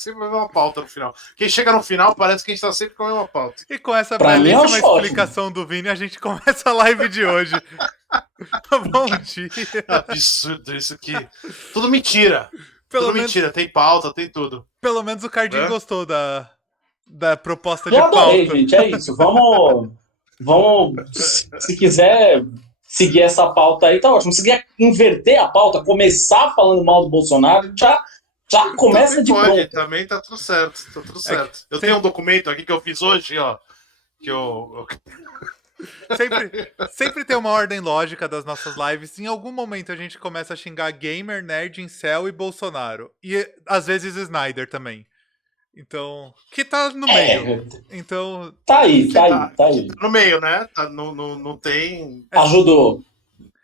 sempre a mesma pauta no final. Quem chega no final parece que a gente tá sempre com a mesma pauta. E com essa Pra mim, eu belíssima acho explicação do Vini, a gente começa a live de hoje. Bom dia. Absurdo isso aqui. Tudo mentira. Pelo menos, mentira. Tem pauta, tem tudo. pelo menos o Cardinho gostou da proposta Eu de adorei, pauta. gente, é isso. Vamos, se quiser seguir essa pauta aí, tá ótimo. Se quiser inverter a pauta, começar falando mal do Bolsonaro, já começa também de pode, pronto. também tá tudo certo. Tá tudo certo. Eu tem- tenho um documento aqui que eu fiz hoje, ó. Que eu Sempre tem uma ordem lógica das nossas lives. Em algum momento a gente começa a xingar gamer, nerd, incel e Bolsonaro. E às vezes Snyder também. Então, que tá no meio. Então, Tá aí. tá no meio, né? Tá, não tem. Ajudou.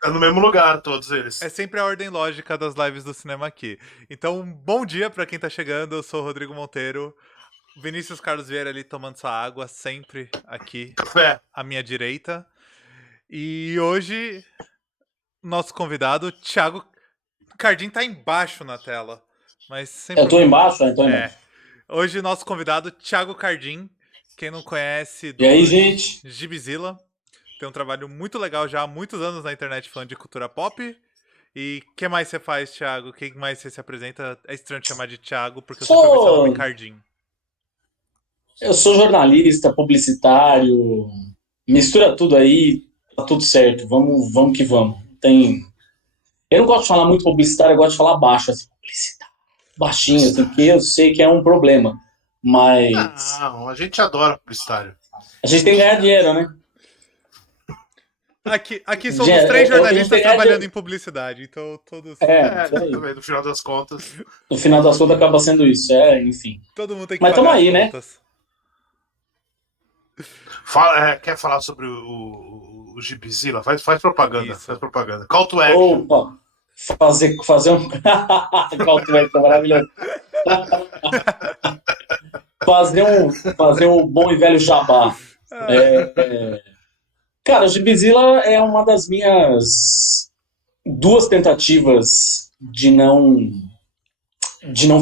Tá no mesmo lugar, todos eles. é sempre a ordem lógica das lives do cinema aqui. Então, bom dia pra quem tá chegando. Eu sou o Rodrigo Monteiro. Vinícius Carlos Vieira ali tomando sua água, sempre aqui Café. à minha direita. E hoje, nosso convidado, Thiago Cardim, tá embaixo na tela. Mas sempre... Eu tô embaixo, então. Hoje, nosso convidado, Thiago Cardim. Quem não conhece, do E aí, gente? Gibzilla. Tem um trabalho muito legal já há muitos anos na internet falando de cultura pop. E o que mais você faz, Thiago? Quem mais você se apresenta? É estranho te chamar de Thiago, porque eu sempre ouvi seu nome Cardim. Eu sou jornalista, publicitário, mistura tudo aí, tá tudo certo, vamos que vamos. Eu não gosto de falar muito publicitário, eu gosto de falar baixo, assim, publicitário, baixinho, assim, porque eu sei que é um problema, mas Não, a gente adora publicitário. a gente tem que ganhar dinheiro, né? Aqui somos três jornalistas trabalhando em publicidade, então todos... isso aí. Também, no final das contas. No final das contas acaba sendo isso, enfim. Todo mundo tem que Mas pagar tamo aí, as né? contas. Quer falar sobre o Gibzilla? Faz propaganda. Isso. Faz propaganda. Call to action. Opa, fazer um... Call to action, maravilhoso. fazer um bom e velho jabá. Cara, o Gibzilla é uma das minhas duas tentativas de não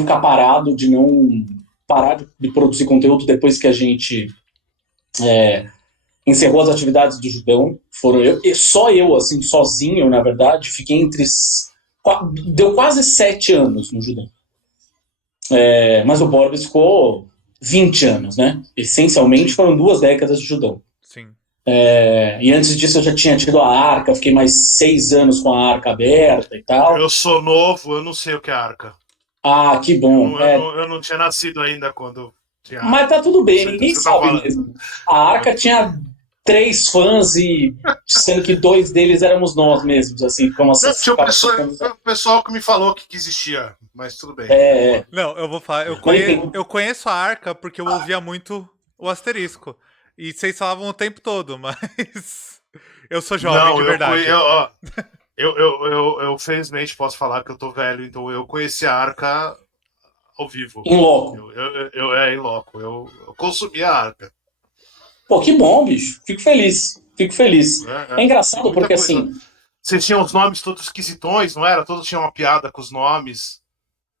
ficar parado, de não parar de produzir conteúdo depois que a gente encerrou as atividades do Judão. Só eu, assim, sozinho, na verdade, fiquei deu quase 7 anos no Judão. Mas o Borbs ficou 20 anos, né? Essencialmente foram 2 décadas de Judão. Sim. E antes disso eu já tinha tido a Arca, fiquei mais 6 anos com a Arca aberta e tal. Eu sou novo, eu não sei o que é Arca. Ah, que bom. Eu não tinha nascido ainda quando tinha Arca. Mas tá tudo bem, Você ninguém tá sabe falando. mesmo. A Arca tinha 3 fãs sendo que 2 deles éramos nós mesmos, assim, como Não, tinha o pessoal que me falou que existia, mas tudo bem. Não, eu vou falar. Eu conheço a Arca porque eu ouvia muito o Asterisco. E vocês falavam o tempo todo, mas eu sou jovem, de verdade. Eu felizmente posso falar que eu tô velho, então eu conheci a Arca ao vivo. Em loco. Em loco. Eu consumi a Arca. Pô, que bom, bicho. Fico feliz. É engraçado porque, assim... Vocês tinham os nomes todos esquisitões, não era? Todos tinham uma piada com os nomes.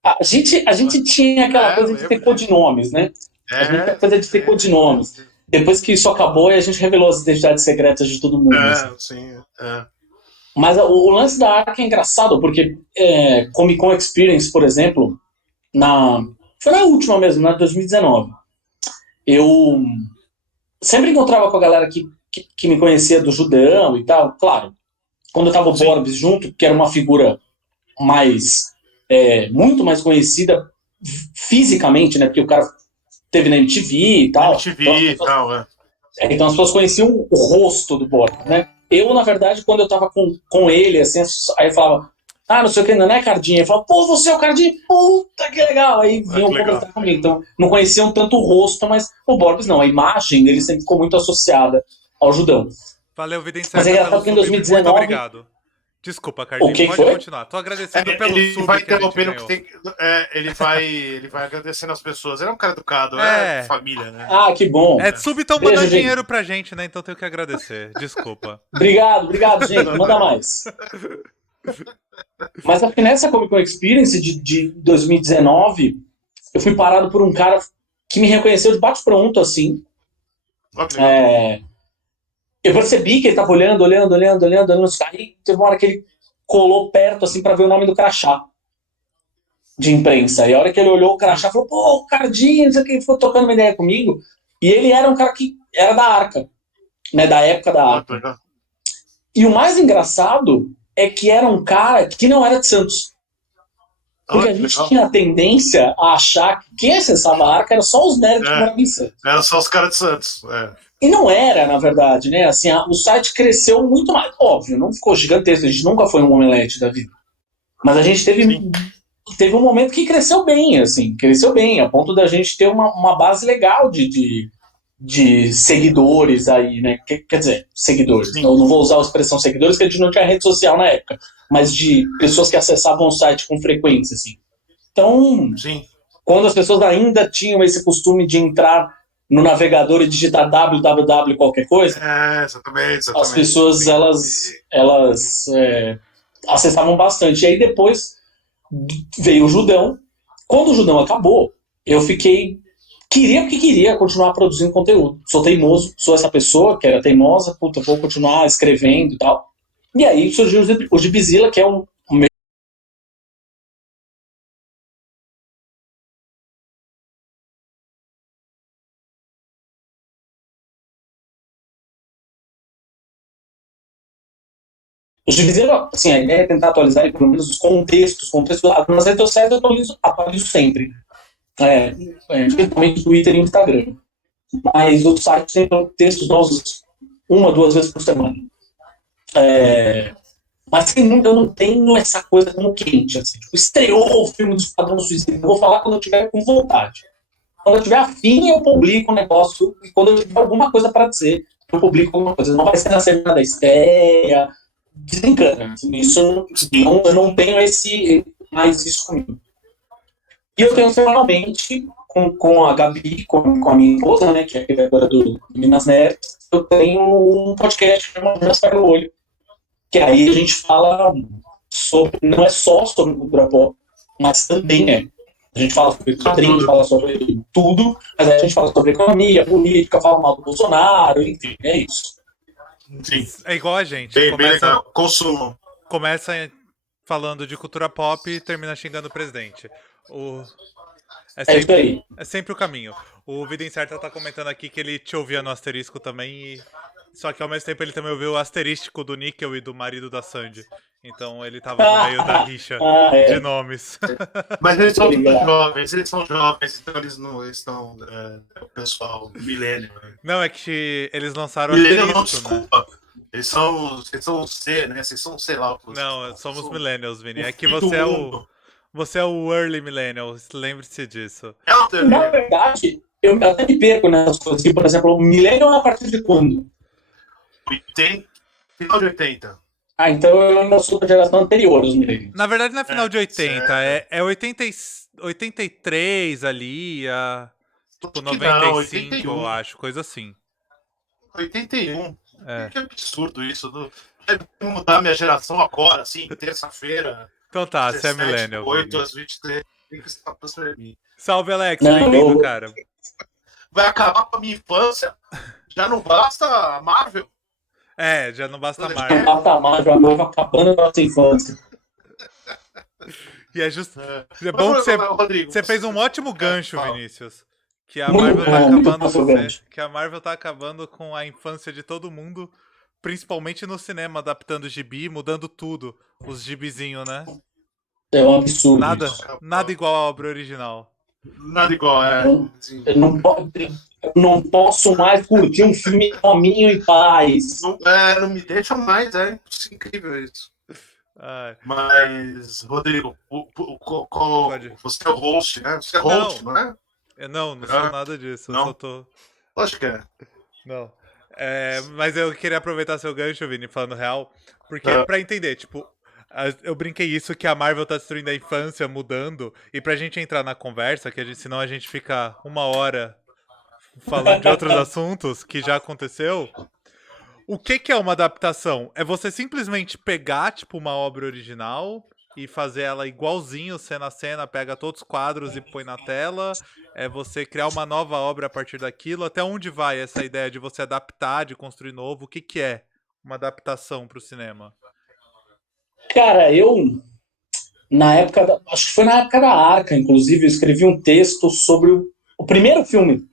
A gente tinha aquela coisa de ter codinomes, né? A gente tinha coisa de ter codinomes. Depois que isso acabou, a gente revelou as identidades secretas de todo mundo. Sim. Mas o lance da Arca é engraçado, porque Comic Con Experience, por exemplo, foi na última mesmo, na 2019. Eu sempre encontrava com a galera que me conhecia do Judão e tal. Claro, quando eu tava o Borbs junto, que era uma figura muito mais conhecida fisicamente, né? Porque o cara teve na MTV e tal. Então as pessoas conheciam o rosto do Borbs, né? Eu, na verdade, quando eu tava com ele, assim, aí eu falava, não sei o que, não é Cardim. Ele falava, pô, você é o Cardim? Puta, que legal. Aí vinham conversar comigo. Então, não conheciam tanto o rosto, mas o Borbs não. A imagem dele sempre ficou muito associada ao Judão. Valeu, Vida Incerta. Mas é engraçado que em 2019... Muito obrigado. Desculpa, Cardim, pode continuar. Tô agradecendo pelo ele sub vai que a gente interrompendo ganhou. que tem, ele vai agradecendo as pessoas. Ele é um cara educado, família, né? Ah, que bom. Sub estão mandando dinheiro pra gente, né? Então tenho que agradecer. Desculpa. Obrigado, gente. Manda mais. Mas aqui nessa Comic Con Experience de 2019, eu fui parado por um cara que me reconheceu de bate-pronto, assim. Eu percebi que ele tava olhando, aí teve uma hora que ele colou perto, assim, pra ver o nome do crachá de imprensa. E a hora que ele olhou o crachá, falou, pô, o Cardinho, não sei o que, ficou tocando uma ideia comigo. E ele era um cara que era da Arca, né, da época da Arca. E o mais engraçado é que era um cara que não era de Santos. Porque a gente tinha a tendência a achar que quem acessava a Arca era só os nerds que moravam em Santos. Era só os caras de Santos, E não era, na verdade, né? Assim, o site cresceu muito mais. Óbvio, não ficou gigantesco, a gente nunca foi um omelete da vida. Mas a gente teve um momento que cresceu bem, assim, a ponto da gente ter uma base legal de seguidores aí, né? Quer dizer, seguidores. Eu não vou usar a expressão seguidores, porque a gente não tinha rede social na época, mas de pessoas que acessavam o site com frequência, assim. Então, quando as pessoas ainda tinham esse costume de entrar no navegador e digitar www qualquer coisa, exatamente. As pessoas, elas acessavam bastante. E aí depois veio o Judão. Quando o Judão acabou, eu queria continuar produzindo conteúdo. Sou teimoso, sou essa pessoa que era teimosa, vou continuar escrevendo e tal. E aí surgiu o Gibizilla, que é um O Gibizilla, assim, a ideia é tentar atualizar pelo menos os contextos. Nas redes sociais eu atualizo sempre. Principalmente no Twitter e no Instagram. Mas o site tem textos novos 1-2 vezes por semana. Mas eu não tenho essa coisa como quente. Assim. Tipo, estreou o filme do Esquadrão Suicida. Eu vou falar quando eu tiver com vontade. Quando eu tiver afim, eu publico um negócio. E quando eu tiver alguma coisa para dizer, eu publico alguma coisa. Não vai ser na semana da estreia. Desencana. Isso, eu não tenho mais isso comigo. E eu tenho semanalmente com a Gabi, com a minha esposa, né, que é a criadora do Minas Nerds, eu tenho um podcast que chama Já o Olho. Que aí a gente fala sobre, não é só sobre cultura pop, mas também a gente fala sobre quadrinhos, fala sobre tudo, mas aí a gente fala sobre economia, política, fala mal do Bolsonaro, enfim, é isso. Sim. É igual a gente. Bem legal. Consumo. Começa falando de cultura pop e termina xingando o presidente. É sempre o caminho. O Vida Incerta tá comentando aqui que ele te ouvia no asterisco também, só que ao mesmo tempo ele também ouviu o asterístico do Níquel e do marido da Sandy. Então ele tava no meio da rixa de nomes. Mas eles são jovens, então eles não estão. O pessoal, milênio. Não, é que eles lançaram o asterisco. Não, desculpa. Né? Vocês são C, né? Vocês são, sei lá. Não, somos millennials, Vini. É que você é o early millennial, lembre-se disso. Na verdade, eu até me perco nessas coisas. Por exemplo, o millennial é a partir de quando? Final de 80. Então eu ainda sou da geração anterior aos millennials. Na verdade, não é final de 80, é 83 ali, tipo 95, não, eu acho, coisa assim. 81. Que absurdo isso. Vai mudar minha geração agora, assim, terça-feira. Então tá, você é millennial. 8 às 23. Salve, Alex, bem-vindo, cara. Vai acabar com a minha infância. Já não basta a Marvel. Já não basta a Marvel. Já não basta a Marvel acabando com a nossa infância. E é justo. É bom que você fez um ótimo gancho, Vinícius. Que a Marvel a Marvel tá acabando com a infância de todo mundo, principalmente no cinema, adaptando gibi, mudando tudo. Os gibizinhos, né? É um absurdo. Nada igual à obra original. Nada igual, Eu não posso mais curtir um filme calminho e paz. Não me deixam mais, é incrível isso. Mas, Rodrigo, você é o host, né? Você é host, não é? Eu não sou nada disso. Não? Eu só tô. Lógico que é. Não. Mas eu queria aproveitar seu gancho, Vini, falando real, porque pra entender, tipo, eu brinquei isso que a Marvel tá destruindo a infância, mudando, e pra gente entrar na conversa, senão a gente fica 1 hora falando de outros assuntos que já aconteceu. O que é uma adaptação? É você simplesmente pegar, tipo, uma obra original e fazer ela igualzinho, cena a cena, pega todos os quadros e põe na tela? É você criar uma nova obra a partir daquilo? Até onde vai essa ideia de você adaptar, de construir novo? O que, que é uma adaptação para o cinema? Cara, na época, acho que foi na época da Arca, inclusive, eu escrevi um texto sobre o primeiro filme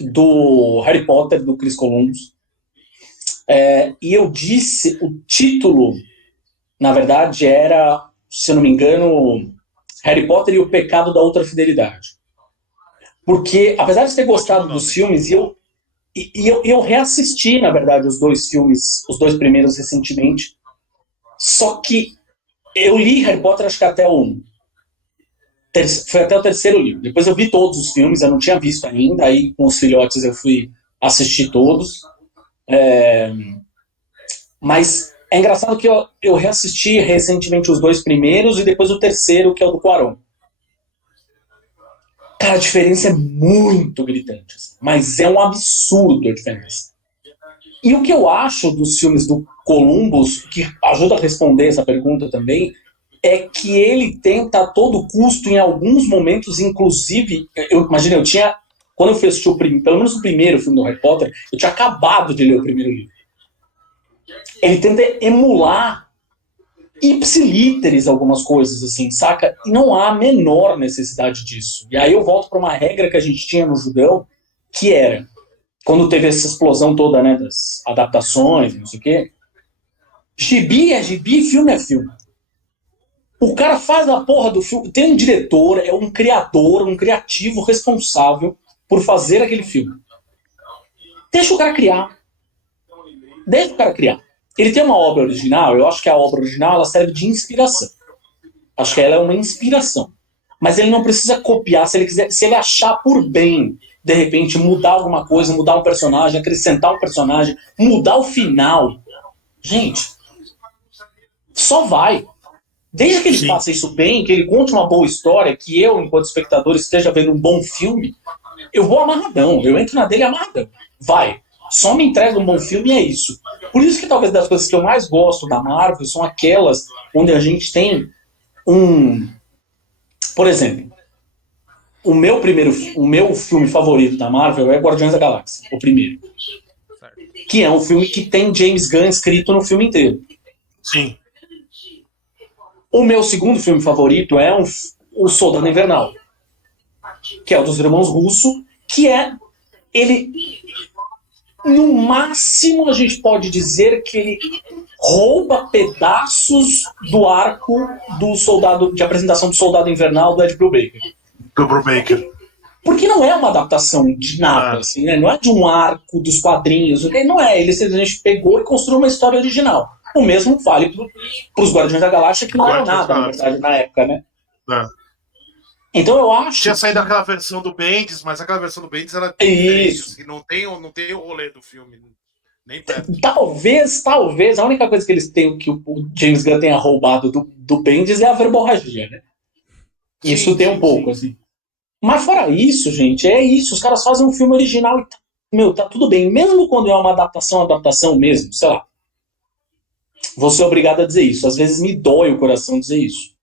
do Harry Potter, do Chris Columbus. E eu disse, o título, na verdade, era, se eu não me engano, Harry Potter e o Pecado da Outra Fidelidade. Porque, apesar de ter gostado dos filmes, eu reassisti, na verdade, os dois filmes, os dois primeiros recentemente. Só que eu li Harry Potter, acho que foi até o terceiro livro. Depois eu vi todos os filmes, eu não tinha visto ainda. Aí, com os filhotes, eu fui assistir todos. Mas é engraçado que eu reassisti recentemente os dois primeiros e depois o terceiro, que é o do Cuarón. Cara, a diferença é muito gritante. Mas é um absurdo a diferença. E o que eu acho dos filmes do Columbus, que ajuda a responder essa pergunta também, é que ele tenta a todo custo, em alguns momentos, inclusive, quando eu fui assistir pelo menos o primeiro filme do Harry Potter, eu tinha acabado de ler o primeiro livro. Ele tenta emular ipsilíteres algumas coisas, assim, saca? E não há a menor necessidade disso. E aí eu volto para uma regra que a gente tinha no Judão, que era, quando teve essa explosão toda, né, das adaptações, não sei o quê, gibi é gibi, filme é filme. O cara faz a porra do filme, tem um diretor, é um criador, um criativo responsável por fazer aquele filme. Deixa o cara criar. Ele tem uma obra original, eu acho que a obra original ela serve de inspiração. Acho que ela é uma inspiração. Mas ele não precisa copiar, se ele achar por bem, de repente, mudar alguma coisa, mudar um personagem, acrescentar um personagem, mudar o final. Gente, só vai. Desde que ele faça isso bem, que ele conte uma boa história, que eu, enquanto espectador, esteja vendo um bom filme, eu vou amarradão, eu entro na dele amarradão. Vai. Só me entrega um bom filme e é isso. Por isso que talvez das coisas que eu mais gosto da Marvel são aquelas onde a gente tem Por exemplo, o meu filme favorito da Marvel é Guardiões da Galáxia, o primeiro. Que é um filme que tem James Gunn escrito no filme inteiro. Sim. O meu segundo filme favorito é O Soldado Invernal, que é o dos irmãos Russo, que é ele... No máximo, a gente pode dizer que ele rouba pedaços do arco de apresentação do Soldado Invernal do Ed Brubaker. Do Brubaker. Porque não é uma adaptação de nada, assim, né? Não é de um arco dos quadrinhos. Não é. Ele simplesmente pegou e construiu uma história original. O mesmo vale para os Guardiões da Galáxia, que não eram nada, na verdade, na época, né? Então eu acho. Tinha saído aquela versão do Bendis, mas aquela versão do Bendis era isso. Assim, não tem o rolê do filme. Nem perto. Talvez, a única coisa que eles têm que o James Gunn tenha roubado do Bendis é a verborragia, né? Isso tem um pouco, assim. Mas fora isso, gente, é isso. Os caras fazem um filme original e tá tudo bem. Mesmo quando é uma adaptação mesmo, sei lá. Vou ser obrigado a dizer isso. Às vezes me dói o coração dizer isso.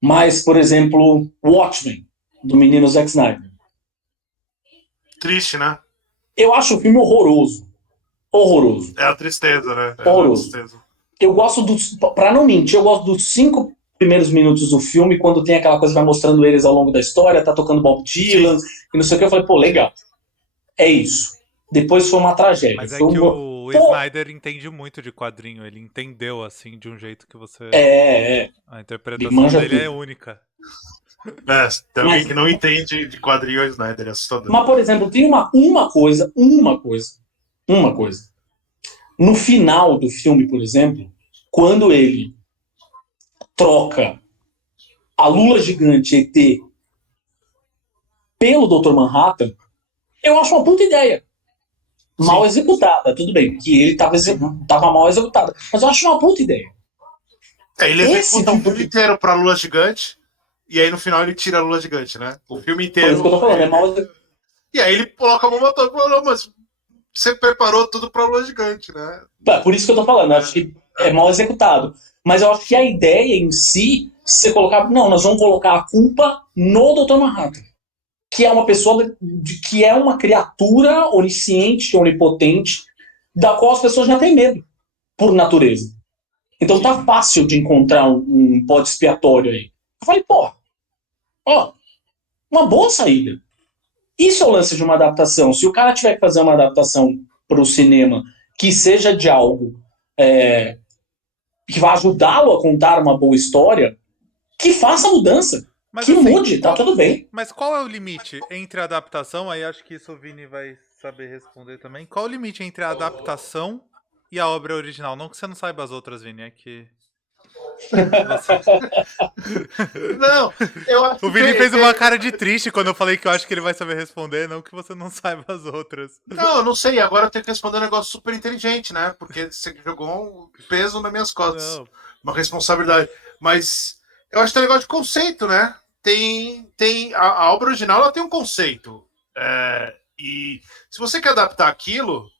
Mas, por exemplo, Watchmen, do menino Zack Snyder. Triste, né? Eu acho o filme horroroso. Horroroso. É a tristeza, né? Horroroso. Eu gosto pra não mentir, eu gosto dos 5 primeiros minutos do filme, quando tem aquela coisa que vai mostrando eles ao longo da história, tá tocando Bob Dylan, e não sei o que, eu falei, pô, legal. É isso. Depois foi uma tragédia. Mas é que o Snyder entende muito de quadrinho, ele entendeu, assim, de um jeito que você... A interpretação dele é única. Tem alguém que não entende de quadrinho é Snyder, é assustador. Mas, por exemplo, tem uma coisa. No final do filme, por exemplo, quando ele troca a Lula Gigante ET pelo Dr. Manhattan, eu acho uma puta ideia. Mal executada, tudo bem, que ele tava mal executada, mas eu acho uma puta ideia. Ele executa o filme inteiro pra Lula Gigante, e aí no final ele tira a Lula Gigante, né? O filme inteiro. Por isso que eu tô falando, é mal executado. E aí ele coloca a bomba toda e fala, não, mas você preparou tudo pra Lua Gigante, né? Por isso que eu tô falando, eu acho que é mal executado. Mas eu acho que a ideia em si, você colocar. Não, nós vamos colocar a culpa no Dr. Manhattan. Que é uma pessoa que é uma criatura onisciente, onipotente, da qual as pessoas já têm medo, por natureza. Então tá fácil de encontrar um bode expiatório aí. Eu falei, pô, ó, uma boa saída. Isso é o lance de uma adaptação. Se o cara tiver que fazer uma adaptação pro cinema que seja de algo que vai ajudá-lo a contar uma boa história, que faça a mudança. Mas, que assim, mude, tá tudo bem. Mas qual é o limite entre a adaptação? Aí acho que isso o Vini vai saber responder também. Qual é o limite entre a adaptação e a obra original? Não que você não saiba as outras, Vini, é que. Não, eu acho O Vini fez uma cara de triste quando eu falei que eu acho que ele vai saber responder, não que você não saiba as outras. Não, eu não sei. Agora eu tenho que responder um negócio super inteligente, né? Porque você jogou um peso nas minhas costas. Não. Uma responsabilidade. Mas eu acho que tem um negócio de conceito, né? A obra original ela tem um conceito. E se você quer adaptar aquilo,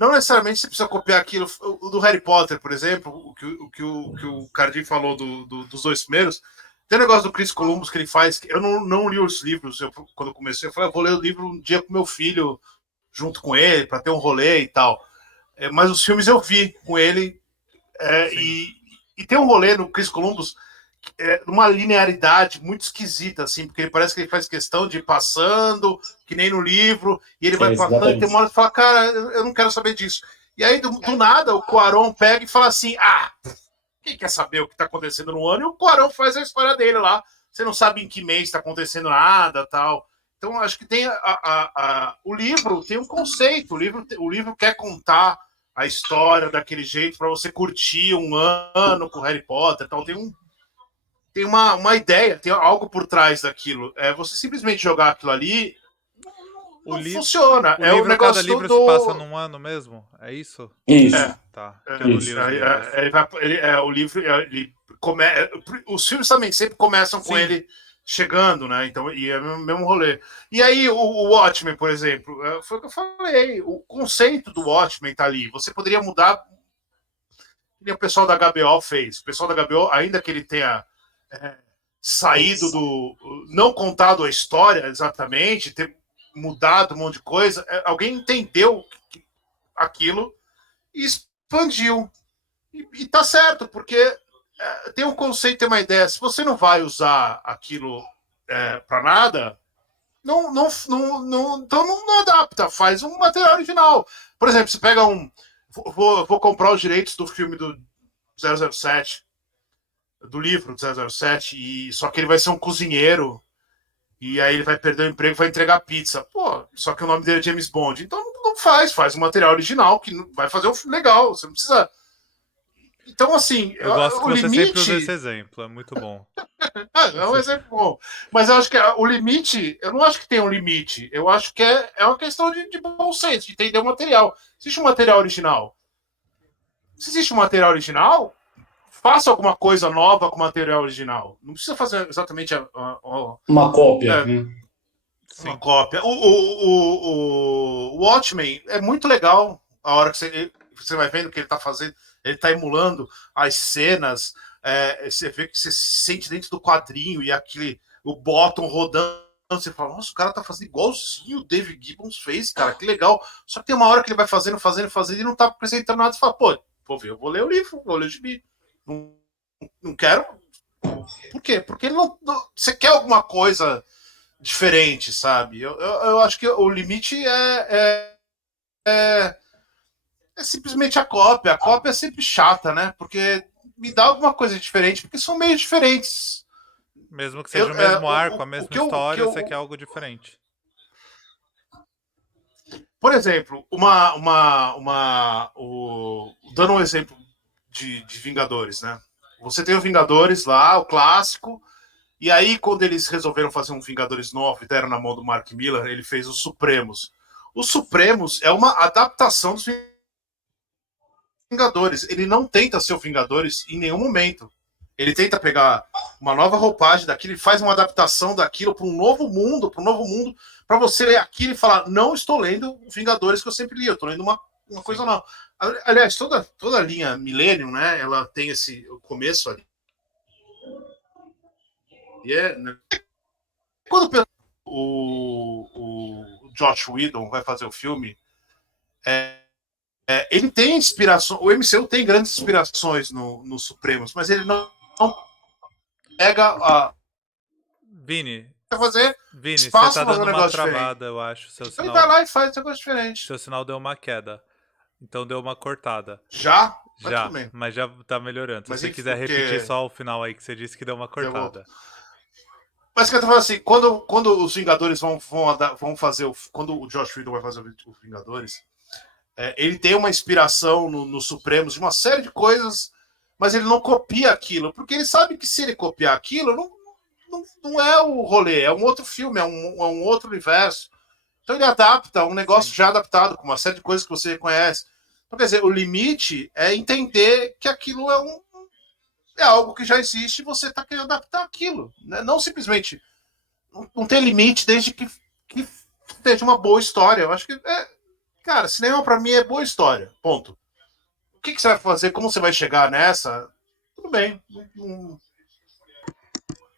não necessariamente você precisa copiar aquilo. O do Harry Potter, por exemplo, o que o Cardi falou dos dois primeiros. Tem um negócio do Chris Columbus que ele faz. Eu não li os livros. Quando eu comecei, eu falei, vou ler o livro um dia com meu filho, junto com ele, para ter um rolê e tal. Mas os filmes eu vi com ele. E tem um rolê no Chris Columbus, uma linearidade muito esquisita, assim, porque parece que ele faz questão de ir passando, que nem no livro, e ele vai passando e tem uma hora que fala, cara, eu não quero saber disso. E aí, do nada, o Cuarón pega e fala assim, quem quer saber o que está acontecendo no ano? E o Cuarón faz a história dele lá. Você não sabe em que mês está acontecendo nada, tal. Então, acho que tem o livro tem um conceito. O livro quer contar a história daquele jeito para você curtir um ano com Harry Potter. Tal. Tem uma ideia, tem algo por trás daquilo. Você simplesmente jogar aquilo ali não funciona. O livro, cada livro se passa num ano mesmo? É isso? Isso. Tá. O livro, os filmes também sempre começam com ele chegando, né? Então, e é o mesmo rolê. E aí, o Watchmen, por exemplo, foi o que eu falei. O conceito do Watchmen tá ali. Você poderia mudar. O pessoal da HBO fez. O pessoal da HBO, ainda que ele tenha saído não contado a história exatamente, ter mudado um monte de coisa, alguém entendeu aquilo e expandiu. E tá certo, porque tem um conceito, tem uma ideia. Se você não vai usar aquilo para nada, então não adapta, faz um material original. Por exemplo, você pega vou comprar os direitos do filme do 007, do livro do 007, só que ele vai ser um cozinheiro, e aí ele vai perder o emprego e vai entregar pizza. Pô, só que o nome dele é James Bond. Então não faz um material original que vai fazer um filme legal. Você não precisa. Então, assim, eu gosto que você limite... sempre usa esse exemplo, é muito bom. É um exemplo bom. Mas eu acho que o limite, eu não acho que tem um limite. Eu acho que é uma questão de bom senso, de entender o material. Existe um material original. Se existe um material original, faça alguma coisa nova com o material original. Não precisa fazer exatamente uma cópia. Uma cópia. O Watchmen é muito legal a hora que você vai vendo o que ele está fazendo. Ele está emulando as cenas. Você vê que você se sente dentro do quadrinho e o bottom rodando. Você fala, nossa, o cara tá fazendo igualzinho o David Gibbons fez, cara, que legal. Só que tem uma hora que ele vai fazendo e não tá apresentando nada. Você fala, eu vou ler o livro, vou ler o gibi. Não quero. Por quê? Porque você quer alguma coisa diferente, sabe? Eu acho que o limite é simplesmente a cópia. A cópia é sempre chata, né? Porque me dá alguma coisa diferente, porque são meio diferentes. Mesmo que seja o mesmo arco, a mesma história, você quer algo diferente. Por exemplo, dando um exemplo de Vingadores, né? Você tem o Vingadores lá, o clássico, e aí quando eles resolveram fazer um Vingadores novo e deram na mão do Mark Millar, ele fez os Supremos. Os Supremos é uma adaptação dos Vingadores. Ele não tenta ser o Vingadores em nenhum momento. Ele tenta pegar uma nova roupagem daquilo, ele faz uma adaptação daquilo para um novo mundo, para você ler aquilo e falar, não estou lendo Vingadores que eu sempre li, eu estou lendo uma coisa nova. Aliás, toda a linha Millennium, né, ela tem esse começo ali. Né? Quando o Josh Whedon vai fazer o filme, ele tem inspiração, o MCU tem grandes inspirações no Supremos, mas ele não pega a... Vini, fazer espaço, você tá dando uma travada, eu acho. Seu sinal... Ele vai lá e faz um negócio diferente. Seu sinal deu uma queda. Então deu uma cortada. Já? Mas já tá melhorando. Se você quiser repetir só o final aí que você disse que deu uma cortada. Mas que eu tô falando assim, quando os Vingadores vão fazer quando o Josh Whedon vai fazer o Vingadores, ele tem uma inspiração no Supremos de uma série de coisas, mas ele não copia aquilo, porque ele sabe que se ele copiar aquilo, não é o rolê, é um outro filme, é um outro universo. Então ele adapta um negócio já adaptado, com uma série de coisas que você conhece. Então, quer dizer, o limite é entender que aquilo é algo que já existe e você está querendo adaptar aquilo. Né? Não simplesmente... Não tem limite desde que seja uma boa história. Eu acho que... cara, cinema para mim é boa história. Ponto. O que você vai fazer? Como você vai chegar nessa? Tudo bem.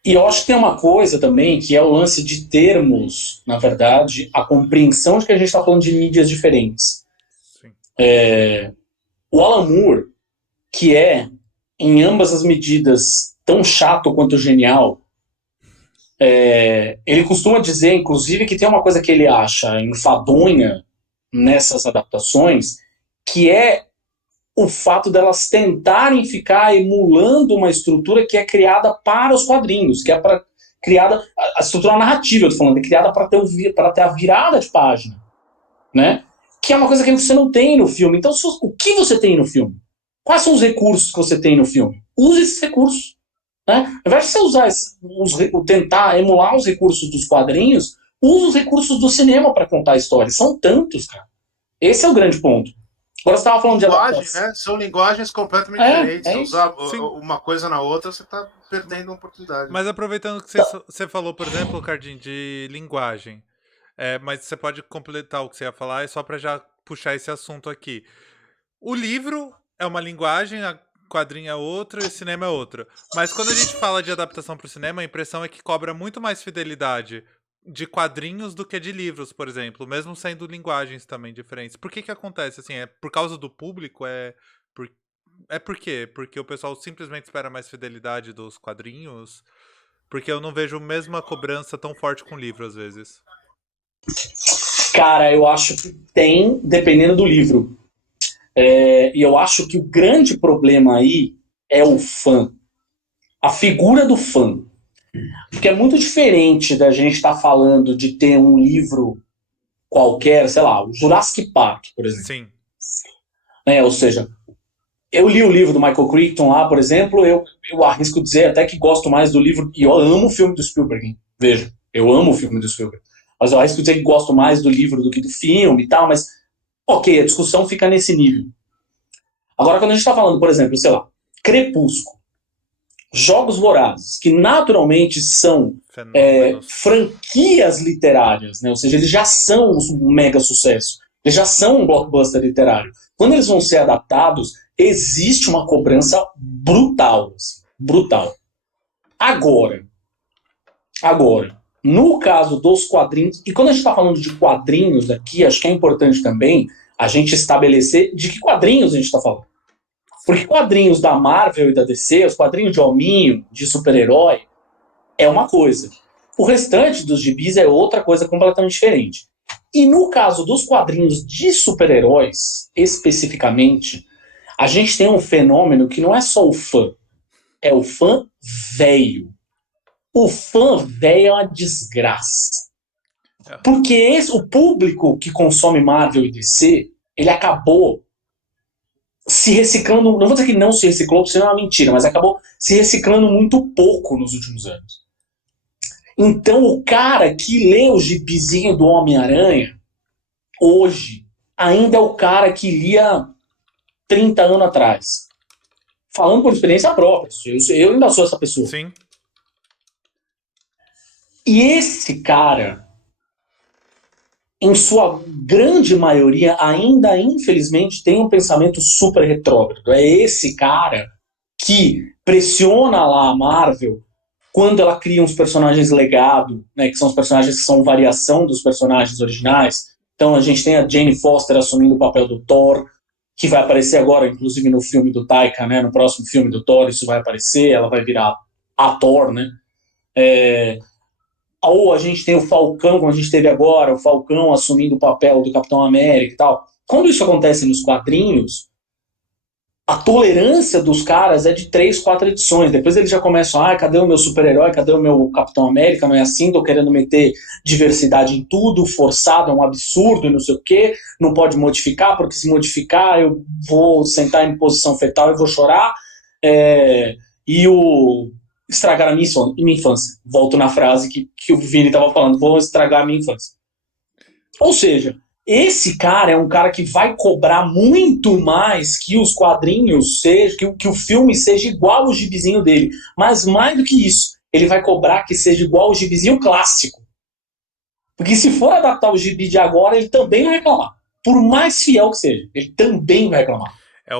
E eu acho que tem uma coisa também, que é o lance de termos, na verdade, a compreensão de que a gente está falando de mídias diferentes. Sim. O Alan Moore, que é, em ambas as medidas, tão chato quanto genial, ele costuma dizer, inclusive, que tem uma coisa que ele acha enfadonha nessas adaptações, que é o fato delas tentarem ficar emulando uma estrutura que é criada para os quadrinhos, que é criada, a estrutura narrativa, eu tô falando, é criada para ter a virada de página, né? Que é uma coisa que você não tem no filme. Então, o que você tem no filme? Quais são os recursos que você tem no filme? Use esses recursos. Né? Ao invés de você usar tentar emular os recursos dos quadrinhos, use os recursos do cinema para contar a história. São tantos, cara. Esse é o grande ponto. Agora você estava falando de adaptação. Né? São linguagens completamente diferentes. Se usar uma coisa na outra, você está perdendo uma oportunidade. Mas aproveitando que você falou, por exemplo, Cardinho, de linguagem, mas você pode completar o que você ia falar, é só para já puxar esse assunto aqui. O livro é uma linguagem, a quadrinho é outra e o cinema é outra. Mas quando a gente fala de adaptação para o cinema, a impressão é que cobra muito mais fidelidade de quadrinhos do que de livros, por exemplo, mesmo sendo linguagens também diferentes. Por que acontece assim? É por causa do público? Por quê? Porque o pessoal simplesmente espera mais fidelidade dos quadrinhos? Porque eu não vejo a mesma cobrança tão forte com livro, às vezes. Cara, eu acho que tem, dependendo do livro. E eu acho que o grande problema aí é o fã. A figura do fã. Porque é muito diferente da gente estar falando de ter um livro qualquer, sei lá, o Jurassic Park, por exemplo. Sim. Ou seja, eu li o livro do Michael Crichton lá, por exemplo, eu arrisco dizer até que gosto mais do livro, e eu amo o filme do Spielberg, hein? Veja, eu amo o filme do Spielberg, mas eu arrisco dizer que gosto mais do livro do que do filme e tal, mas ok, a discussão fica nesse nível. Agora, quando a gente está falando, por exemplo, sei lá, Crepúsculo, Jogos Vorazes, que naturalmente são franquias literárias, né? Ou seja, eles já são um mega sucesso, eles já são um blockbuster literário. Quando eles vão ser adaptados, existe uma cobrança brutal. Assim, brutal. Agora, no caso dos quadrinhos, e quando a gente está falando de quadrinhos aqui, acho que é importante também a gente estabelecer de que quadrinhos a gente está falando. Porque quadrinhos da Marvel e da DC, os quadrinhos de hominho, de super-herói, é uma coisa. O restante dos gibis é outra coisa completamente diferente. E no caso dos quadrinhos de super-heróis, especificamente, a gente tem um fenômeno que não é só o fã, é o fã velho. O fã velho é uma desgraça. Porque o público que consome Marvel e DC, ele acabou se reciclando, não vou dizer que não se reciclou, porque isso é uma mentira, mas acabou se reciclando muito pouco nos últimos anos. Então o cara que lê o gibizinho do Homem-Aranha, hoje, ainda é o cara que lia 30 anos atrás. falando por experiência própria. Eu ainda sou essa pessoa. Sim. E esse cara, em sua grande maioria, ainda infelizmente tem um pensamento super retrógrado. É esse cara que pressiona lá a Marvel quando ela cria uns personagens legado, né, que são os personagens que são variação dos personagens originais. Então a gente tem a Jane Foster assumindo o papel do Thor, que vai aparecer agora, inclusive no filme do Taika, né, no próximo filme do Thor, isso vai aparecer, ela vai virar a Thor, né? Ou a gente tem o Falcão, como a gente teve agora, o Falcão assumindo o papel do Capitão América e tal. Quando isso acontece nos quadrinhos, a tolerância dos caras é de 3, 4 edições. Depois eles já começam, cadê o meu super-herói? Cadê o meu Capitão América? Não é assim, tô querendo meter diversidade em tudo, forçado, é um absurdo, não sei o quê. Não pode modificar, porque se modificar eu vou sentar em posição fetal e vou chorar. Estragar a minha infância. Volto na frase que o Vini estava falando, vou estragar a minha infância. Ou seja, esse cara é um cara que vai cobrar muito mais que os quadrinhos sejam, que o filme seja igual ao gibizinho dele. Mas mais do que isso, ele vai cobrar que seja igual ao gibizinho clássico. Porque se for adaptar o gibi de agora, ele também vai reclamar. Por mais fiel que seja, ele também vai reclamar.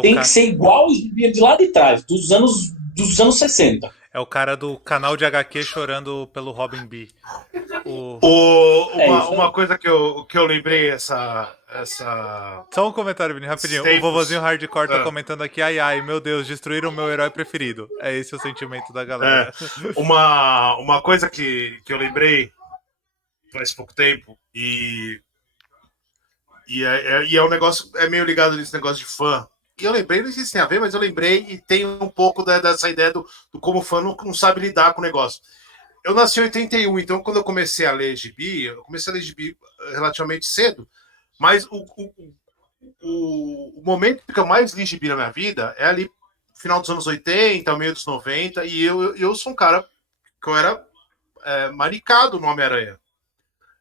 Tem que ser igual ao gibi de lá de trás, dos anos 60. É o cara do canal de HQ chorando pelo Robin B. Uma coisa que eu lembrei, essa. Só um comentário, Vini, rapidinho. O vovozinho hardcore tá comentando aqui, ai, meu Deus, destruíram o meu herói preferido. É esse o sentimento da galera. Uma coisa que eu lembrei faz pouco tempo, e é um negócio, é meio ligado nesse negócio de fã. E eu lembrei, não sei se tem a ver, mas eu lembrei e tem um pouco dessa ideia do como o fã não sabe lidar com o negócio. Eu nasci em 81, então quando eu comecei a ler gibi, relativamente cedo, mas o momento que eu mais li gibi na minha vida é ali final dos anos 80, meio dos 90, e eu sou um cara que eu era maricado no Homem-Aranha.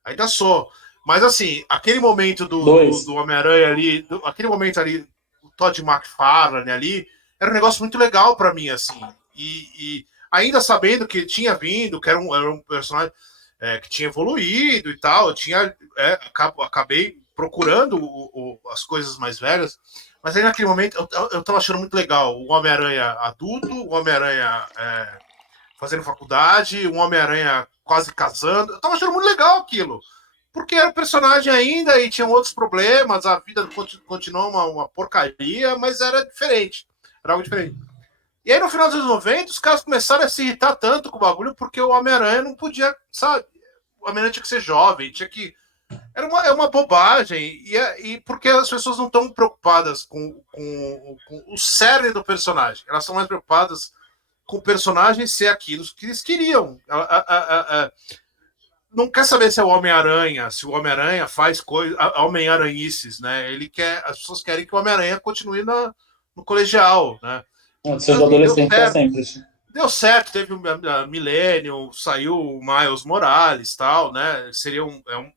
Ainda sou. Mas assim, aquele momento do Homem-Aranha ali, aquele momento ali, o Todd McFarlane ali, era um negócio muito legal para mim, assim. E ainda sabendo que tinha vindo, que era um personagem que tinha evoluído e tal, acabei procurando as coisas mais velhas, mas aí naquele momento eu tava achando muito legal o Homem-Aranha adulto, o Homem-Aranha fazendo faculdade, o Homem-Aranha quase casando, eu tava achando muito legal aquilo, porque era personagem ainda e tinha outros problemas, a vida continuou uma porcaria, mas era diferente, era algo diferente. E aí, no final dos anos 90, os caras começaram a se irritar tanto com o bagulho, porque o Homem-Aranha não podia, sabe? O Homem-Aranha tinha que ser jovem, tinha que... Era uma bobagem, e porque as pessoas não estão preocupadas com o cerne do personagem, elas estão mais preocupadas com o personagem ser aquilo que eles queriam. Não quer saber se é o Homem-Aranha, se o Homem-Aranha faz coisas, Homem-Aranhices, né? As pessoas querem que o Homem-Aranha continue no colegial, né? Seja adolescente para sempre. Deu certo, teve o Millennium, saiu o Miles Morales, tal, né? Seria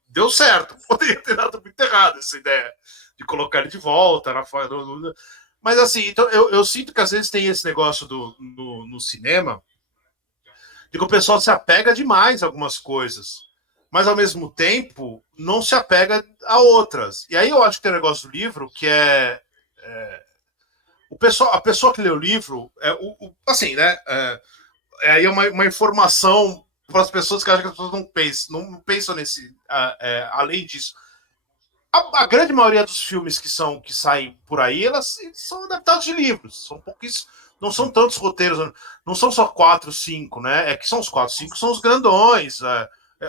deu certo. Poderia ter dado muito errado essa ideia de colocar ele de volta mas assim, então eu sinto que às vezes tem esse negócio no cinema de que o pessoal se apega demais a algumas coisas, mas ao mesmo tempo não se apega a outras. E aí eu acho que tem um negócio do livro que a pessoa que lê o livro, assim, né? Aí é uma informação para as pessoas que acham que as pessoas não pensam nesse. Além disso, a grande maioria dos filmes que saem por aí, elas são adaptados de livros. São pouquíssimos, não são tantos roteiros, não são só 4, 5, né? É que são os 4, 5 são os grandões.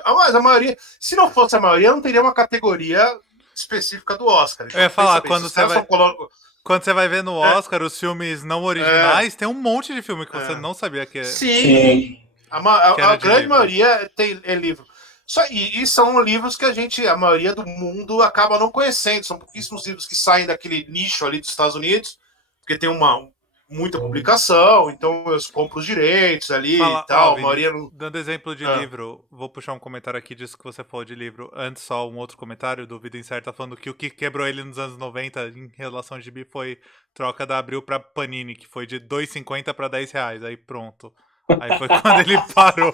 Mas a maioria, se não fosse a maioria, não teria uma categoria específica do Oscar. Então, eu ia falar, quando você vai ver no Oscar os filmes não originais, tem um monte de filme que você não sabia que Sim. A grande maioria é livro. E são livros que a maioria do mundo acaba não conhecendo. São pouquíssimos livros que saem daquele nicho ali dos Estados Unidos, porque tem muita publicação, então eu compro os direitos ali e tal. A maioria não... Dando exemplo de livro, vou puxar um comentário aqui disso que você falou de livro. Antes, só um outro comentário do Vida Incerta falando que o que quebrou ele nos anos 90 em relação ao gibi foi troca da Abril pra Panini, que foi de R$2,50 pra R$10. Aí pronto. Aí foi quando ele parou.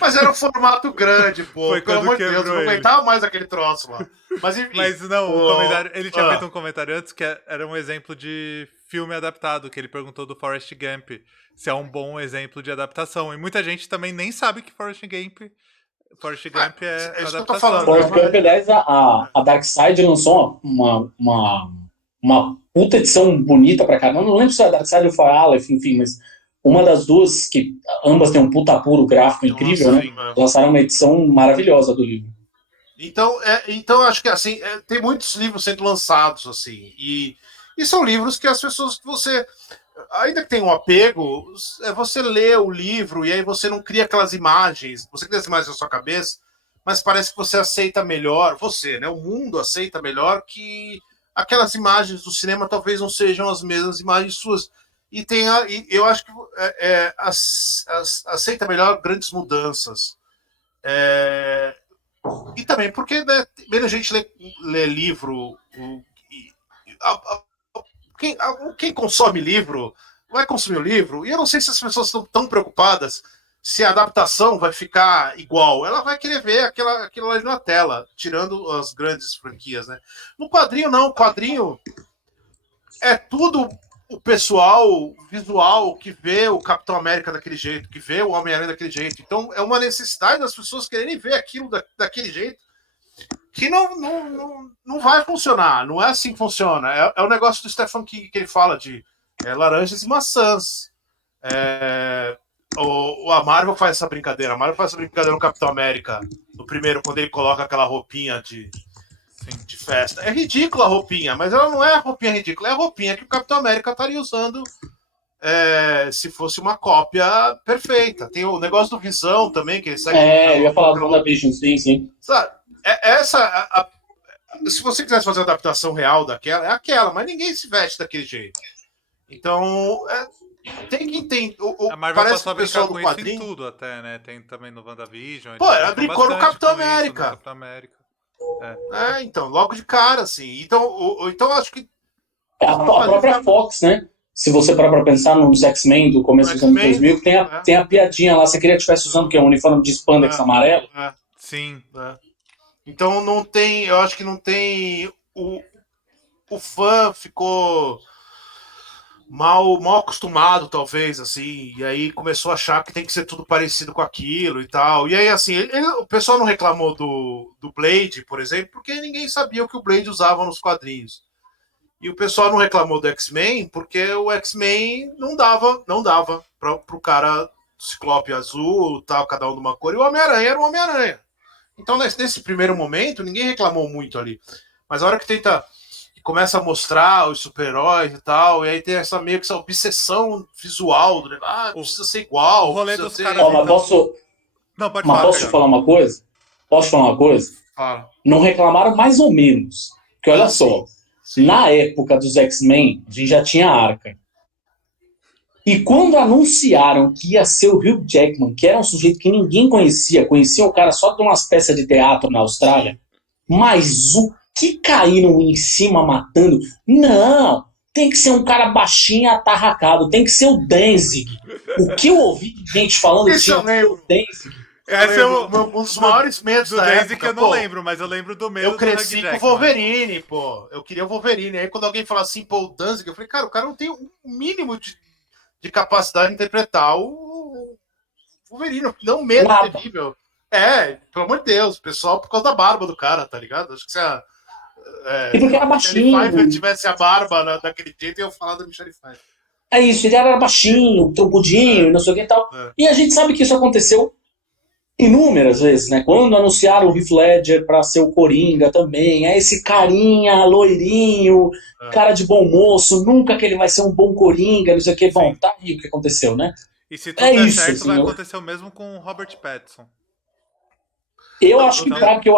Mas era um formato grande, pô. Foi pelo amor de Deus, eu não aguentava mais aquele troço lá. Mas, enfim, não, o comentário, ele tinha feito um comentário antes que era um exemplo de filme adaptado, que ele perguntou do Forrest Gump se é um bom exemplo de adaptação. E muita gente também nem sabe que Forrest Gump é isso que adaptação. eu tô falando. Forrest Gump, aliás, a Dark Side lançou uma puta edição bonita pra caramba. Eu não lembro se é a Dark Side ou foi a Aleph, enfim, mas uma das duas, que ambas têm um puta apuro gráfico incrível, né? Lançaram uma edição maravilhosa do livro. Então acho que assim, tem muitos livros sendo lançados, assim, e são livros que as pessoas, você, ainda que tenha um apego, você lê o livro e aí você não cria aquelas imagens, você cria as imagens na sua cabeça, mas parece que você aceita melhor, você, né? O mundo aceita melhor que aquelas imagens do cinema talvez não sejam as mesmas imagens suas. E eu acho que aceita melhor grandes mudanças. E também porque, né, menos gente lê livro. Quem consome livro vai consumir o livro. E eu não sei se as pessoas estão tão preocupadas se a adaptação vai ficar igual. Ela vai querer ver aquilo ali na tela, tirando as grandes franquias, né? No quadrinho, não. O quadrinho é tudo o pessoal visual que vê o Capitão América daquele jeito, que vê o Homem-Aranha daquele jeito. Então é uma necessidade das pessoas quererem ver aquilo daquele jeito, que não vai funcionar. Não é assim que funciona. É o negócio do Stephen King que ele fala de laranjas e maçãs. A Marvel faz essa brincadeira. A Marvel faz essa brincadeira no Capitão América, no primeiro, quando ele coloca aquela roupinha de festa. É ridícula a roupinha, mas ela não é a roupinha ridícula, é a roupinha que o Capitão América estaria usando se fosse uma cópia perfeita. Tem o negócio do Visão também, que ele segue. Eu ia falar do WandaVision, sim. Sabe, se você quisesse fazer uma adaptação real daquela, é aquela, mas ninguém se veste daquele jeito. Então, tem que entender. A Marvel parece passou a pessoal brincar do com quadrinho, isso em tudo até, né? Tem também no WandaVision. Pô, ela brincou no Capitão América. Então, logo de cara, assim. Então acho que. A própria Fox, né? Se você parar pra pensar nos X-Men do começo dos anos 2000, tem a piadinha lá. Você queria que estivesse usando que é um uniforme de spandex amarelo? Sim. Então não tem. Eu acho que não tem. O fã ficou mal acostumado, talvez, assim, e aí começou a achar que tem que ser tudo parecido com aquilo e tal. E aí, assim, o pessoal não reclamou do Blade, por exemplo, porque ninguém sabia o que o Blade usava nos quadrinhos. E o pessoal não reclamou do X-Men porque o X-Men não dava pro cara do Ciclope azul, tal, cada um de uma cor, e o Homem-Aranha era o Homem-Aranha. Então, nesse primeiro momento, ninguém reclamou muito ali. Mas a hora que começa a mostrar os super-heróis e tal, e aí tem essa meio que essa obsessão visual do negócio, precisa ser igual. O rolê dos caras. Mas posso falar uma coisa? Posso falar uma coisa? Fala. Não reclamaram mais ou menos. Porque olha só, na época dos X-Men, a gente já tinha a Arca. E quando anunciaram que ia ser o Hugh Jackman, que era um sujeito que ninguém conhecia o cara só de umas peças de teatro na Austrália, mas o que caíram em cima matando? Não, tem que ser um cara baixinho atarracado, tem que ser o Danzig. O que eu ouvi de gente falando que tinha o Danzig. Esse é um dos maiores medos do da Danzig época, que eu não lembro, mas eu lembro do medo. Eu cresci com o Wolverine, pô. Eu queria o Wolverine. Aí quando alguém fala assim, pô, o Danzig, eu falei, cara, o cara não tem um mínimo de capacidade de interpretar o Wolverine. Não um medo terrível. Pelo amor de Deus, pessoal, por causa da barba do cara, tá ligado? Acho que se e porque era baixinho. Se ele tivesse a barba daquele jeito, eu ia falar da Michelle Pfeiffer. É isso, ele era baixinho, troncudinho, não sei o que e tal. E a gente sabe que isso aconteceu inúmeras vezes, né? Quando anunciaram o Heath Ledger pra ser o Coringa também, esse carinha loirinho, cara de bom moço, nunca que ele vai ser um bom Coringa, não sei o que. Bom, tá aí o que aconteceu, né? E se tudo der certo, assim, vai acontecer o mesmo com o Robert Pattinson. Eu acho que porque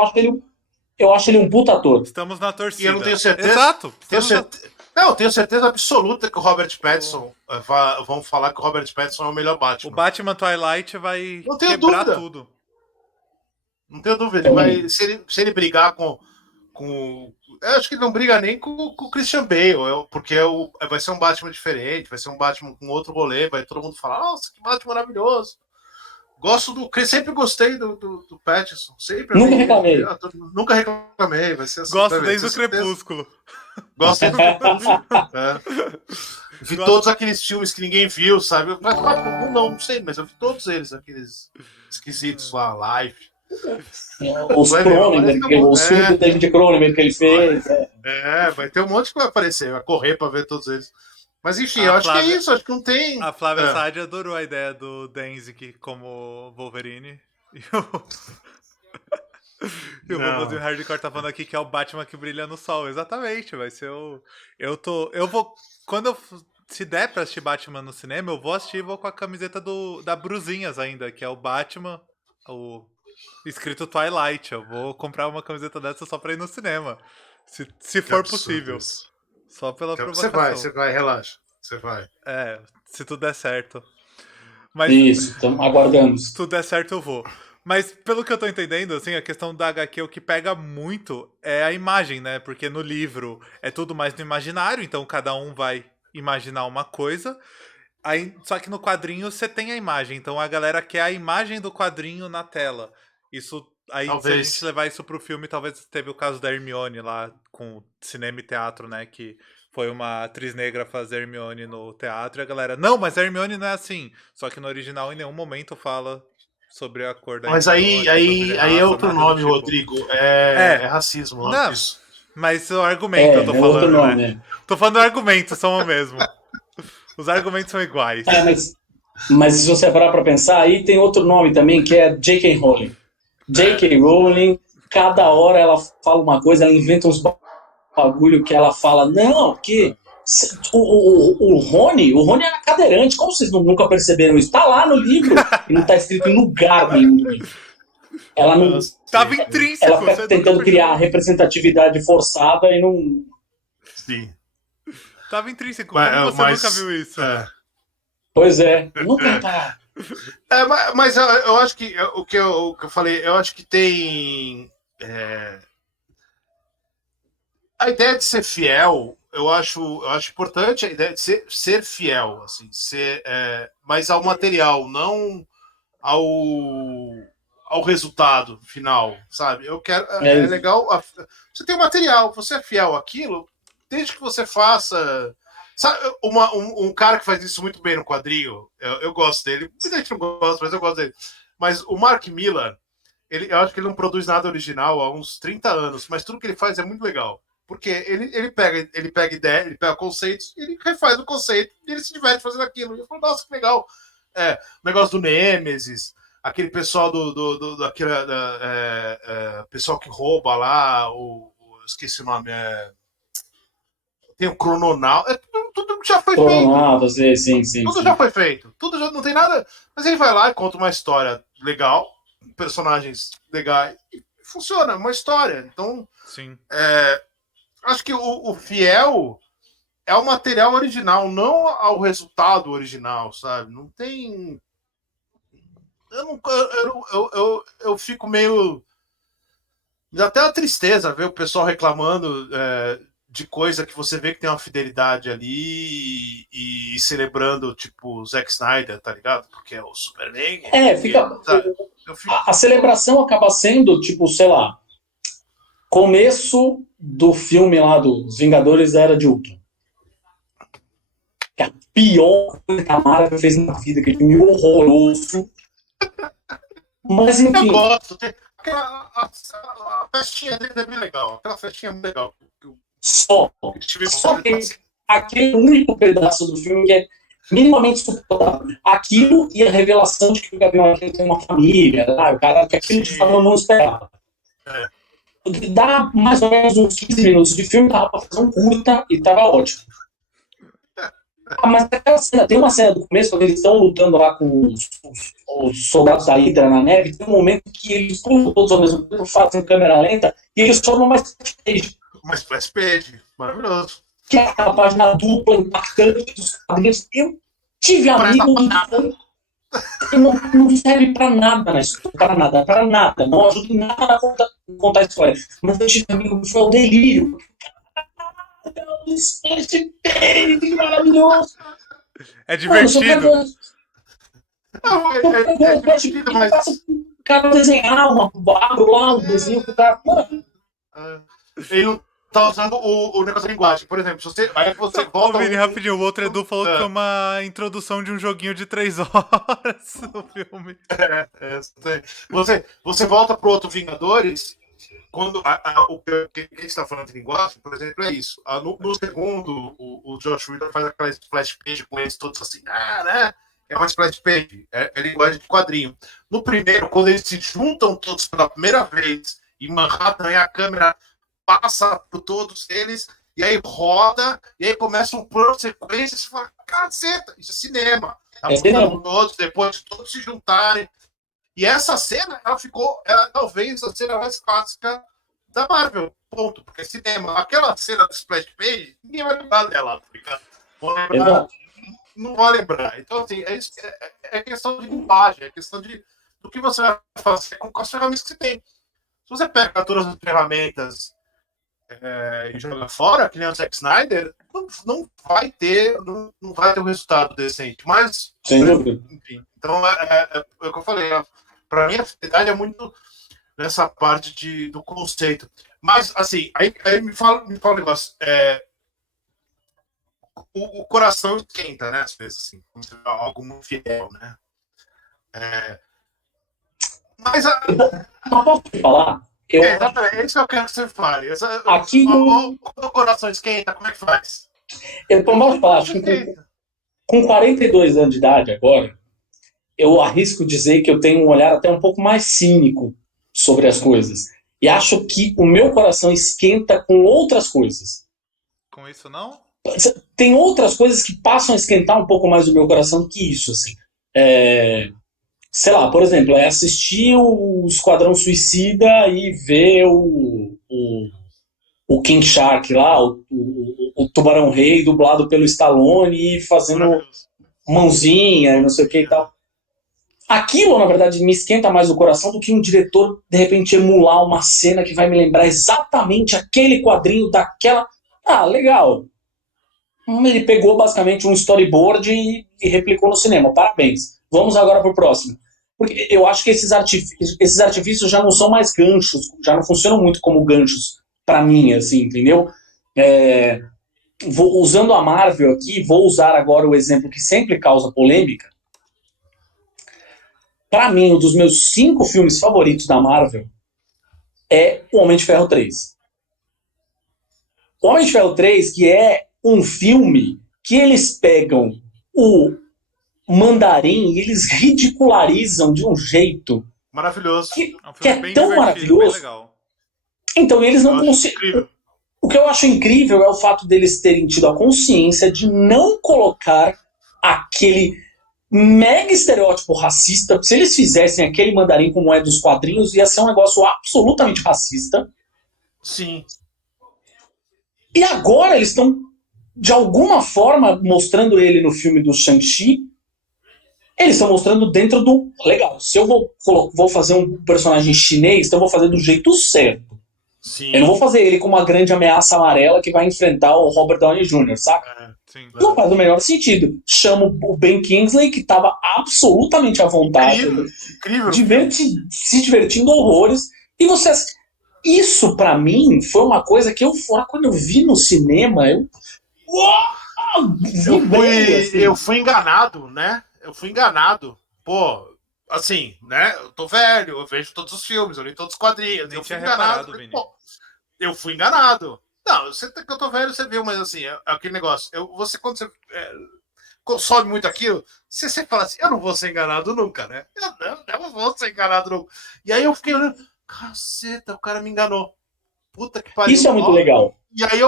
eu acho ele um puta ator. Estamos na torcida. E eu não tenho certeza. Exato. Não, eu tenho certeza absoluta que o Robert Pattinson vão falar que o Robert Pattinson é o melhor Batman. O Batman Twilight vai quebrar dúvida. Tudo. Não tenho dúvida. Ele vai, se ele brigar com. Eu acho que ele não briga nem com o Christian Bale, porque vai ser um Batman diferente, vai ser um Batman com outro rolê, vai todo mundo falar, nossa, que Batman maravilhoso. Sempre gostei do Pattinson. Sempre. Nunca reclamei. Nunca reclamei. Vai ser assim. Gosto desde o Crepúsculo. Gosto desde o Crepúsculo. Vi todos aqueles filmes que ninguém viu, sabe? Não sei, mas eu vi todos eles, aqueles esquisitos lá, Live. Os Cronenberg, os filmes do David Cronenberg que ele fez. Vai ter um monte que vai aparecer, vai correr pra ver todos eles. Mas enfim, eu acho que é isso, acho que não tem. A Flávia Saad adorou a ideia do Danzig como Wolverine. E o Robozinho Hardcore tá falando aqui que é o Batman que brilha no sol. Exatamente, vai ser o. Se der pra assistir Batman no cinema, eu vou assistir e vou com a camiseta da Bruzinhas ainda, que é o Batman, escrito Twilight. Eu vou comprar uma camiseta dessa só pra ir no cinema. Se for possível. Só pela provocação. Você vai, relaxa. Você vai. Se tudo der certo. Mas, isso, então aguardamos. Se tudo der certo, eu vou. Mas, pelo que eu tô entendendo, assim, a questão da HQ, o que pega muito é a imagem, né? Porque no livro é tudo mais no imaginário, então cada um vai imaginar uma coisa. Aí, só que no quadrinho você tem a imagem, então a galera quer a imagem do quadrinho na tela. Isso, aí talvez. Se a gente levar isso pro filme, talvez teve o caso da Hermione lá, com cinema e teatro, né? Que foi uma atriz negra fazer Hermione no teatro e a galera, não, mas a Hermione não é assim. Só que no original em nenhum momento fala sobre a cor da Mas Hermione. Aí é outro nome, tipo. Rodrigo. É racismo. Não, mas o argumento eu tô falando, outro nome, né? Tô falando do argumento, são o mesmo. Os argumentos são iguais. Mas se você parar pra pensar, aí tem outro nome também, que é J.K. Rowling. J.K. Rowling, cada hora ela fala uma coisa, ela inventa uns bagulho que ela fala, não, porque o Rony era cadeirante, como vocês nunca perceberam isso? Tá lá no livro e não tá escrito em lugar nenhum no livro. Ela não... Tava intrínseco. Ela fica tentando criar representatividade forçada e não... Sim. Tava intrínseco, como você nunca viu isso? Pois é, nunca tá. Mas eu acho que o que eu falei, eu acho que tem... A ideia de ser fiel, eu acho importante a ideia de ser fiel, assim, mas ao material, não ao resultado final, sabe? Eu quero. É legal. Você tem o material, você é fiel àquilo, desde que você faça. Sabe, um cara que faz isso muito bem no quadrinho, eu gosto dele. Muita gente não gosta, mas eu gosto dele. Mas o Mark Millar, eu acho que ele não produz nada original há uns 30 anos, mas tudo que ele faz é muito legal. Porque ele pega ideia, ele pega conceitos, ele refaz o conceito e ele se diverte fazendo aquilo. E eu falo, nossa, que legal. O negócio do Nemesis, aquele pessoal pessoal que rouba lá, esqueci o nome, tem o Crononauta, tudo já foi feito. Sim. Tudo já foi feito. Tudo já não tem nada. Mas ele vai lá e conta uma história legal, personagens legais, e funciona, uma história. Então, sim. Acho que o fiel é o material original, não ao resultado original, sabe? Não tem. Eu fico meio. Me dá até uma tristeza ver o pessoal reclamando de coisa que você vê que tem uma fidelidade ali e celebrando, tipo, o Zack Snyder, tá ligado? Porque é o Superman. A celebração acaba sendo, tipo, sei lá, começo do filme lá dos Vingadores da Era de Ultron. Que é a pior coisa que a Marvel fez na vida, que filme horroroso. Mas enfim. Eu gosto. A festinha dele é bem legal. Aquela festinha é muito legal. Só que aquele único pedaço do filme que é minimamente suportável. Aquilo e a revelação de que o Gavião Arqueiro tem uma família, o cara que aquilo de fato não esperava. Dá mais ou menos uns 15 minutos de filme, tava pra fazer um curta e tava ótimo. Mas aquela cena, tem uma cena do começo, quando eles estão lutando lá com os soldados da Hydra na neve, tem um momento que eles pulam todos ao mesmo tempo, fazem câmera lenta, e eles formam uma splash page. Uma splash page, maravilhoso. que é aquela página dupla, impactante dos quadrinhos. Eu tive amigo que não serve pra nada na história, pra nada. Não ajuda em nada a contar a história. Mas eu tive amigo que foi o delírio. Splash Page, maravilhoso! É divertido. Mano, é divertido, mas... O cara desenhar abro lá um desenho que o cara... Mano... Ele não tá usando o negócio da linguagem. Por exemplo, se você, aí você volta... Ô, Vini, rapidinho, o outro Edu falou que foi uma introdução de um joguinho de 3 horas no filme. Você volta pro outro Vingadores, quando o que a gente tá falando de linguagem, por exemplo, é isso. No segundo, o Josh Whedon faz aquela splash page com eles todos assim, né? É uma splash page, é linguagem de quadrinho. No primeiro, quando eles se juntam todos pela primeira vez em Manhattan, e a câmera passa por todos eles, e aí roda, e aí começa um plano de sequência, e você fala, caceta, isso é cinema. Tá mostrando todos, depois de todos se juntarem. E essa cena, ela talvez a cena mais clássica da Marvel, ponto, porque é cinema. Aquela cena do Splash Page, ninguém vai lembrar dela, não vai lembrar. Então, assim, é questão de linguagem, é questão do que você vai fazer com as ferramentas que você tem. Se você pega todas as ferramentas e joga fora, que nem o Zack Snyder, não vai ter um resultado decente. Mas, enfim, então é o que eu falei. Para mim, a fidelidade é muito nessa parte do conceito. Mas, assim, aí me fala um negócio. O coração esquenta, né? Às vezes, assim, quando você vê algo muito fiel, né? Mas posso falar? Exatamente, é isso que eu quero que você fale. Aqui quando o coração esquenta, como é que faz? Eu posso falar, acho que com 42 anos de idade agora, eu arrisco dizer que eu tenho um olhar até um pouco mais cínico sobre as coisas. E acho que o meu coração esquenta com outras coisas. Com isso não? Tem outras coisas que passam a esquentar um pouco mais o meu coração do que isso, assim. Sei lá, por exemplo, assistir o Esquadrão Suicida e ver o King Shark lá, o Tubarão Rei, dublado pelo Stallone e fazendo mãozinha e não sei o que e tal. Aquilo, na verdade, me esquenta mais o coração do que um diretor, de repente, emular uma cena que vai me lembrar exatamente aquele quadrinho daquela... legal. Ele pegou, basicamente, um storyboard e replicou no cinema. Parabéns. Vamos agora pro próximo. Porque eu acho que esses artifícios já não são mais ganchos, já não funcionam muito como ganchos pra mim, assim, entendeu? Usando a Marvel aqui, vou usar agora o exemplo que sempre causa polêmica. Pra mim, um dos meus 5 filmes favoritos da Marvel é o Homem de Ferro 3. O Homem de Ferro 3, que é um filme que eles pegam o Mandarim e eles ridicularizam de um jeito maravilhoso. Que é tão maravilhoso. Então eles não conseguem. O que eu acho incrível é o fato deles terem tido a consciência de não colocar aquele mega estereótipo racista. Se eles fizessem aquele Mandarim como é dos quadrinhos, ia ser um negócio absolutamente racista. Sim. E agora eles estão, de alguma forma, mostrando ele no filme do Shang-Chi. Eles estão mostrando dentro do... Legal, se eu vou fazer um personagem chinês, então eu vou fazer do jeito certo. Sim. Eu não vou fazer ele como uma grande ameaça amarela que vai enfrentar o Robert Downey Jr., saca? Sim, não faz o menor sentido. Chamo o Ben Kingsley, que estava absolutamente à vontade, incrível. Se divertindo horrores, e você... Isso, pra mim, foi uma coisa que quando eu vi no cinema, eu fui enganado, né? Eu fui enganado. Pô, assim, né? Eu tô velho, eu vejo todos os filmes, eu li todos os quadrinhos. Eu fui enganado. Eu fui enganado. Não, você que eu tô velho, você viu, mas assim, aquele negócio. Quando você consome muito aquilo, você fala assim, eu não vou ser enganado nunca, né? Eu não vou ser enganado nunca. E aí eu fiquei olhando, caceta, o cara me enganou. Puta que pariu. Isso é muito legal. E aí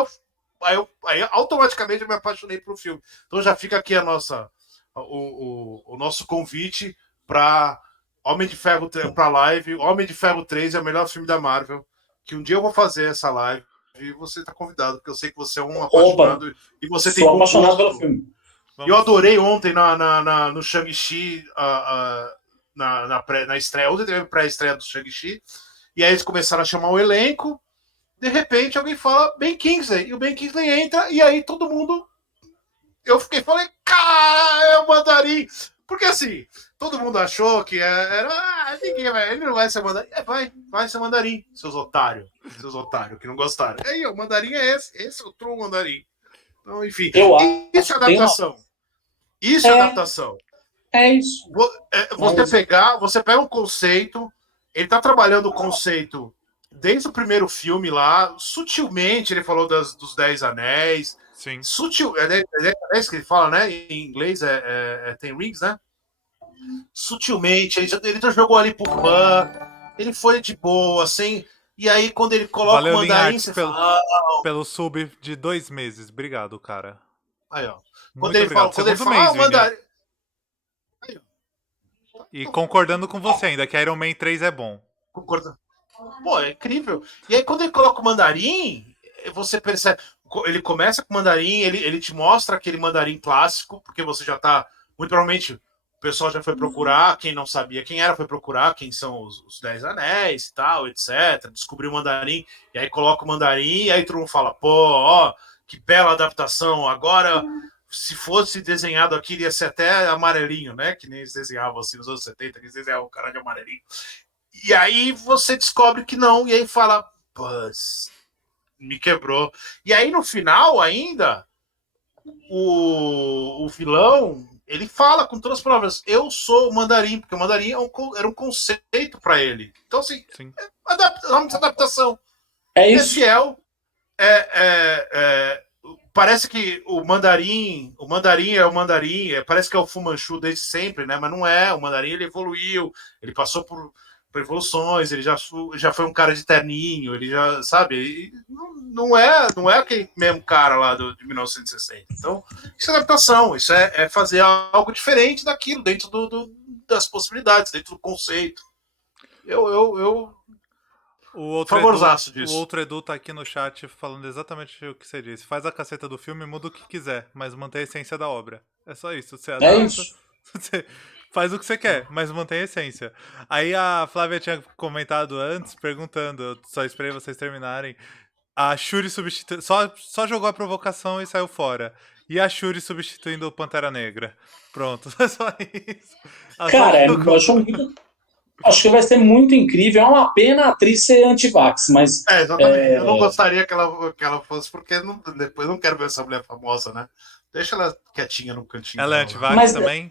aí automaticamente eu me apaixonei pelo filme. Então já fica aqui o nosso convite para Homem de Ferro para live. Homem de Ferro 3 é o melhor filme da Marvel. Que um dia eu vou fazer essa live. você tá convidado, porque eu sei que você é um apaixonado. E você tem apaixonado pelo filme. Eu adorei ontem no Shang-Chi, na estreia. Ontem teve a pré-estreia do Shang-Chi. E aí eles começaram a chamar o elenco. De repente alguém fala Ben Kingsley. E o Ben Kingsley entra. E aí todo mundo... falei, cara, é o Mandarim. Porque assim, todo mundo achou que ele não vai ser Mandarim. Vai ser Mandarim, seus otários que não gostaram. Aí, o Mandarim é esse é o True Mandarim. Então, enfim, isso é adaptação. Isso é adaptação. É isso. Você pega um conceito, ele tá trabalhando o conceito desde o primeiro filme lá, sutilmente ele falou dos 10 Anéis. Sim. Sutil, é isso que ele fala, né? Em inglês tem rings, né? Sutilmente, ele já jogou ali por fã, ele foi de boa, assim. E aí, quando ele coloca o Mandarim, você fala. Pelo sub de 2 meses. Obrigado, cara. Aí, ó. Quando ele fala o Mandarim. Aí, e concordando com você ainda, que Iron Man 3 é bom. Concordando. Pô, é incrível. E aí, quando ele coloca o Mandarim, você percebe. Ele começa com o Mandarim, ele te mostra aquele Mandarim clássico, porque você já tá. Muito provavelmente o pessoal já foi procurar, quem não sabia quem era, foi procurar quem são os 10 Anéis e tal, etc. Descobriu o Mandarim, e aí coloca o Mandarim, e aí todo mundo fala, pô, ó, que bela adaptação. Agora, se fosse desenhado aqui, iria ser até amarelinho, né? Que nem eles desenhavam assim nos anos 70, que eles desenhavam o cara de amarelinho. E aí você descobre que não, e aí fala, putz, me quebrou. E aí no final ainda, o vilão, ele fala com todas as palavras, eu sou o Mandarim, porque o Mandarim era um conceito para ele. Então assim, adaptação. É isso. Fiel. Parece que o Mandarim é o Mandarim, parece que é o Fu Manchu desde sempre, né? Mas não é, o Mandarim ele evoluiu, ele passou por evoluções, ele já foi um cara de terninho, ele já, sabe, não é aquele mesmo cara lá de 1960. Então, isso é adaptação, isso é fazer algo diferente daquilo, dentro das possibilidades, dentro do conceito. Eu favorzaço disso. O outro Edu tá aqui no chat falando exatamente o que você disse. Faz a caceta do filme, muda o que quiser, mas mantém a essência da obra. É só isso. Você adapta, você faz o que você quer, mas mantém a essência. Aí a Flávia tinha comentado antes, perguntando, eu só esperei vocês terminarem. A Shuri substituindo. Só jogou a provocação e saiu fora. E a Shuri substituindo o Pantera Negra. Pronto, é só isso. Cara, acho que vai ser muito incrível. É uma pena a atriz ser anti-vax, mas. Exatamente. Eu não gostaria que ela fosse, porque depois não quero ver essa mulher famosa, né? Deixa ela quietinha no cantinho. Ela é anti-vax também?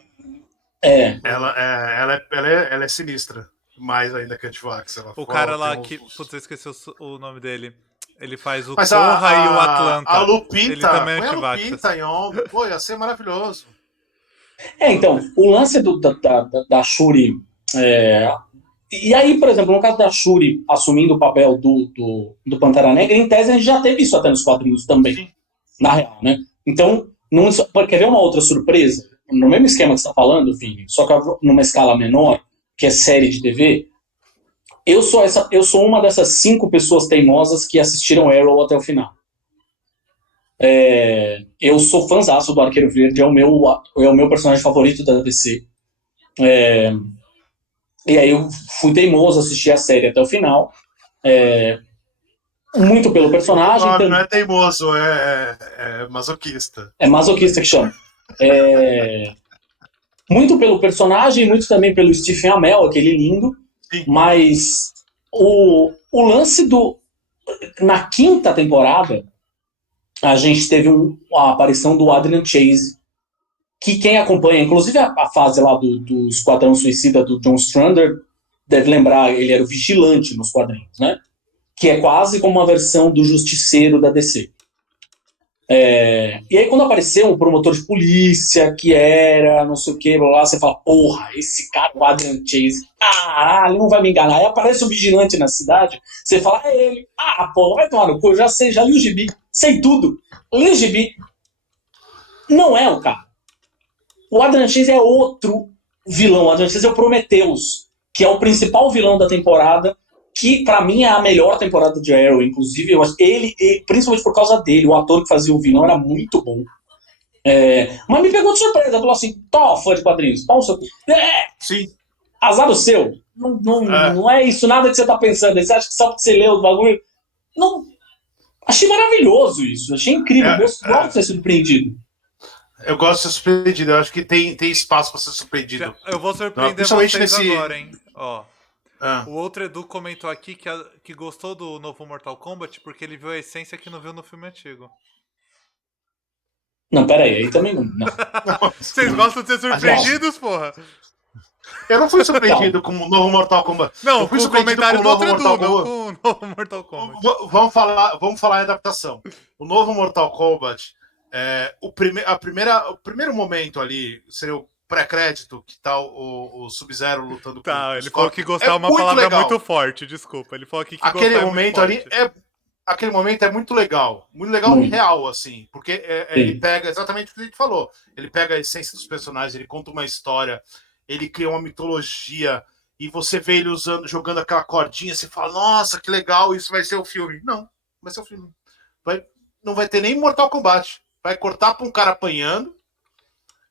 Ela é sinistra. Mais ainda que anti-vax. O cara lá que. Putz, eu esqueci o nome dele. Ele faz o Corra e o Atlanta. A Lupita. Ele também é anti-vax. A Lupita em ombro. Pô, ia ser maravilhoso. Então, o lance da Shuri. E aí, por exemplo, no caso da Shuri assumindo o papel do Pantera Negra, em tese a gente já teve isso até nos quadrinhos também. Sim. Na real, né? Então, quer ver uma outra surpresa? No mesmo esquema que você está falando, Vini, só que numa escala menor, que é série de TV, eu sou uma dessas 5 pessoas teimosas que assistiram Arrow até o final. Eu sou fãzaço do Arqueiro Verde, é o meu personagem favorito da DC. E aí eu fui teimoso, assisti a série até o final. Muito pelo personagem. Não é teimoso, é masoquista. É masoquista que chama. Muito pelo personagem, muito também pelo Stephen Amell, aquele lindo. Sim. Mas o lance na 5ª temporada, a gente teve a aparição do Adrian Chase, que quem acompanha, inclusive a fase lá do Esquadrão Suicida do John Strander, deve lembrar, ele era o vigilante nos quadrinhos, né? Que é quase como uma versão do Justiceiro da DC. E aí quando apareceu um promotor de polícia, que era não sei o que, lá, você fala, porra, esse cara, o Adrian Chase, caralho, não vai me enganar. Aí aparece um vigilante na cidade, você fala, é ele. Pô, vai tomar no cu, eu já sei, já li o gibi, sei tudo. Li o gibi. Não é o cara. O Adrian Chase é outro vilão. O Adrian Chase é o Prometheus, que é o principal vilão da temporada, que pra mim é a melhor temporada de Arrow, inclusive, eu acho ele, principalmente por causa dele, o ator que fazia o vilão era muito bom. Mas me pegou de surpresa, falou assim, fã de quadrinhos, Sim. Azar o seu, não é isso nada que você tá pensando, você acha que só porque você leu o bagulho, não, achei maravilhoso isso, achei incrível, gosto de ser surpreendido. Eu gosto de ser surpreendido, eu acho que tem espaço pra ser surpreendido. Eu vou surpreender vocês agora, hein, ó. O outro Edu comentou aqui que gostou do novo Mortal Kombat porque ele viu a essência que não viu no filme antigo. Não, peraí, aí também não. Vocês gostam de ser surpreendidos, porra? Eu não fui surpreendido com o novo Mortal Kombat. Não, eu fui com o comentário do outro Edu, não Kombat. com o novo Mortal Kombat. Vamos falar em adaptação. O novo Mortal Kombat, o primeiro momento ali, seria o pré-crédito, que tá o Sub-Zero lutando com o ele falou que gostar é uma palavra legal. Muito forte, desculpa. Ele falou aqui que aquele momento ali aquele momento é muito legal real, assim, porque ele pega exatamente o que a gente falou. Ele pega a essência dos personagens, ele conta uma história, ele cria uma mitologia, e você vê ele jogando aquela cordinha, você fala, nossa, que legal, isso vai ser o filme. Não vai ser o filme. Não vai ter nem Mortal Kombat. Vai cortar pra um cara apanhando,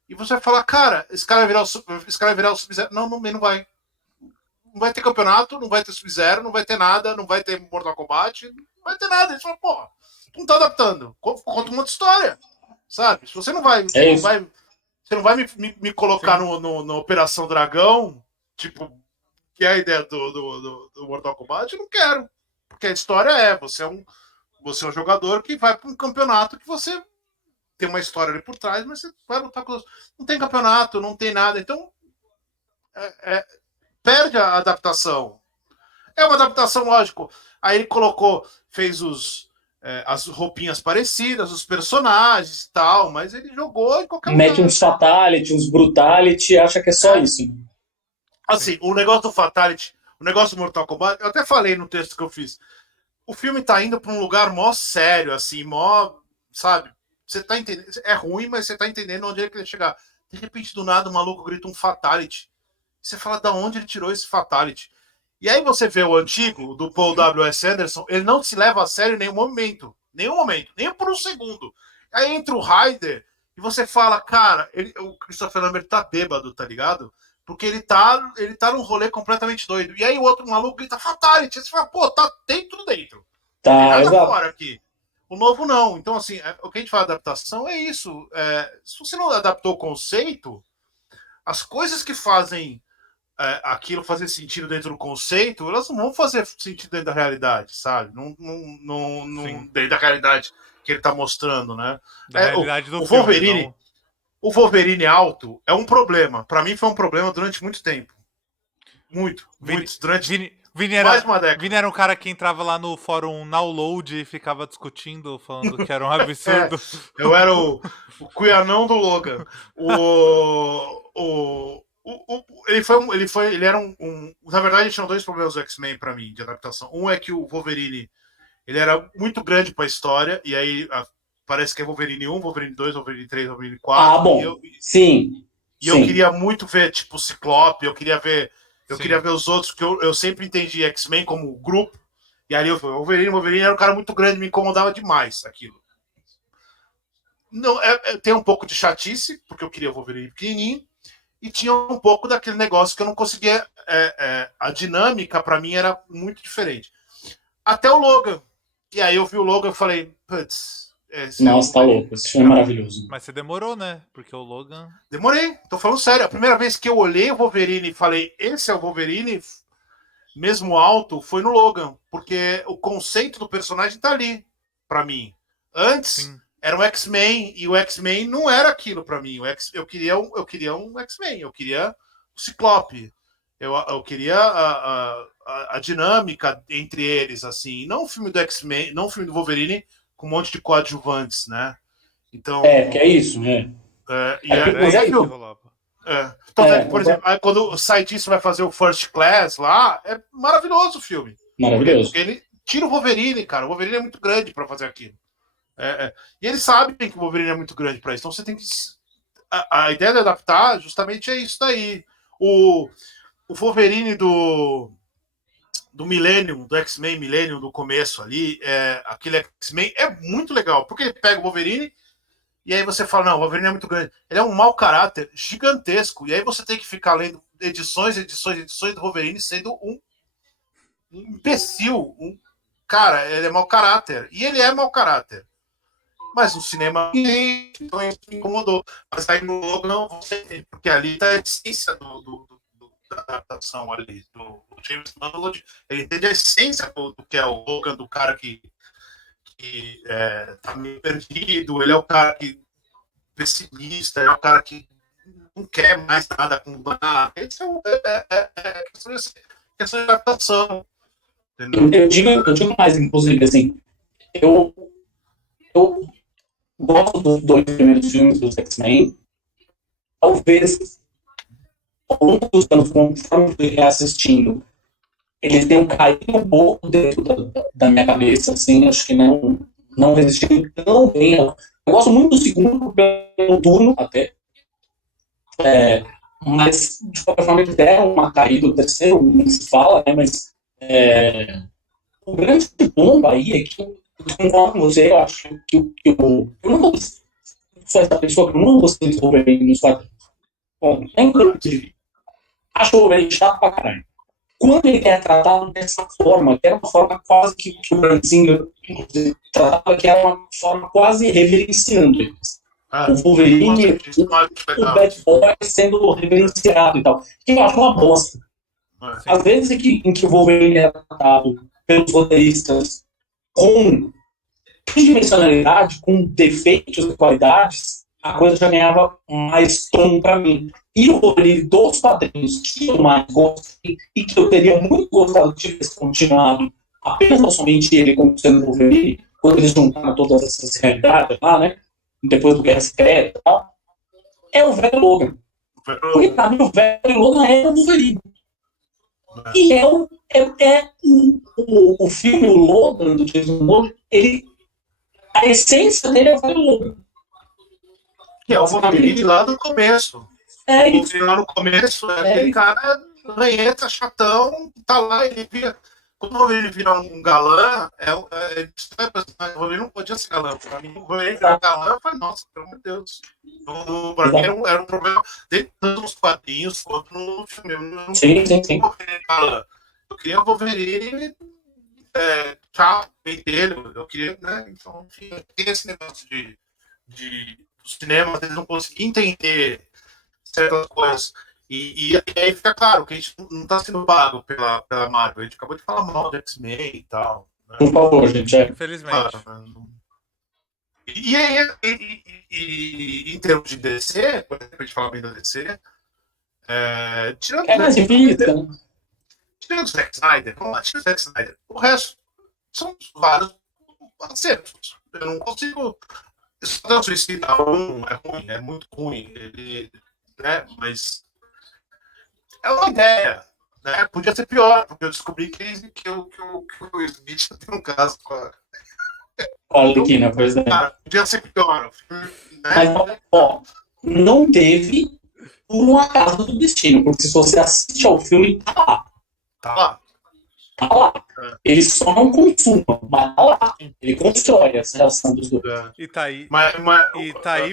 e você vai falar, cara, esse cara vai virar o Sub-Zero. Não vai. Não vai ter campeonato, não vai ter Sub-Zero, não vai ter nada, não vai ter Mortal Kombat, não vai ter nada. Eles falam, porra, tu não tá adaptando. Conta uma outra história, sabe? Se você não vai... Você não vai me colocar no Operação Dragão, tipo, que é a ideia do Mortal Kombat, eu não quero. Porque a história você é um jogador que vai para um campeonato que você tem uma história ali por trás, mas você vai lutar com os... Não tem campeonato, não tem nada. Então, perde a adaptação. É uma adaptação, lógico. Aí ele fez as roupinhas parecidas, os personagens e tal, mas ele jogou em qualquer lugar. Mete uns Fatality, uns Brutality, acha que é só isso. Assim, o negócio do Fatality, o negócio do Mortal Kombat, eu até falei no texto que eu fiz, o filme tá indo pra um lugar mó sério, assim, sabe? Você tá entendendo, é ruim, mas você tá entendendo onde ele quer chegar. De repente, do nada, o maluco grita um Fatality. Você fala, da onde ele tirou esse Fatality? E aí você vê o antigo, do Paul W.S. Anderson, ele não se leva a sério em nenhum momento, nem por um segundo. Aí entra o Ryder e você fala, cara, o Christopher Lambert tá bêbado, tá ligado? Porque ele tá num rolê completamente doido. E aí o outro maluco grita Fatality. Você fala, pô, tem tudo dentro. Tá, tem nada fora aqui. O novo não. Então, assim, o que a gente fala de adaptação é isso. Se você não adaptou o conceito, as coisas que fazem aquilo fazer sentido dentro do conceito, elas não vão fazer sentido dentro da realidade, sabe? Não dentro da realidade que ele tá mostrando, né? Da realidade do o filme, Wolverine, não. O Wolverine alto é um problema. Para mim foi um problema durante muito tempo. Muito. Durante mais de uma década. Vini era um cara que entrava lá no fórum Nowload e ficava discutindo, falando que era um absurdo. Eu era o cuianão do Logan. Ele era na verdade, tinham dois problemas do X-Men para mim de adaptação. Um é que o Wolverine ele era muito grande para a história e aí parece que é Wolverine 1, Wolverine 2, Wolverine 3, Wolverine 4. Ah, bom. Sim. Eu queria muito ver tipo Ciclope, eu queria ver os outros, porque eu sempre entendi X-Men como grupo. E aí o Wolverine era um cara muito grande, me incomodava demais aquilo. Não, tem um pouco de chatice, porque eu queria o Wolverine pequenininho, e tinha um pouco daquele negócio que eu não conseguia. A dinâmica, para mim, era muito diferente. Até o Logan. E aí eu vi o Logan e falei, putz. Nossa, tá louco, esse filme é maravilhoso. Mas você demorou, né? Porque o Logan... Demorei, tô falando sério. A primeira vez que eu olhei o Wolverine e falei, esse é o Wolverine, mesmo alto, foi no Logan. Porque o conceito do personagem tá ali, pra mim. Antes, era um X-Men, e o X-Men não era aquilo pra mim. Eu queria um X-Men, eu queria o Ciclope. Eu queria a dinâmica entre eles, assim. Não o filme do X-Men, não o filme do Wolverine com um monte de coadjuvantes, né? Então, que é isso, né? Por exemplo, quando o Sai Disso vai fazer o First Class lá, é maravilhoso o filme. Maravilhoso. Porque ele tira o Wolverine, cara. O Wolverine é muito grande para fazer aquilo. E eles sabem que o Wolverine é muito grande para isso. Então você tem que. A ideia de adaptar justamente é isso daí. O Wolverine do do Millennium, do X-Men Millennium, do começo ali, aquele X-Men é muito legal, porque ele pega o Wolverine e aí você fala, não, o Wolverine é muito grande. Ele é um mau caráter gigantesco, e aí você tem que ficar lendo edições do Wolverine sendo um imbecil, cara, ele é mau caráter, e ele é mau caráter. Mas no cinema ninguém incomodou. Mas aí no Logan, porque ali tá a essência da adaptação ali, do James Mangold, ele entende a essência do que é o Logan, do cara que tá meio perdido, ele é o cara que pessimista, é o cara que não quer mais nada com nada. Esse questão de adaptação. Eu digo mais, inclusive, assim, eu gosto dos 2 primeiros filmes dos X-Men. Talvez, ao longo dos anos, conforme fui reassistindo, eles tenham caído um pouco dentro da minha cabeça, assim, acho que não resistiram tão bem. Eu gosto muito do segundo, pelo turno, até. Mas, de qualquer forma, eles deram uma caída, o terceiro não se fala, né, mas o grande ponto aí é que eu concordo com você, eu acho que eu não vou só essa pessoa que eu não gostei de Wolverine nos quadrinhos. Bom, inclusive, acho o Wolverine chato pra caralho. Quando ele é tratado dessa forma, que era uma forma quase que o Bryan Singer tratava, que era uma forma quase reverenciando eles. O Wolverine, o Bad Boy sendo reverenciado e tal. Que eu acho uma bosta. Às vezes em que o Wolverine é tratado pelos roteiristas com tridimensionalidade, com defeitos e qualidades, a coisa já ganhava mais tom pra mim. E o Wolverine dos quadrinhos que eu mais gostei e que eu teria muito gostado de ter continuado apenas não somente ele como sendo Wolverine, quando eles juntaram todas essas realidades lá, né? Depois do Guerra Secreta e tal, é o velho Logan. Porque pra mim o velho Logan é o Wolverine. E o filme, o Logan, do Jason Momoa, a essência dele é o velho Logan. Que é o Wolverine lá do começo. O Wolverine lá no começo, aquele cara ranheta, chatão, tá lá, ele vira. Quando o Wolverine vira um galã, o Wolverine não podia ser galã. Pra mim, o Wolverine virar galã, eu falei, nossa, pelo amor de Deus. Pra mim era um problema dentro dos quadrinhos quanto no filme. Eu não sim. Galã. Eu queria o Wolverine pentelho, eu queria, né? Então, enfim, tem esse negócio do cinema, eles não conseguiam entender certas coisas. E aí fica claro que a gente não está sendo pago pela Marvel. A gente acabou de falar mal do X-Men e tal. Né? Por favor, gente. Infelizmente. E em termos de DC, por exemplo, a gente fala bem da DC, tirando o Zack Snyder, o resto são vários acertos. Eu não consigo. Esquadrão Suicida 1 é ruim, é muito ruim. Né? Mas é uma ideia. Né? Podia ser pior, porque eu descobri que o Smith tem um caso com a Arlequina, pois é. Podia ser pior. Né? Mas, ó, não teve por um acaso do destino, porque se você assiste ao filme, tá lá. Tá lá. Tá lá. Ele só não consuma, mas tá lá. Ele constrói essa relação dos dois. E tá aí,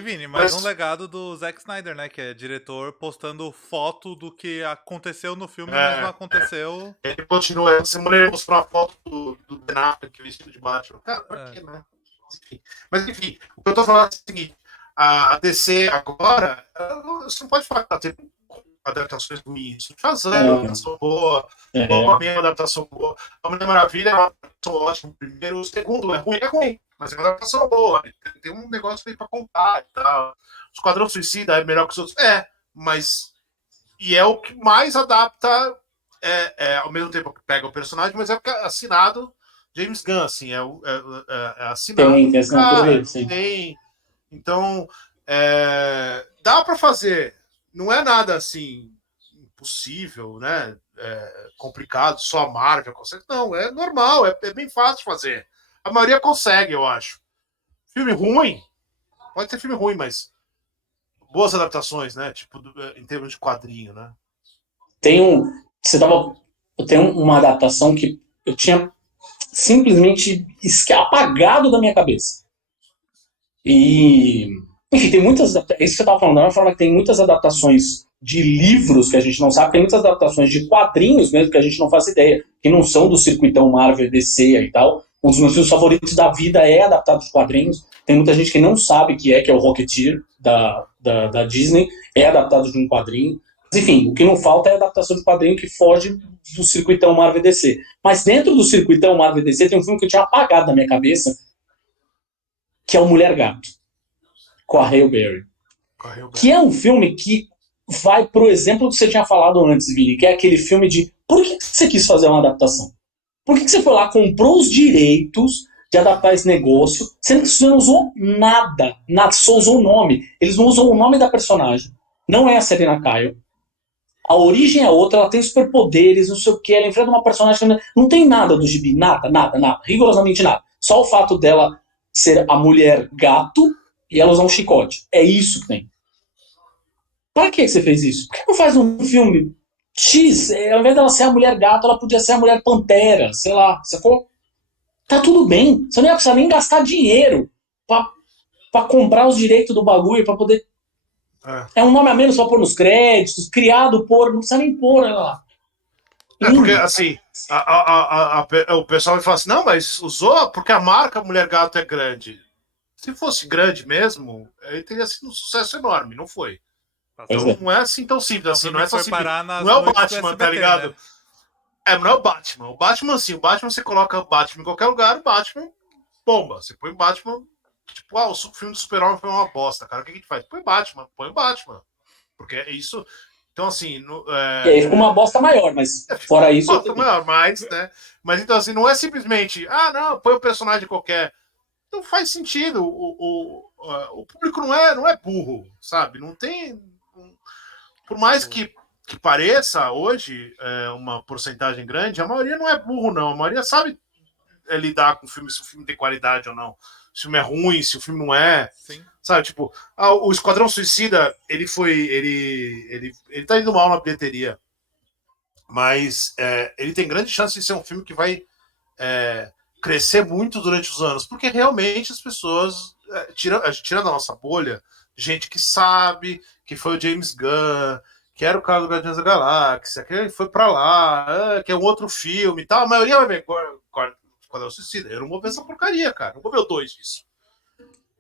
Vini, mais um legado do Zack Snyder, né? Que é diretor postando foto do que aconteceu no filme, mas não aconteceu. Ele continua. Essa semana ele mostrou uma foto do Ben Affleck vestido de Batman. Cara, pra quê, né? Mas enfim, o que eu tô falando é o seguinte: a DC agora, você não pode falar que tá tendo adaptações ruins. Shazam é uma adaptação boa, Aquaman é uma adaptação boa, a Mulher Maravilha é uma adaptação ótima. O primeiro, o segundo é ruim, mas é uma adaptação boa. Tem um negócio aí pra contar e tal. O Esquadrão Suicida é melhor que os outros. Mas. E é o que mais adapta, ao mesmo tempo que pega o personagem, mas é o que é assinado James Gunn, assim, é assinado. Tem assinatura, sim. Tem. Então, dá pra fazer. Não é nada assim impossível, né? Complicado, só a Marvel consegue. Não, é normal, é bem fácil de fazer. A maioria consegue, eu acho. Filme ruim, pode ter filme ruim, mas boas adaptações, né? Tipo, em termos de quadrinho, né? Você tava eu tenho uma adaptação que eu tinha simplesmente apagado da minha cabeça. E, enfim, tem muitas. É isso que você estava falando, da mesma forma que tem muitas adaptações de livros que a gente não sabe, tem muitas adaptações de quadrinhos mesmo que a gente não faz ideia, que não são do circuitão Marvel, DC e tal. Um dos meus filmes favoritos da vida é adaptado de quadrinhos. Tem muita gente que não sabe que é o Rocketeer, da Disney, é adaptado de um quadrinho. Mas, enfim, o que não falta é a adaptação de quadrinho que foge do circuitão Marvel DC. Mas dentro do circuitão Marvel DC tem um filme que eu tinha apagado da minha cabeça, que é o Mulher Gato, com a Halle Berry. Que é um filme que vai pro exemplo que você tinha falado antes, Vini, que é aquele filme de por que você quis fazer uma adaptação? Por que você foi lá, comprou os direitos de adaptar esse negócio, sendo que você não usou nada, só usou o nome. Eles não usam o nome da personagem. Não é a Selina Kyle. A origem é outra, ela tem superpoderes, não sei o que, ela enfrenta uma personagem que não tem nada do gibi, nada, rigorosamente nada. Só o fato dela ser a mulher gato e ela usar um chicote. É isso que tem. Pra que você fez isso? Por que não faz um filme X? Ao invés dela ser a mulher gato, ela podia ser a mulher pantera, sei lá, sacou? Tá tudo bem. Você não ia precisar nem gastar dinheiro pra comprar os direitos do bagulho, pra poder... É um nome a menos pra pôr nos créditos, criado por... Não precisa nem pôr ela lá. Porque, assim, o pessoal vai falar assim, não, mas usou porque a marca Mulher Gato é grande. Se fosse grande mesmo, ele teria sido um sucesso enorme, não foi. Então não é assim tão simples, assim, não é só simples. Não é o Batman, SBT, tá ligado? Né? Não é o Batman. O Batman, assim, o Batman você coloca o Batman em qualquer lugar, o Batman bomba. Você põe o Batman, tipo, o filme do Super-Homem foi uma bosta, cara. O que a gente faz? Põe o Batman. Porque é isso. Então, assim. E aí fica uma bosta maior, mas fora isso. Uma bosta maior, né? Mas então, assim, não é simplesmente, não, põe um personagem qualquer. Não faz sentido. O público não é burro, sabe? Não tem. Por mais que pareça hoje uma porcentagem grande, a maioria não é burro, não. A maioria sabe lidar com o filme, se o filme tem qualidade ou não. Se o filme é ruim, se o filme não é. Sim. Sabe, tipo, o Esquadrão Suicida, ele tá indo mal na bilheteria. Mas ele tem grande chance de ser um filme que vai crescer muito durante os anos, porque realmente as pessoas a gente tira da nossa bolha gente que sabe, que foi o James Gunn, que era o cara do Guardiões da Galáxia, que foi pra lá, que é um outro filme e tal. A maioria vai ver Esquadrão Suicida. Eu não vou ver essa porcaria, cara. Não vou ver o 2 disso.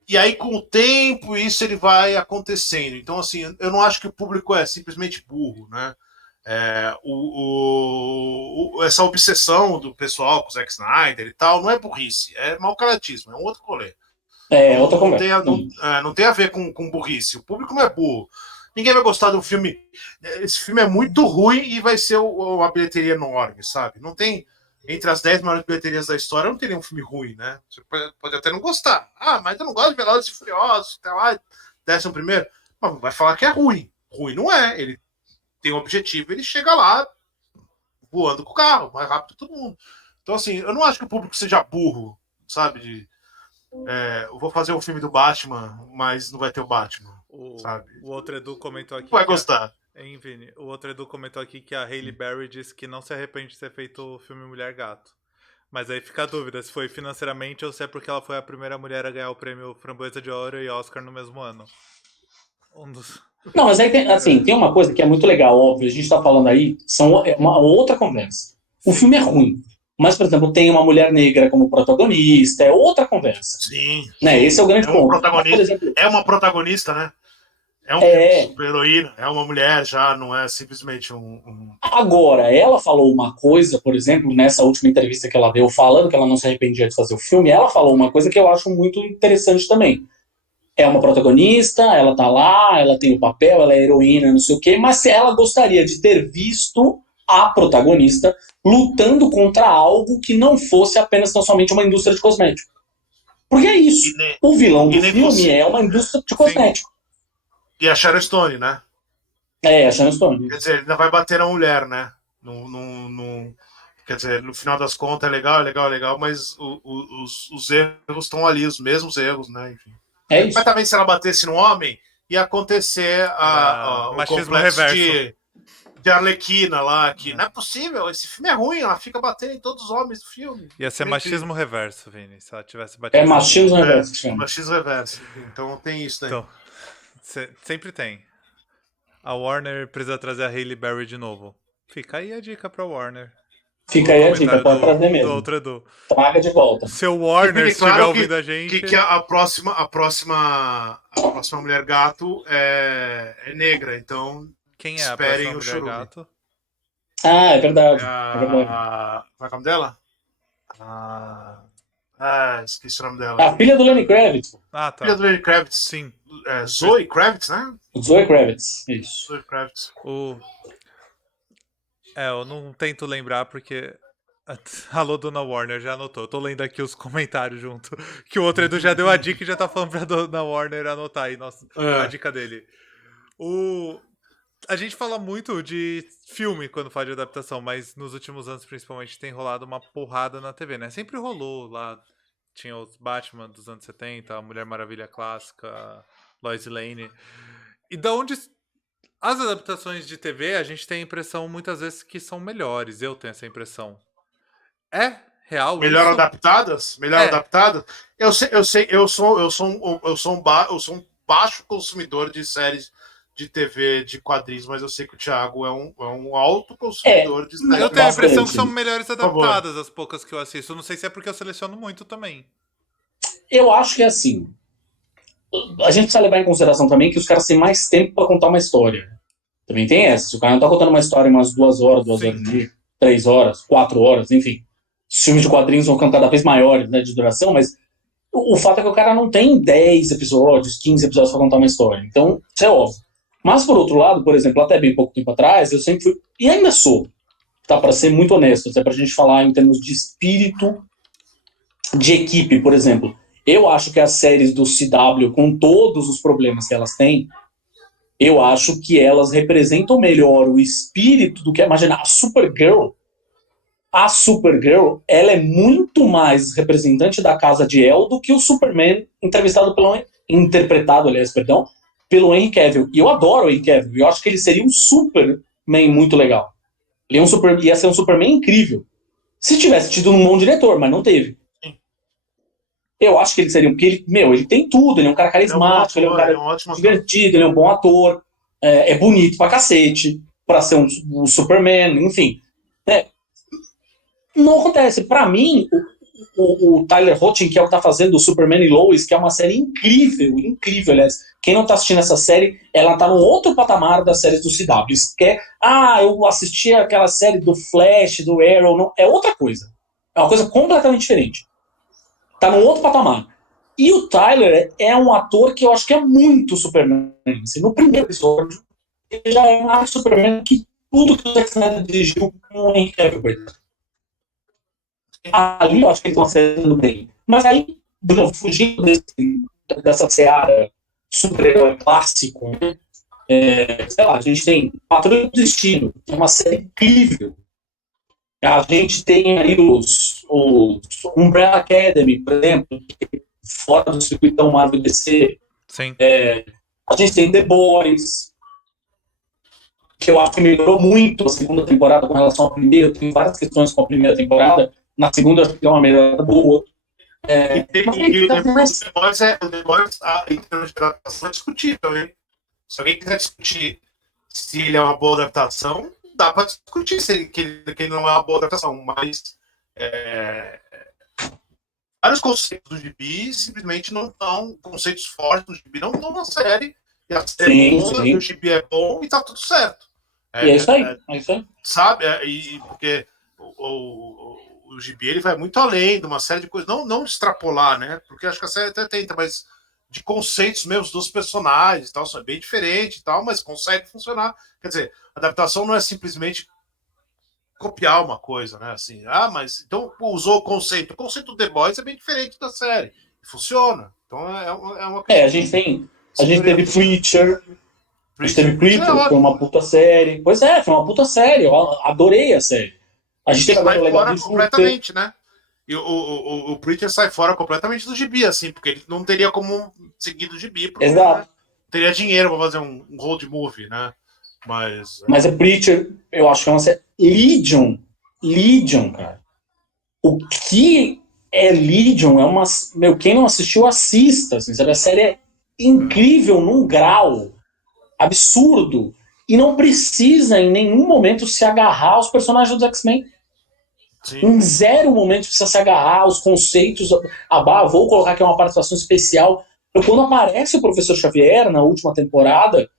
E aí, com o tempo, isso ele vai acontecendo. Então, assim, eu não acho que o público é simplesmente burro, né? Essa obsessão do pessoal com o Zack Snyder e tal não é burrice, é mau-caratismo, é um outro rolê. Outra conversa. Não tem a ver com burrice. O público não é burro. Ninguém vai gostar de um filme. Esse filme é muito ruim e vai ser uma bilheteria enorme, sabe? Não tem. Entre as 10 maiores bilheterias da história, não teria um filme ruim, né? Você pode até não gostar. Mas eu não gosto de Velozes e Furiosos, tá lá, 11º. Mas vai falar que é ruim. Ruim não é. Ele tem um objetivo, ele chega lá voando com o carro, mais rápido que todo mundo. Então, assim, eu não acho que o público seja burro, sabe? Eu vou fazer um filme do Batman, mas não vai ter o Batman, sabe? O outro Edu comentou aqui... Vai gostar. Vini, o outro Edu comentou aqui que a Halle Berry disse que não se arrepende de ter feito o filme Mulher Gato. Mas aí fica a dúvida se foi financeiramente ou se é porque ela foi a primeira mulher a ganhar o prêmio Framboesa de Ouro e Oscar no mesmo ano. Não, mas aí tem uma coisa que é muito legal, óbvio. A gente tá falando aí, é uma outra conversa. O filme é ruim. Mas, por exemplo, tem uma mulher negra como protagonista, é outra conversa. Sim. Né? Esse é o grande ponto. Mas, por exemplo, é uma protagonista, né? É uma super-heroína, é uma mulher já, não é simplesmente um... Agora, ela falou uma coisa, por exemplo, nessa última entrevista que ela deu, falando que ela não se arrependia de fazer o filme, ela falou uma coisa que eu acho muito interessante também. É uma protagonista, ela tá lá, ela tem o papel, ela é heroína, não sei o quê, mas ela gostaria de ter visto a protagonista lutando contra algo que não fosse apenas tão somente uma indústria de cosmético. Porque é isso. O vilão do filme é uma indústria de cosmético. E a Sharon Stone, né? A Sharon Stone. Quer dizer, ele ainda vai bater na mulher, né? Quer dizer, no final das contas é legal, mas os erros estão ali, os mesmos erros, né? Enfim. É isso. Mas também se ela batesse no homem, ia acontecer o machismo reverso. de Arlequina lá, que não é possível, esse filme é ruim, ela fica batendo em todos os homens do filme. Ia ser machismo reverso, Vini, se ela tivesse É batido. machismo reverso, chama. Machismo reverso. Então tem isso, né? Então, sempre tem. A Warner precisa trazer a Hailey Berry de novo. Fica aí a dica pra Warner. Fica aí a dica, pode trazer mesmo. Do outro Edu. Traga de volta. Seu Warner, se estiver ouvindo a gente. Que a próxima Mulher Gato é negra, então quem é a esperem próxima o Mulher churume. Gato? Ah, é verdade. Qual é o nome dela? Esqueci o nome dela. A filha do Lenny Kravitz. Ah, tá. Filha do Lenny Kravitz. Sim. Zoe Kravitz, né? Zoe Kravitz, isso. Zoe Kravitz. Eu não tento lembrar porque... Alô, Dona Warner, já anotou. Eu tô lendo aqui os comentários junto. Que o outro Edu já deu a dica e já tá falando pra Dona Warner anotar aí a dica dele. A gente fala muito de filme quando fala de adaptação, mas nos últimos anos, principalmente, tem rolado uma porrada na TV, né? Sempre rolou lá. Tinha os Batman dos anos 70, a Mulher Maravilha clássica, a Lois Lane. E da onde... As adaptações de TV, a gente tem a impressão, muitas vezes, que são melhores. Eu tenho essa impressão. É real Melhor isso? adaptadas? Adaptadas? Eu sou um baixo consumidor de séries de TV, de quadrinhos, mas eu sei que o Thiago é um alto consumidor de séries. Eu tenho a impressão que são melhores adaptadas as poucas que eu assisto. Não sei se é porque eu seleciono muito também. Eu acho que é assim. A gente precisa levar em consideração também que os caras têm mais tempo pra contar uma história. Também tem essa. Se o cara não tá contando uma história em umas 2 horas, 2 horas e meia, 3 horas, 4 horas, enfim. Os filmes de quadrinhos vão ficando cada vez maiores, né, de duração, mas o fato é que o cara não tem 10 episódios, 15 episódios pra contar uma história. Então, isso é óbvio. Mas, por outro lado, por exemplo, até bem pouco tempo atrás, eu sempre fui, e ainda sou, tá, pra ser muito honesto, até pra gente falar em termos de espírito de equipe, por exemplo. Eu acho que as séries do CW, com todos os problemas que elas têm, eu acho que elas representam melhor o espírito do que... Imagina, a Supergirl, ela é muito mais representante da casa de El do que o Superman interpretado, pelo Henry Cavill. E eu adoro o Henry Cavill. Eu acho que ele seria um Superman muito legal. Ele ia ser um Superman incrível. Se tivesse tido um bom diretor, mas não teve. Eu acho que ele seria... Porque ele tem tudo. Ele é um cara carismático, ele é um cara divertido, ele é um bom ator. É bonito pra cacete. Pra ser um Superman, enfim. Não acontece. Pra mim, o Tyler Hoechlin, que é o que tá fazendo o Superman e Lois, que é uma série incrível, aliás. Quem não tá assistindo essa série, ela tá no outro patamar das séries do CW. Eu assisti aquela série do Flash, do Arrow, não, é outra coisa. É uma coisa completamente diferente. Tá no outro patamar. E o Tyler é um ator que eu acho que é muito Superman. Assim, no primeiro episódio, ele já é mais Superman que tudo que o Zack Snyder dirigiu com o Henry Cavill. Ali eu acho que eles estão acertando bem. Mas aí, fugindo dessa seara super-herói clássico, né? Sei lá, a gente tem Patrulha do Destino, que é uma série incrível. A gente tem aí os Umbrella Academy, por exemplo, fora do circuitão Marvel DC. Sim. A gente tem The Boys, que eu acho que melhorou muito a segunda temporada com relação à primeira. Tem várias questões com a primeira temporada. Na segunda, eu acho que tem uma melhorada boa. O The Boys, em termos de adaptação, é discutível, hein? Se alguém quiser discutir se ele é uma boa adaptação, dá para discutir que ele não é uma boa adaptação, mas vários conceitos do gibi simplesmente não estão, conceitos fortes do gibi não estão na série, e a série é boa, e o gibi é bom e tá tudo certo. É isso aí. Sabe? Porque o gibi ele vai muito além de uma série de coisas, não extrapolar, né? Porque acho que a série até tenta, mas de conceitos mesmo dos personagens e tal, é bem diferente e tal, mas consegue funcionar. Quer dizer, a adaptação não é simplesmente copiar uma coisa, né? Assim, mas então usou o conceito. O conceito do The Boys é bem diferente da série. Funciona. Então é uma coisa. A gente teve Preacher. A gente teve Preacher, foi uma puta série. Pois foi uma puta série. Eu adorei a série. A gente teve sai fora completamente, né? E o Preacher sai fora completamente do gibi, assim, porque ele não teria como seguir do gibi. Exato. Teria dinheiro para fazer um road movie, né? Mas a Preacher, eu acho que é uma série. Legion, cara. O que é Legion? É uma. Meu, quem não assistiu, assista. Assim, sabe? A série é incrível num grau absurdo. E não precisa em nenhum momento se agarrar aos personagens dos X-Men. Em zero momento precisa se agarrar aos conceitos. Vou colocar aqui uma participação especial. Quando aparece o Professor Xavier na última temporada,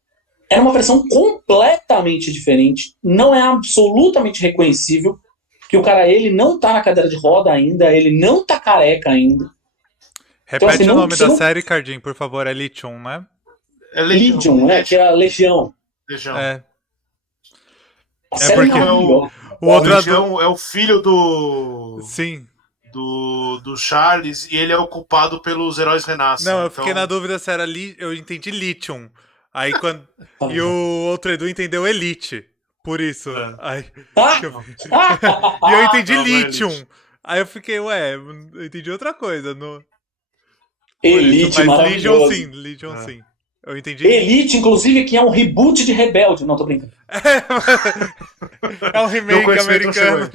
era uma versão completamente diferente. Não é absolutamente reconhecível. Que o cara, ele não tá na cadeira de roda ainda, ele não tá careca ainda. Repete então, assim, o nome da série, Cardinho, por favor. É Legion, né? É Legion, né? Que é a Legião. É. É porque o outro Legião é o filho do... Sim. Do Charles, e ele é ocupado pelos heróis renascem. Não, eu fiquei na dúvida se era eu entendi Lithium. Aí quando... E o outro Edu entendeu Elite. Por isso. Aí... E eu entendi Lithium. Aí eu fiquei, eu entendi outra coisa. Elite, mas maravilhoso. Legion sim. Eu entendi. Elite, inclusive, que é um reboot de Rebelde. Não, tô brincando. É um remake americano.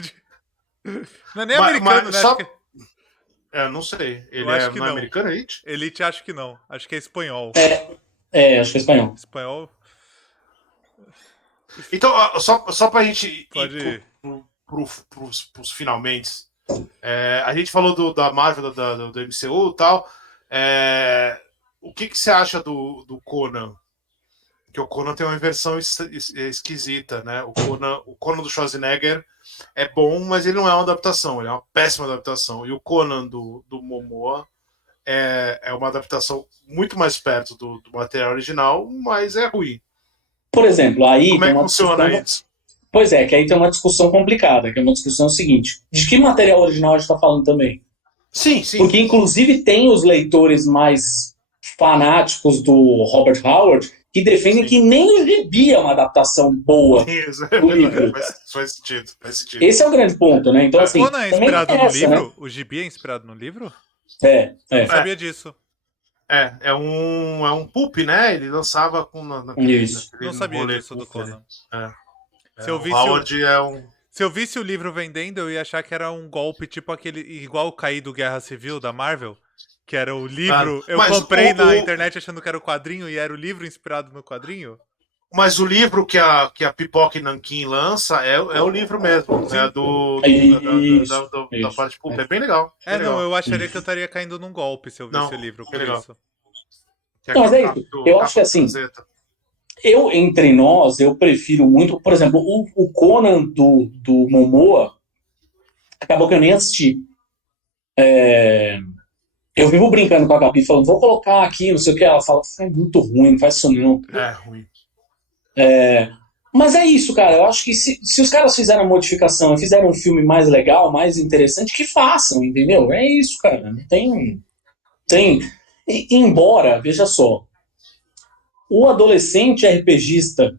Não é nem americano, né? Só... não sei. Ele acho que não é americano, Elite? Elite acho que não. Acho que é espanhol. Acho que é espanhol. Espanhol. Então, só pra gente Pode ir pros finalmente. A gente falou da Marvel, do MCU e tal. O que você acha do Conan? Que o Conan tem uma inversão esquisita, né? O Conan do Schwarzenegger é bom, mas ele não é uma adaptação, ele é uma péssima adaptação. E o Conan do Momoa é uma adaptação muito mais perto do material original, mas é ruim. Por exemplo, aí como é que funciona isso? Pois é, que aí tem uma discussão complicada, que é uma discussão seguinte. De que material original a gente está falando também? Sim. Porque, inclusive, tem os leitores mais fanáticos do Robert Howard que defendem que nem o gibi é uma adaptação boa do livro. Faz sentido. Esse é o grande ponto, né? Então, assim, o Conan é inspirado no livro? Né? O gibi é inspirado no livro? Eu não sabia disso. É um pulp, né? Ele lançava Isso. Não sabia disso do Conan. Se eu visse Howard é um... Se eu visse o livro vendendo, eu ia achar que era um golpe tipo aquele... Igual o Caí do Guerra Civil, da Marvel. Que era o livro... eu comprei na internet achando que era o quadrinho e era o livro inspirado no quadrinho. Mas o livro que a Pipoca e Nanquim lança é o livro mesmo. Sim. Da parte pulp. É bem legal. Não, eu acharia que eu estaria caindo num golpe se eu visse o livro, por isso. Não, mas é isso. Eu acho que assim... entre nós, eu prefiro muito... Por exemplo, o Conan do Momoa acabou que eu nem assisti. Eu vivo brincando com a Gabi, falando, vou colocar aqui, não sei o que. Ela fala, é muito ruim, não faz isso não. É ruim. Mas é isso, cara. Eu acho que se os caras fizeram a modificação e fizeram um filme mais legal, mais interessante, que façam, entendeu? É isso, cara. Não tem... Embora, veja só, o adolescente RPGista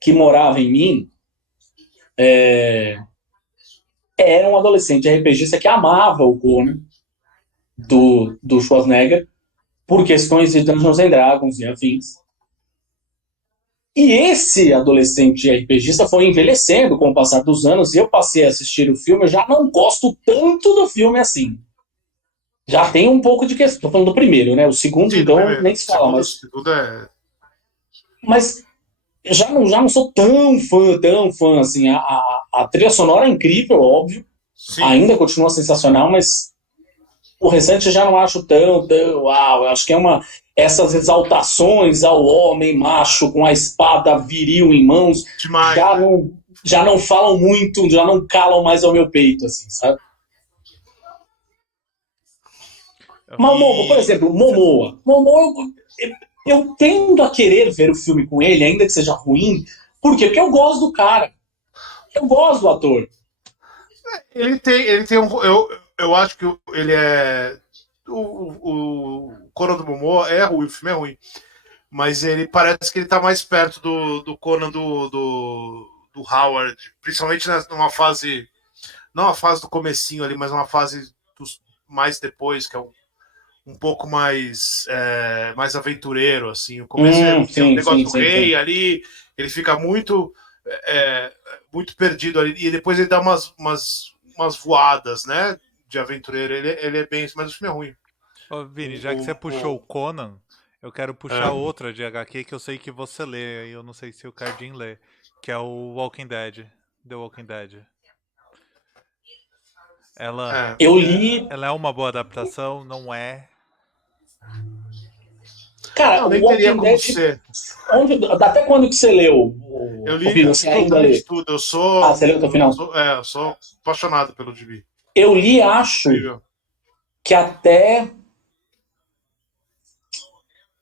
que morava em mim era um adolescente RPGista que amava o Conan do Schwarzenegger por questões de Dungeons and Dragons e afins. E esse adolescente RPGista foi envelhecendo com o passar dos anos e eu passei a assistir o filme, eu já não gosto tanto do filme assim. Já tem um pouco de questão. Estou falando do primeiro, né? O segundo, então, nem se fala. O segundo é... Mas eu já não sou tão fã assim. A trilha sonora é incrível, óbvio. Sim. Ainda continua sensacional, mas o restante eu já não acho tão uau. Eu acho que essas exaltações ao homem macho com a espada viril em mãos já não falam muito, já não calam mais ao meu peito, assim, sabe? Mas, por exemplo, Momoa, eu tendo a querer ver o filme com ele, ainda que seja ruim. Por quê? Porque eu gosto do cara. Eu gosto do ator. Ele tem um... Eu acho que ele é... O Conan do Momoa é ruim, o filme é ruim. Mas ele parece que ele tá mais perto do Conan do Howard. Principalmente numa fase... Não a fase do comecinho ali, mas uma fase mais depois, que é um pouco mais aventureiro, assim. O começo tem um negócio do rei ali, Ele fica muito muito perdido ali, e depois ele dá umas voadas, né? De aventureiro. Ele é bem, mas o filme é ruim. Ô, Vini, já que você puxou o Conan, eu quero puxar outra de HQ que eu sei que você lê, e eu não sei se o Cardin lê, que é o Walking Dead. The Walking Dead. Eu li. Ela é uma boa adaptação, não é? Cara, nem o teria Walking como Dead. ser. Até quando que você leu? Eu li você ainda lê? tudo. Eu sou. Você leu até o final? Eu sou apaixonado pelo gibi. Eu li, acho que até.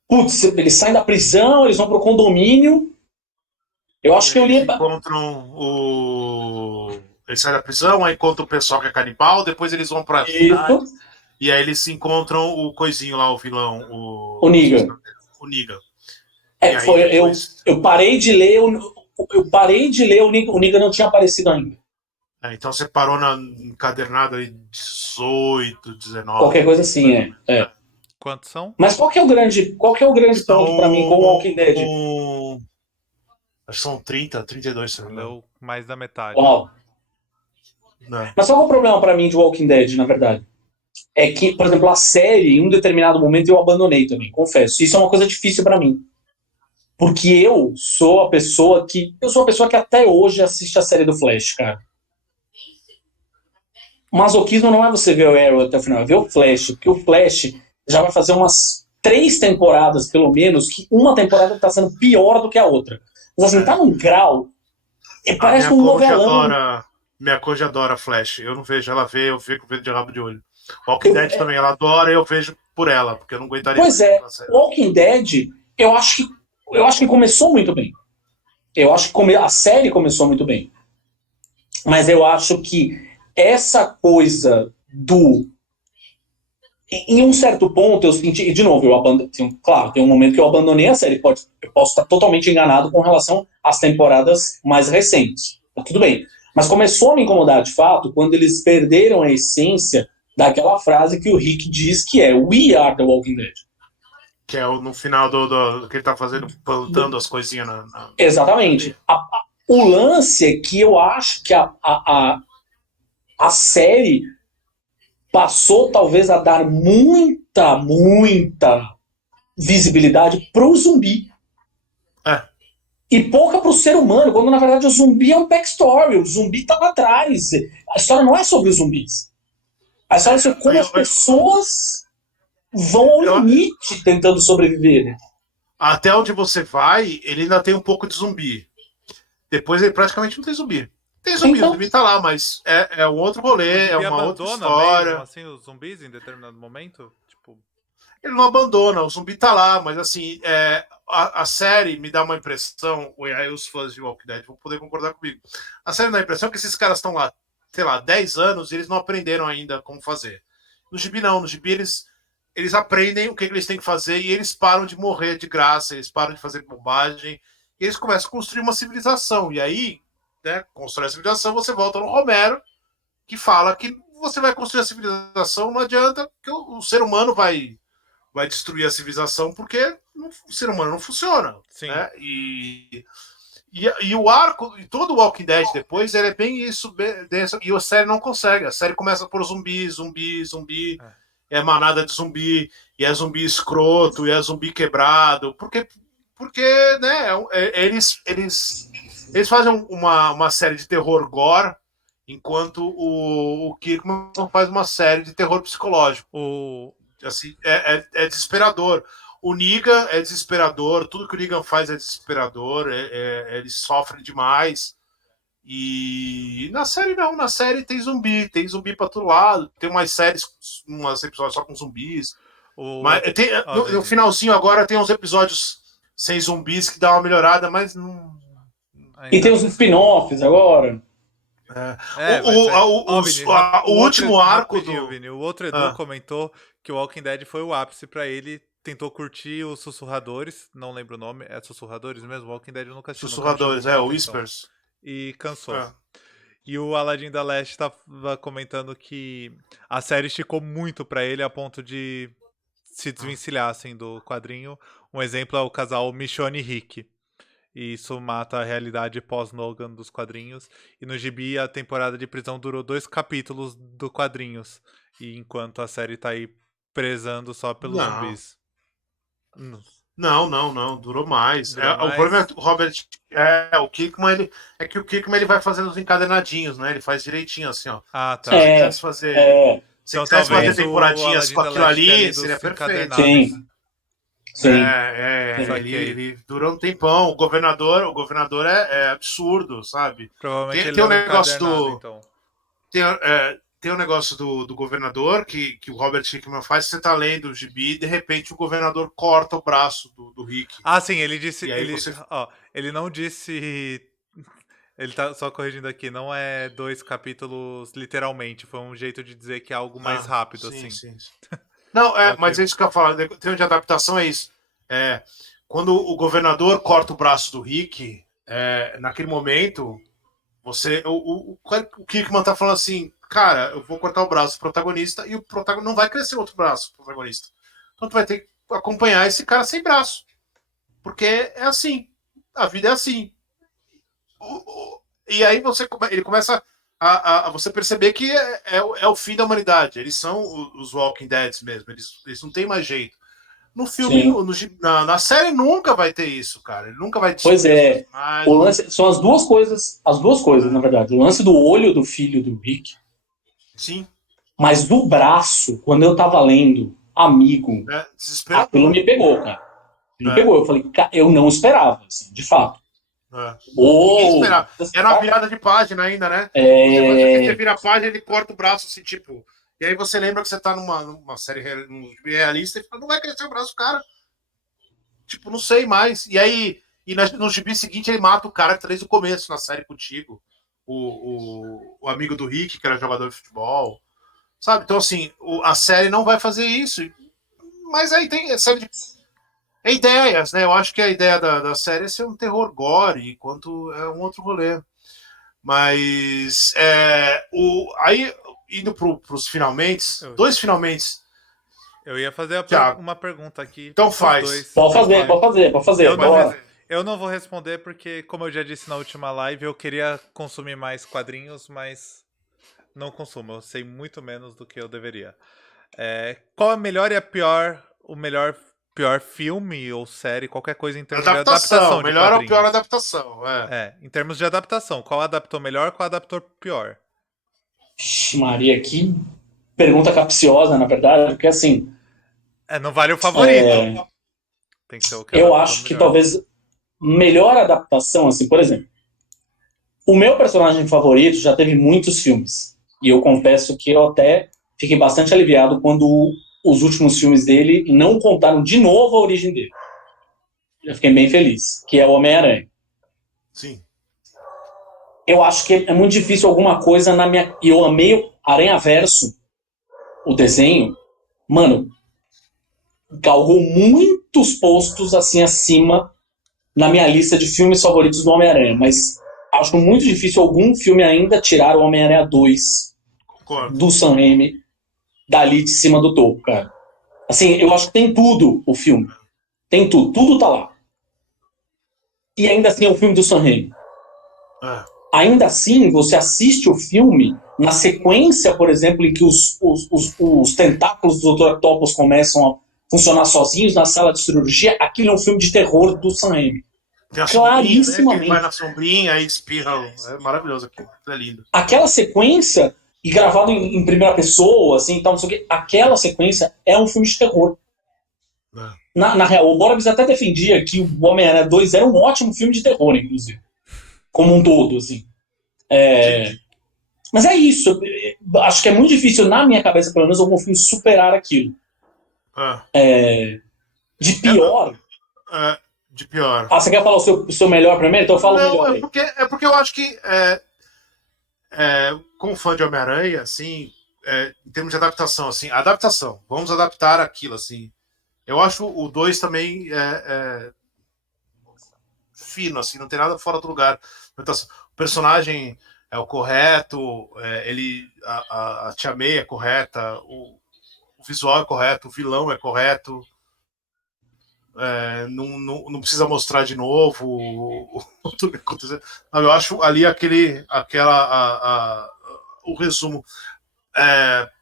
Putz, eles saem da prisão, eles vão pro condomínio. Eu acho que eu li. Eles encontram eles saem da prisão, aí encontram o pessoal que é canibal, depois eles vão pra cidade. E aí eles encontram o coisinho lá, o vilão. O Negan. O Negan. Depois... eu parei de ler. Eu parei de ler, o Negan não tinha aparecido ainda. Então você parou na encadernada aí 18, 19. Qualquer coisa assim, Quantos são? Mas qual que é o grande ponto pra mim com o Walking Dead? Acho que são 30, 32, se não me engano. Leu mais da metade. Uau. Mas qual é o problema pra mim de Walking Dead, na verdade? É que, por exemplo, a série, em um determinado momento, eu abandonei também, confesso. Isso é uma coisa difícil pra mim. Porque eu sou a pessoa que até hoje assiste a série do Flash, cara. O masoquismo não é você ver o Arrow até o final, é ver o Flash. Porque o Flash já vai fazer umas 3 temporadas, pelo menos, que uma temporada tá sendo pior do que a outra. Mas assim, tá num grau. Parece um novelão. Minha coja adora Flash. Eu não vejo, ela vê, eu fico vendo de rabo de olho. Walking Dead também, ela adora e eu vejo por ela, porque eu não aguentaria. Pois é, Walking Dead, eu acho que começou muito bem. Eu acho que a série começou muito bem. Mas eu acho que essa coisa do... Em um certo ponto, eu senti... E, de novo, claro, tem um momento que eu abandonei a série. Eu posso estar totalmente enganado com relação às temporadas mais recentes. Tá tudo bem. Mas começou a me incomodar, de fato, quando eles perderam a essência daquela frase que o Rick diz que é We are the Walking Dead. Que é no final do que ele tá fazendo, plantando as coisinhas na... Exatamente. O lance é que eu acho que a série passou talvez a dar muita visibilidade pro zumbi. E pouca pro ser humano, quando na verdade o zumbi é um backstory, o zumbi tá lá atrás. A história não é sobre os zumbis. A história é sobre como as pessoas vão ao limite tentando sobreviver. Né? Até onde você vai, ele ainda tem um pouco de zumbi. Depois ele praticamente não tem zumbi. Tem zumbi, então... o zumbi tá lá, mas é um outro rolê, é uma outra história. Mesmo, assim, os zumbis em determinado momento? Tipo... Ele não abandona, o zumbi tá lá, mas assim, a série me dá uma impressão, e aí os fãs de Walking Dead vão poder concordar comigo. A série dá a impressão que esses caras estão lá, sei lá, 10 anos e eles não aprenderam ainda como fazer. No gibi não, no gibi eles aprendem o que eles têm que fazer e eles param de morrer de graça, eles param de fazer bobagem, e eles começam a construir uma civilização. E aí, né, constrói a civilização, você volta no Romero, que fala que você vai construir a civilização, não adianta, que o ser humano vai destruir a civilização, porque o ser humano não funciona. Sim. Né? E o arco, e todo o Walking Dead depois, ele é bem isso, e a série não consegue. A série começa por zumbi, é manada de zumbi, e é zumbi escroto, e é zumbi quebrado, porque né, eles fazem uma série de terror gore, enquanto o Kirkman faz uma série de terror psicológico. Assim, é desesperador. O Negan é desesperador, tudo que o Negan faz é desesperador, ele sofre demais. E na série não, na série tem zumbi pra todo lado, tem umas séries, umas episódios só com zumbis. Mas no finalzinho agora tem uns episódios sem zumbis que dá uma melhorada, mas não. E tem os spin-offs agora. O último arco do... Vini, o outro Edu comentou que o Walking Dead foi o ápice pra ele, tentou curtir os Sussurradores, não lembro o nome, é Sussurradores mesmo? Walking Dead eu nunca assisti. Sussurradores, o Whispers. E cansou. E o Aladdin da Leste tava comentando que a série esticou muito pra ele a ponto de se desvencilhar assim, do quadrinho. Um exemplo é o casal Michonne e Rick. e isso mata a realidade pós-Logan dos quadrinhos. E no gibi, a temporada de prisão durou 2 capítulos do quadrinhos, e enquanto a série tá aí prezando só pelos Não. zumbis. Não, durou mais. Durou O problema é mais? que o Robert. O Kirkman, o Kirkman ele vai fazendo os encadenadinhos, né? Ele faz direitinho, assim, ó. Ah, Se você tá. quisesse fazer. Se Então quisesse fazer talvez o temporadinhas Aladdin com da aquilo Leste tenha ali, lido seria os perfeito. encadenados. Sim. Saquei. Ele durou um tempão. O governador é absurdo, sabe? Provavelmente ele Tem o leu negócio encadernado, do. então. Tem o negócio do governador que o Robert Hickman faz, você tá lendo o gibi e de repente o governador corta o braço do Rick. Ah, sim, ele disse. E aí você. Ele não disse. Ele tá só corrigindo aqui, não é 2 capítulos literalmente, foi um jeito de dizer que é algo mais rápido, assim. Sim. Não, mas Ok. é isso que eu ia falar. Tem de adaptação, é isso. Quando o governador corta o braço do Rick, naquele momento, o Kirkman tá falando assim, cara, eu vou cortar o braço do protagonista e o protagonista não vai crescer outro braço do protagonista. Então tu vai ter que acompanhar esse cara sem braço. Porque é assim. A vida é assim. E aí ele começa a você perceber que é o fim da humanidade. Eles são os Walking Dead mesmo. Eles não têm mais jeito. No filme, na série nunca vai ter isso, cara. Ele nunca vai Pois é. O lance, são as duas coisas, na verdade. O lance do olho do filho do Rick. Sim. Mas do braço, quando eu tava lendo Amigo, aquilo me pegou, cara. Me pegou. Eu falei, cara, eu não esperava, assim, de fato. Ninguém esperava. Era uma virada de página ainda, né? Você vira a página, ele corta o braço, assim, tipo. E aí você lembra que você tá numa série realista e fala, não vai crescer o braço do cara. Tipo, não sei mais. E aí, no gibi seguinte, ele mata o cara que tá desde o começo na série contigo. O amigo do Rick, que era jogador de futebol. Sabe? Então, assim, a série não vai fazer isso. Mas aí tem série de ideias, né? Eu acho que a ideia da série é ser um terror gore, enquanto é um outro rolê. Mas aí, indo pros finalmente, 2 finalmente. Eu ia fazer uma pergunta aqui. Então faz. Pode fazer. Eu não vou responder porque, como eu já disse na última live, eu queria consumir mais quadrinhos, mas não consumo. Eu sei muito menos do que eu deveria. Qual a melhor e pior filme ou série, qualquer coisa em termos de adaptação de melhor quadrinhos? ou pior adaptação, em termos de adaptação, qual adaptou melhor, qual adaptou pior? Maria, que pergunta capciosa, na verdade, porque assim... não vale o favorito. Tem que ser o que eu acho que talvez melhor adaptação, assim, por exemplo, o meu personagem favorito já teve muitos filmes, e eu confesso que eu até fiquei bastante aliviado quando os últimos filmes dele não contaram de novo a origem dele. Eu fiquei bem feliz, que é o Homem-Aranha. Sim. Eu acho que é muito difícil alguma coisa na minha... E eu amei o Aranhaverso, o desenho. Mano, galgou muitos postos assim acima na minha lista de filmes favoritos do Homem-Aranha, mas acho muito difícil algum filme ainda tirar o Homem-Aranha 2 do Sam Raimi dali de cima do topo, cara. Assim, eu acho que tem tudo o filme. Tem tudo tá lá. E ainda assim é um filme do Sam Raimi. Ainda assim, você assiste o filme na sequência, por exemplo, em que os tentáculos do Dr. Octopus começam a funcionar sozinhos na sala de cirurgia, aquilo é um filme de terror do Sam Raimi. Clarissimamente. Né? Ele vai na sombrinha e espirra. É maravilhoso aquilo. É lindo. Aquela sequência, e gravado em primeira pessoa, assim, tal, não sei o quê, aquela sequência é um filme de terror. Na real, o Borbs até defendia que o Homem-Aranha 2 era um ótimo filme de terror, inclusive. Como um todo, assim. Mas é isso. Acho que é muito difícil, na minha cabeça, pelo menos, algum filme superar aquilo. De pior... De pior. Você quer falar o seu melhor primeiro? Então eu falo o melhor. É porque eu acho que, como fã de Homem-Aranha, assim, em termos de adaptação, assim, vamos adaptar aquilo, assim. Eu acho o 2 também fino, assim, não tem nada fora do lugar. Então, o personagem é o correto, a Tia May é correta, o visual é correto, o vilão é correto. não precisa mostrar de novo tudo que aconteceu. Eu acho ali o resumo.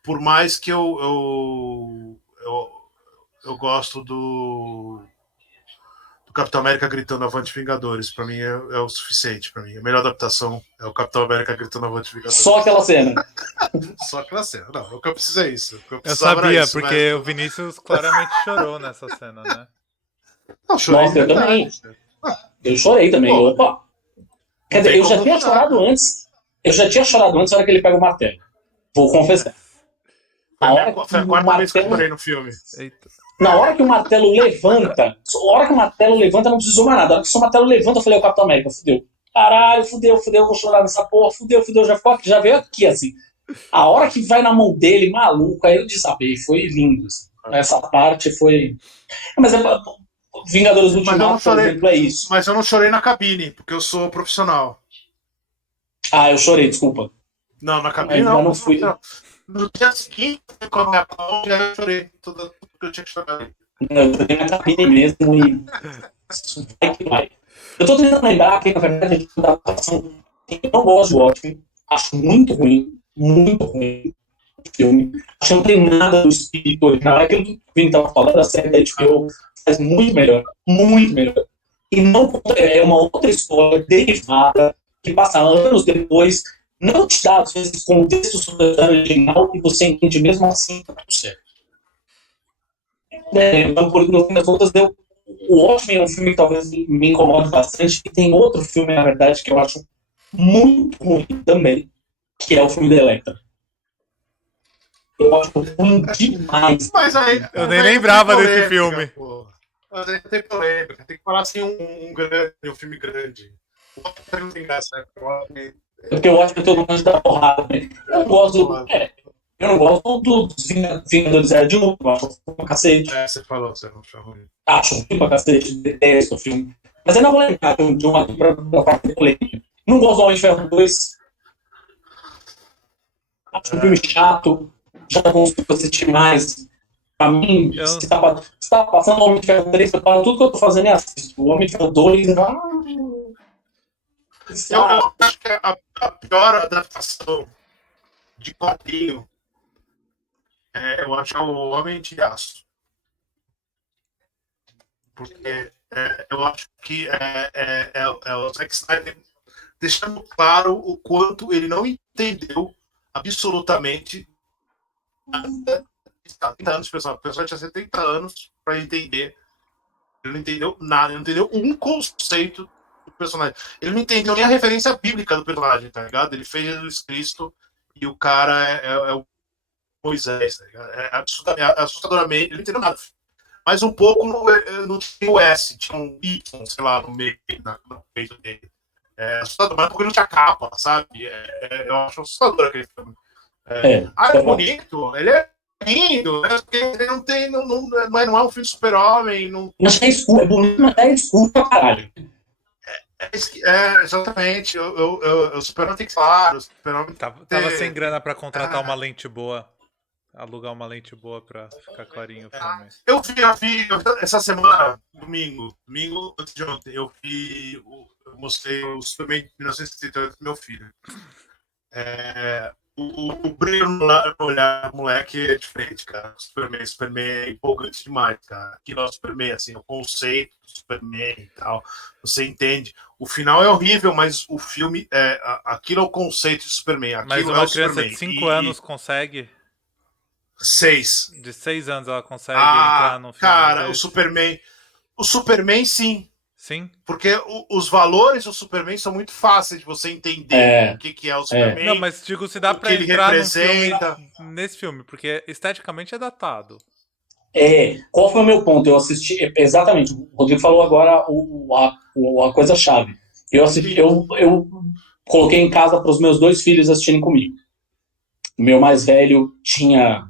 Por mais que eu gosto do Capitão América gritando Avante Vingadores, pra mim é o suficiente. Pra mim, a melhor adaptação é o Capitão América gritando Avante Vingadores. Só aquela cena. Só aquela cena. Não, o que eu preciso é isso. Eu sabia, isso, porque o Vinícius claramente chorou nessa cena, né? Não, chorei. Nossa, eu também. Eu chorei também. Pô, opa! Quer dizer, eu já tinha chorado antes. Eu já tinha chorado antes na hora que ele pega o martelo. Vou confessar. Foi a quarta vez que eu chorei no filme. Eita. Na hora que o martelo levanta, não precisou mais nada. Na hora que o martelo levanta, eu falei, o Capitão América, fudeu. Caralho, fudeu, vou chorar nessa porra, fudeu, já veio aqui, assim. A hora que vai na mão dele, maluco, aí eu desabei, foi lindo. Assim. Essa parte foi... Mas Vingadores Ultimato, por exemplo, é isso. Mas eu não chorei na cabine, porque eu sou profissional. Ah, eu chorei, desculpa. Não, na cabine não fui. Não. No dia seguinte, com a minha conta, eu chorei. Tudo que eu tinha que chorar. Eu chorei na cabine mesmo e... Vai que vai. Eu tô tentando lembrar que, na verdade, a adaptação... Eu não gosto de Watchmen. Acho muito ruim o filme. Acho que não tem nada do espírito original. É aquilo que o Vini estava falando, a série da HBO faz muito melhor. Muito melhor. E não é uma outra história derivada que passa anos depois, não te dá, às vezes, contexto sobre a história original e você entende mesmo assim, tá tudo certo. No fim das contas, o Watchmen é um filme que talvez me incomode bastante, e tem outro filme, na verdade, que eu acho muito ruim também, que é o filme da Electra. Eu acho ruim demais. Mas aí, eu nem lembrava desse filme. Pô. Mas aí tem polêmica. Tem que falar assim um filme grande. O Watchmen não tem graça, né? Porque eu acho que todo mundo dá porrada. Né? Eu não gosto dos Vingadores Era de Ultron. Eu acho pra cacete. Você falou, você não achou ruim. Acho ruim pra cacete, detesto o filme. Mas eu não vou lembrar de um aqui pra fazer polêmica. Não gosto do Homem de Ferro 2. Acho um filme chato. Já não consigo assistir mais. Pra mim, se tá passando o Homem de Ferro 3, eu falo, tudo que eu tô fazendo é assisto. O Homem de Ferro 2... Eu acho que a pior adaptação de quadrinho eu acho que é o Homem de Aço. Porque eu acho que é o Zack Snyder deixando claro o quanto ele não entendeu absolutamente nada. 30 anos, pessoal. O pessoal tinha 70 anos para entender. Ele não entendeu nada, ele não entendeu um conceito do personagem. Ele não entendeu nem a referência bíblica do personagem, tá ligado? Ele fez Jesus Cristo e o cara é o Moisés, tá ligado? Assustadoramente, ele não entendeu nada. Mas um pouco não tinha o S, tinha um Y, sei lá, no meio, no peito dele. Assustador, mas porque não tinha capa, sabe? Eu acho assustador aquele filme. É bonito, ele é lindo, né? Porque ele não é um filme de super-homem. Mas é escuro, é bonito, mas é escuro pra caralho. Exatamente. O super-homem tem claro. O super-homem tava sem grana pra contratar uma lente boa. Alugar uma lente boa pra ficar clarinho o filme. Eu vi essa semana, domingo antes de ontem, eu mostrei o Superman de 1978 pro meu filho. O brilho no olhar do moleque é diferente, cara. O Superman é empolgante demais, cara. Aquilo é o Superman, assim, o conceito do Superman e tal. Você entende. O final é horrível, mas o filme aquilo é o conceito de Superman. Aquilo mas uma criança de 5 anos consegue? 6. De 6 anos ela consegue entrar no filme. Cara, desse. O Superman sim. Sim. Porque os valores do Superman são muito fáceis de você entender o que é o Superman. Não, mas digo, se dá pra entrar no filme, nesse filme, porque esteticamente é datado. Qual foi o meu ponto? Eu assisti, exatamente, o Rodrigo falou agora a coisa-chave. Eu assisti, eu coloquei em casa para os meus 2 filhos assistirem comigo. O meu mais velho tinha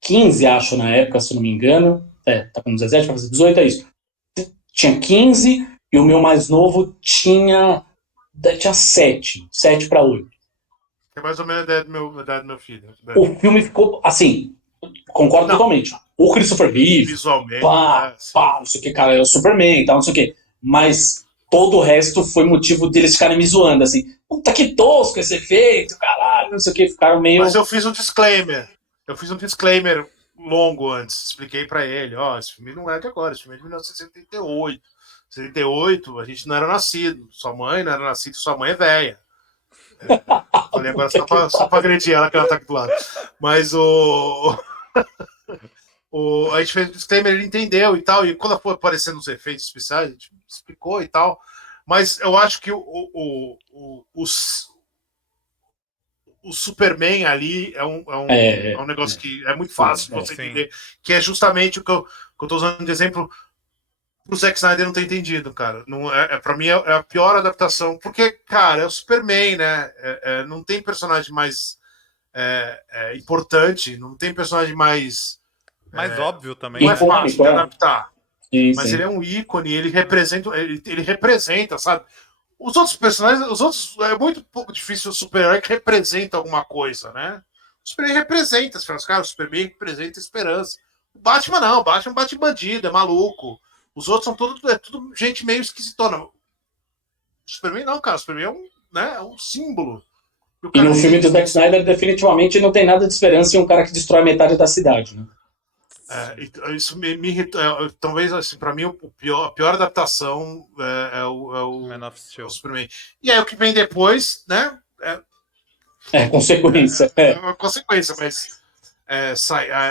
15, acho, na época, se não me engano. Tá com 17, vai fazer 18, é isso. Tinha 15 e o meu mais novo tinha 7 para 8. É mais ou menos a idade do meu filho. O filme ficou, assim, concordo totalmente. o Christopher Reeve, visualmente, pá, não sei o que, cara, é o Superman e tal, não sei o que. Mas todo o resto foi motivo deles ficarem me zoando, assim, puta que tosco esse efeito, caralho, não sei o que, ficaram meio... Mas eu fiz um disclaimer. Eu fiz um disclaimer longo antes. Expliquei pra ele, esse filme não é de agora, esse filme é de 1978. 78, a gente não era nascido. Sua mãe não era nascida, sua mãe é velha. Falei agora só pra agredir ela, que ela tá aqui do lado. Mas a gente fez o disclaimer, ele entendeu e tal. E quando foi aparecendo os efeitos especiais, a gente explicou e tal. Mas eu acho que o Superman ali é um negócio que é muito fácil de você entender, que é justamente o que eu tô usando de exemplo. O Zack Snyder não tem entendido, cara. Não, pra mim é a pior adaptação, porque, cara, é o Superman, né? Não tem personagem mais importante, não tem personagem mais óbvio também. Não é fácil de adaptar. Sim, mas ele é um ícone, ele representa, sabe? Os outros personagens, é muito pouco difícil o super-herói que representa alguma coisa, né? O Superman representa, cara, o Superman representa esperança. O Batman não, o Batman bate bandido, é maluco. Os outros são tudo gente meio esquisitona. O Superman não, cara, o Superman é um símbolo. E no filme do Zack Snyder definitivamente não tem nada de esperança em um cara que destrói metade da cidade, né? Isso me irrita. Talvez, assim, pra mim, a pior adaptação é o Man of Steel. Superman. E aí o que vem depois, né? Consequência. É uma consequência, mas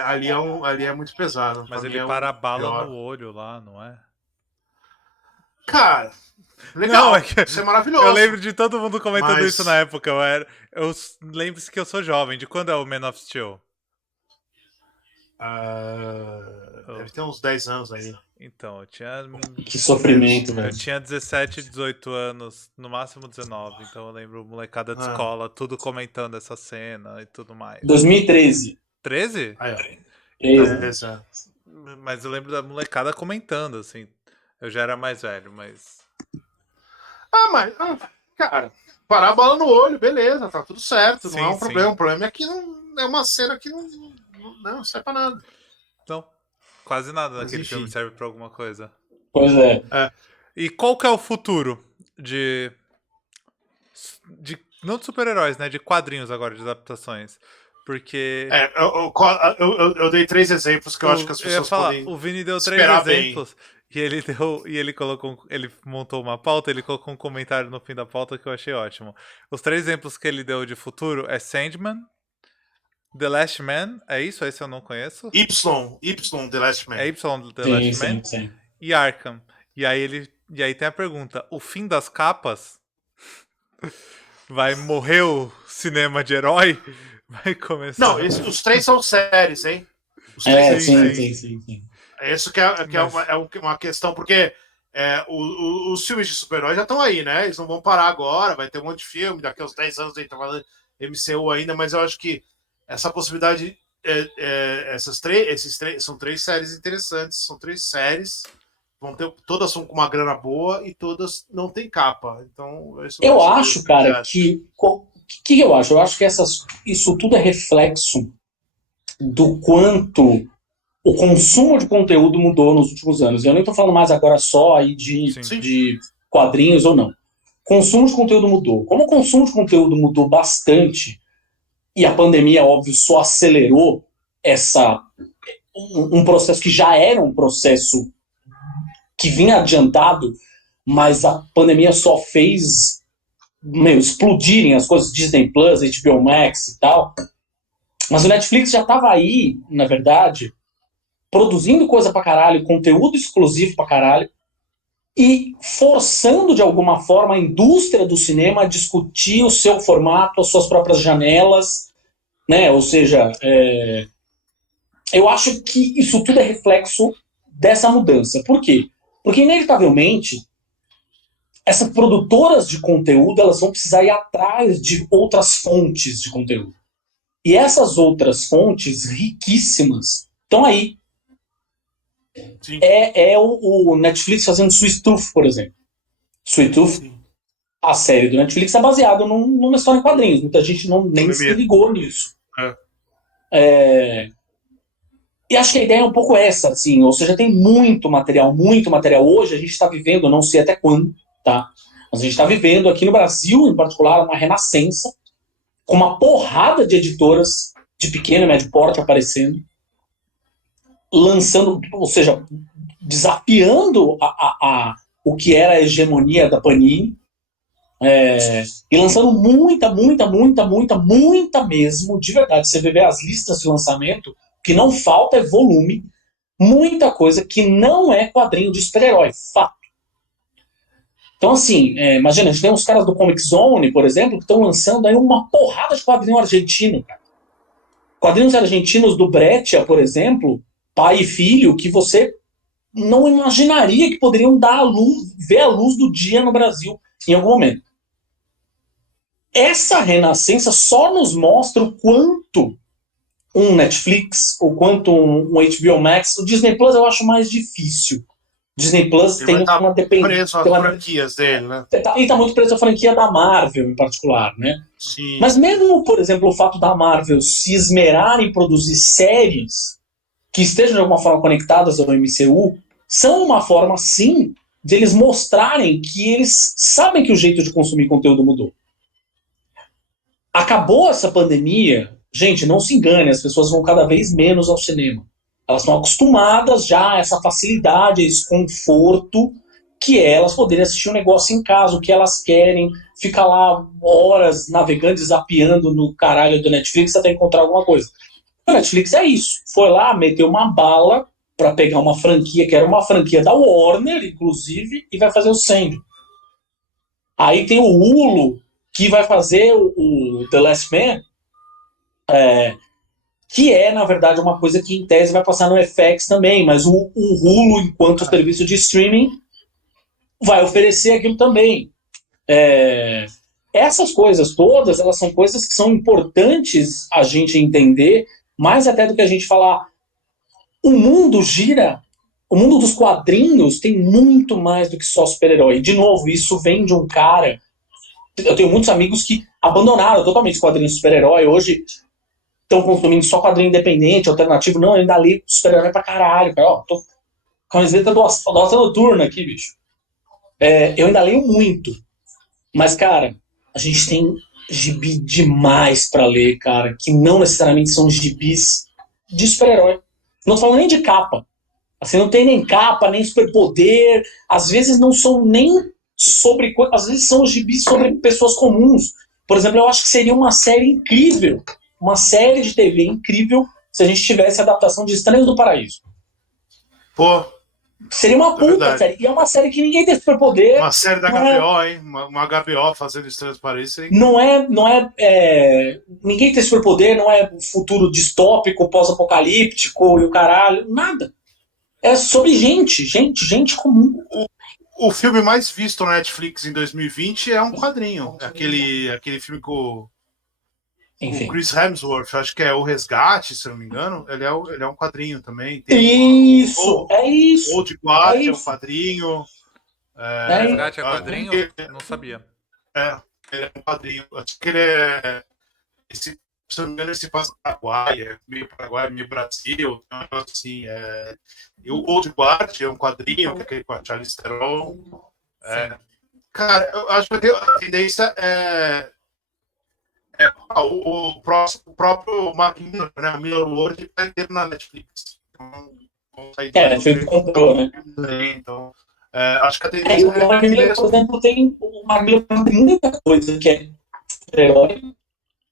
ali é muito pesado. Mas ele para a bala no olho lá, não é? Cara, legal. Não, isso é maravilhoso. Eu lembro de todo mundo comentando isso na época. Eu lembro que eu sou jovem. De quando é o Man of Steel? Deve ter uns 10 anos aí. Então, eu tinha... Que sofrimento, velho. Eu tinha 17, 18 anos, no máximo 19. Então eu lembro molecada de escola, tudo comentando essa cena e tudo mais. 2013. 13? 13. Mas eu lembro da molecada comentando, assim. Eu já era mais velho, mas... Cara, parar a bola no olho, beleza, tá tudo certo, Sim, não é um problema. sim. O problema é que não é uma cena que não serve pra nada. Não, quase nada naquele filme serve pra alguma coisa. Pois é. E qual que é o futuro de não de super-heróis, né? De quadrinhos agora, de adaptações. Porque... eu dei 3 exemplos que eu acho que as pessoas podem. O Vini deu 3 exemplos. E ele colocou. Ele montou uma pauta, ele colocou um comentário no fim da pauta que eu achei ótimo. Os 3 exemplos que ele deu de futuro é Sandman, The Last Man, é isso? Esse eu não conheço. Y, The Last Man. É Y, The Last Man. Sim. E Arkham. E aí tem a pergunta: o fim das capas? Vai morrer o cinema de herói? Vai começar. Não, os 3 são séries, hein? Os 3 são séries. Sim. Isso que é uma questão, porque os filmes de super-heróis já estão aí, né? Eles não vão parar agora, vai ter um monte de filme, daqui a uns 10 anos a gente tá falando MCU ainda, mas eu acho que essa possibilidade, são 3 séries interessantes, são 3 séries, todas são com uma grana boa e todas não tem capa. Então, eu acho, cara, que eu acho? Eu acho que isso tudo é reflexo do quanto o consumo de conteúdo mudou nos últimos anos. Eu nem estou falando mais agora só aí de quadrinhos ou não. Consumo de conteúdo mudou. Como o consumo de conteúdo mudou bastante, e a pandemia, óbvio, só acelerou um processo que já era um processo que vinha adiantado, mas a pandemia só fez explodirem as coisas, Disney Plus, HBO Max e tal. Mas o Netflix já estava aí, na verdade, produzindo coisa pra caralho, conteúdo exclusivo pra caralho, e forçando de alguma forma a indústria do cinema a discutir o seu formato, as suas próprias janelas, né? Ou seja, eu acho que isso tudo é reflexo dessa mudança. Por quê? Porque, inevitavelmente, essas produtoras de conteúdo, elas vão precisar ir atrás de outras fontes de conteúdo. E essas outras fontes riquíssimas estão aí. O Netflix fazendo Sweet Tooth, por exemplo. Sweet Tooth, a série do Netflix, é baseada numa história em quadrinhos. Muita gente nem se ligou nisso. E acho que a ideia é um pouco essa, assim, ou seja, tem muito material. Hoje a gente está vivendo, não sei até quando, tá? Mas a gente está vivendo aqui no Brasil, em particular, uma renascença, com uma porrada de editoras de pequeno e médio porte aparecendo, lançando, ou seja, desafiando o que era a hegemonia da Panini, e lançando muita mesmo, de verdade. Você vê as listas de lançamento, o que não falta é volume, muita coisa que não é quadrinho de super-herói, fato. Então, assim, imagina, a gente tem uns caras do Comic Zone, por exemplo, que estão lançando aí uma porrada de quadrinho argentino, cara. Quadrinhos argentinos do Breccia, por exemplo, pai e filho, que você não imaginaria que poderiam ver a luz do dia no Brasil em algum momento. Essa renascença só nos mostra o quanto um Netflix, o quanto um HBO Max, o Disney Plus eu acho mais difícil. Disney Plus tem uma dependência. Preso às franquias dele, né? E está muito preso à franquia da Marvel, em particular, né? Sim. Mas mesmo, por exemplo, o fato da Marvel se esmerar em produzir séries que estejam de alguma forma conectadas ao MCU, são uma forma, sim, de eles mostrarem que eles sabem que o jeito de consumir conteúdo mudou. Acabou essa pandemia, gente, não se engane, as pessoas vão cada vez menos ao cinema. Elas estão acostumadas já a essa facilidade, a esse conforto que elas poderem assistir um negócio em casa, o que elas querem, ficar lá horas navegando, zapeando no caralho do Netflix até encontrar alguma coisa. O Netflix é isso. Foi lá, meteu uma bala para pegar uma franquia, que era uma franquia da Warner, inclusive, e vai fazer o Sandman. Aí tem o Hulu, que vai fazer o The Last Man, que é, na verdade, uma coisa que, em tese, vai passar no FX também, mas o Hulu, enquanto serviço de streaming, vai oferecer aquilo também. Essas coisas todas, elas são coisas que são importantes a gente entender, mais até do que a gente falar. O mundo gira, o mundo dos quadrinhos tem muito mais do que só super-herói. De novo, isso vem de um cara... Eu tenho muitos amigos que abandonaram totalmente os quadrinhos de super-herói, hoje estão consumindo só quadrinho independente, alternativo. Não, eu ainda li super-herói pra caralho, cara. Ó, tô com a camiseta do Asa Noturna aqui, bicho. Eu ainda leio muito. Mas, cara, a gente tem gibi demais pra ler, cara, que não necessariamente são gibis de super-herói. Não tô falando nem de capa. Assim, não tem nem capa, nem superpoder. Às vezes não são nem sobre... Às vezes são gibis sobre pessoas comuns. Por exemplo, eu acho que seria uma série incrível, uma série de TV incrível, se a gente tivesse a adaptação de Estranhos do Paraíso. Pô, seria uma puta série. E é uma série que ninguém tem superpoder. Uma série da HBO, hein? Uma HBO fazendo Estranhos do Paraíso. Hein? Não é... Ninguém tem superpoder, não é futuro distópico, pós-apocalíptico e o caralho. Nada. É sobre gente comum. O filme mais visto na Netflix em 2020 é um quadrinho. Aquele filme com o Chris Hemsworth, acho que é O Resgate, se eu não me engano. Ele é um quadrinho também. Tem isso! Old Guard é um quadrinho. Resgate é quadrinho? Não sabia. Ele é um quadrinho. Acho que ele é... se eu não me engano, ele se passa no Paraguai, meio Brasil, um negócio assim. E o Old Guard é um quadrinho, que é aquele com a Charlize Theron. Cara, eu acho que a tendência o próprio Mark Miller, né? O Miller World está inteiro na Netflix. Então, Netflix comprou, né? Então, acho que a tendência o Mark Miller, por exemplo, tem muita coisa que é super-herói,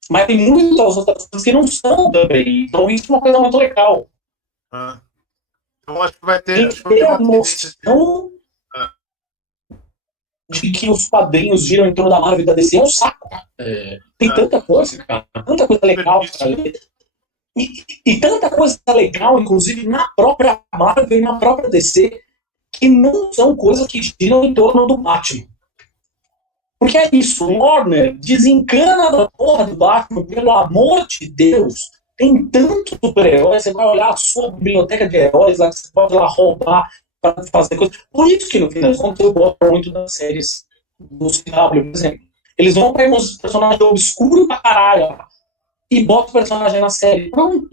mas tem muitas outras coisas que não são também. Então isso é uma coisa muito legal. Então acho que vai ter a noção de que os quadrinhos giram em torno da Marvel e da DC é um saco. Tem tanta coisa, cara. Tanta coisa legal pra ler. E tanta coisa legal, inclusive, na própria Marvel e na própria DC, que não são coisas que giram em torno do Batman. Porque é isso, Warner desencana da porra do Batman, pelo amor de Deus. Tem tanto super-herói, você vai olhar a sua biblioteca de heróis lá, que você pode lá roubar para fazer coisas. Por isso que, no fim das contas, eu gosto muito das séries do CW, por exemplo. Eles vão pegar uns personagens obscuros pra caralho e botam o personagem na série. Pronto.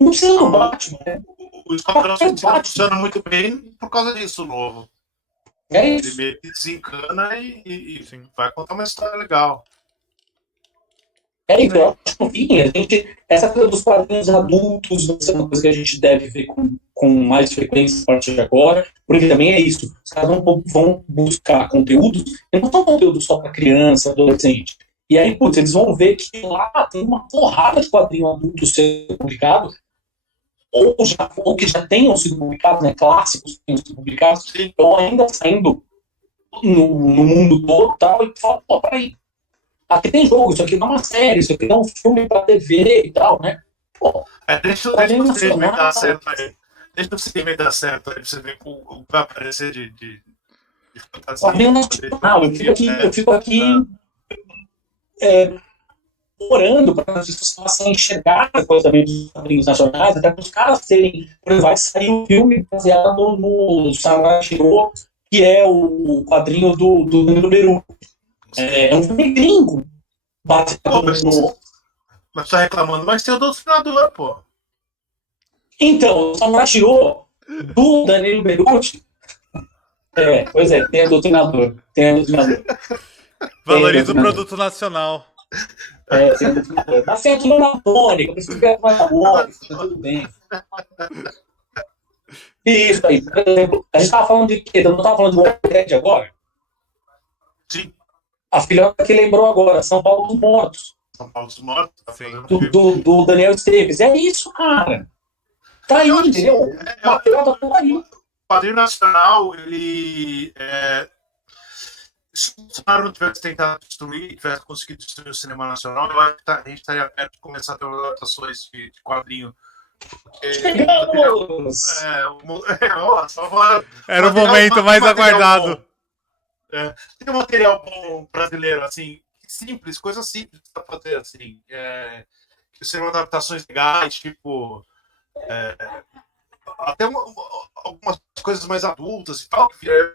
Não precisa do Batman, né? O Esquadrão Suicida funciona muito bem por causa disso, novo. É isso. Ele meio que desencana e vai contar uma história legal. É isso, eu acho que, enfim, essa coisa dos quadrinhos adultos vai ser uma coisa que a gente deve ver com mais frequência a partir de agora, porque também é isso, os caras vão buscar conteúdos, e não são conteúdos só para criança, adolescente. E aí, putz, eles vão ver que lá tem uma porrada de quadrinho adulto sendo publicado, ou que já tenham sido publicados, né, clássicos que tenham sido publicados, ou ainda saindo no mundo todo, tal, e fala, pô, peraí, aqui tem jogo, isso aqui não é uma série, isso aqui é um filme pra TV e tal, né? Pô, deixa o segmento dar certo aí. Deixa o segmento dar certo aí pra você ver o que vai aparecer de fantasia. Eu fico aqui orando para as pessoas possam enxergar a coisa também dos quadrinhos nacionais, até para os caras terem. Por exemplo, vai sair um filme baseado no Samurai Shiro, que é o quadrinho do número 1. É um filme gringo. Mas tá reclamando, mas tem o Doutrinador, pô. Então, o Samurai Shiro do Danilo Beruti. Pois é, tem o Doutrinador. Valoriza o produto nacional. Tem o Doutrinador. Tá certo, não na tônica, preciso ver mais na tônica, tudo bem. Isso aí, por exemplo, a gente tava falando de quê? Eu não tava falando de Walking Dead agora? Sim. A filhota que lembrou agora, São Paulo dos Mortos. São Paulo dos Mortos. Do Daniel Esteves. É isso, cara. Tá aí, entendeu? O material tá aí. O quadrinho nacional, ele... se o Bolsonaro não tivesse tentado destruir, tivesse conseguido destruir o cinema nacional, eu acho que a gente estaria perto de começar a ter adaptações de quadrinho. Chegamos! Era o momento mais aguardado. Tem um material bom brasileiro, assim, simples, coisa simples pra fazer, assim, que seriam adaptações legais, tipo, até algumas coisas mais adultas e tal,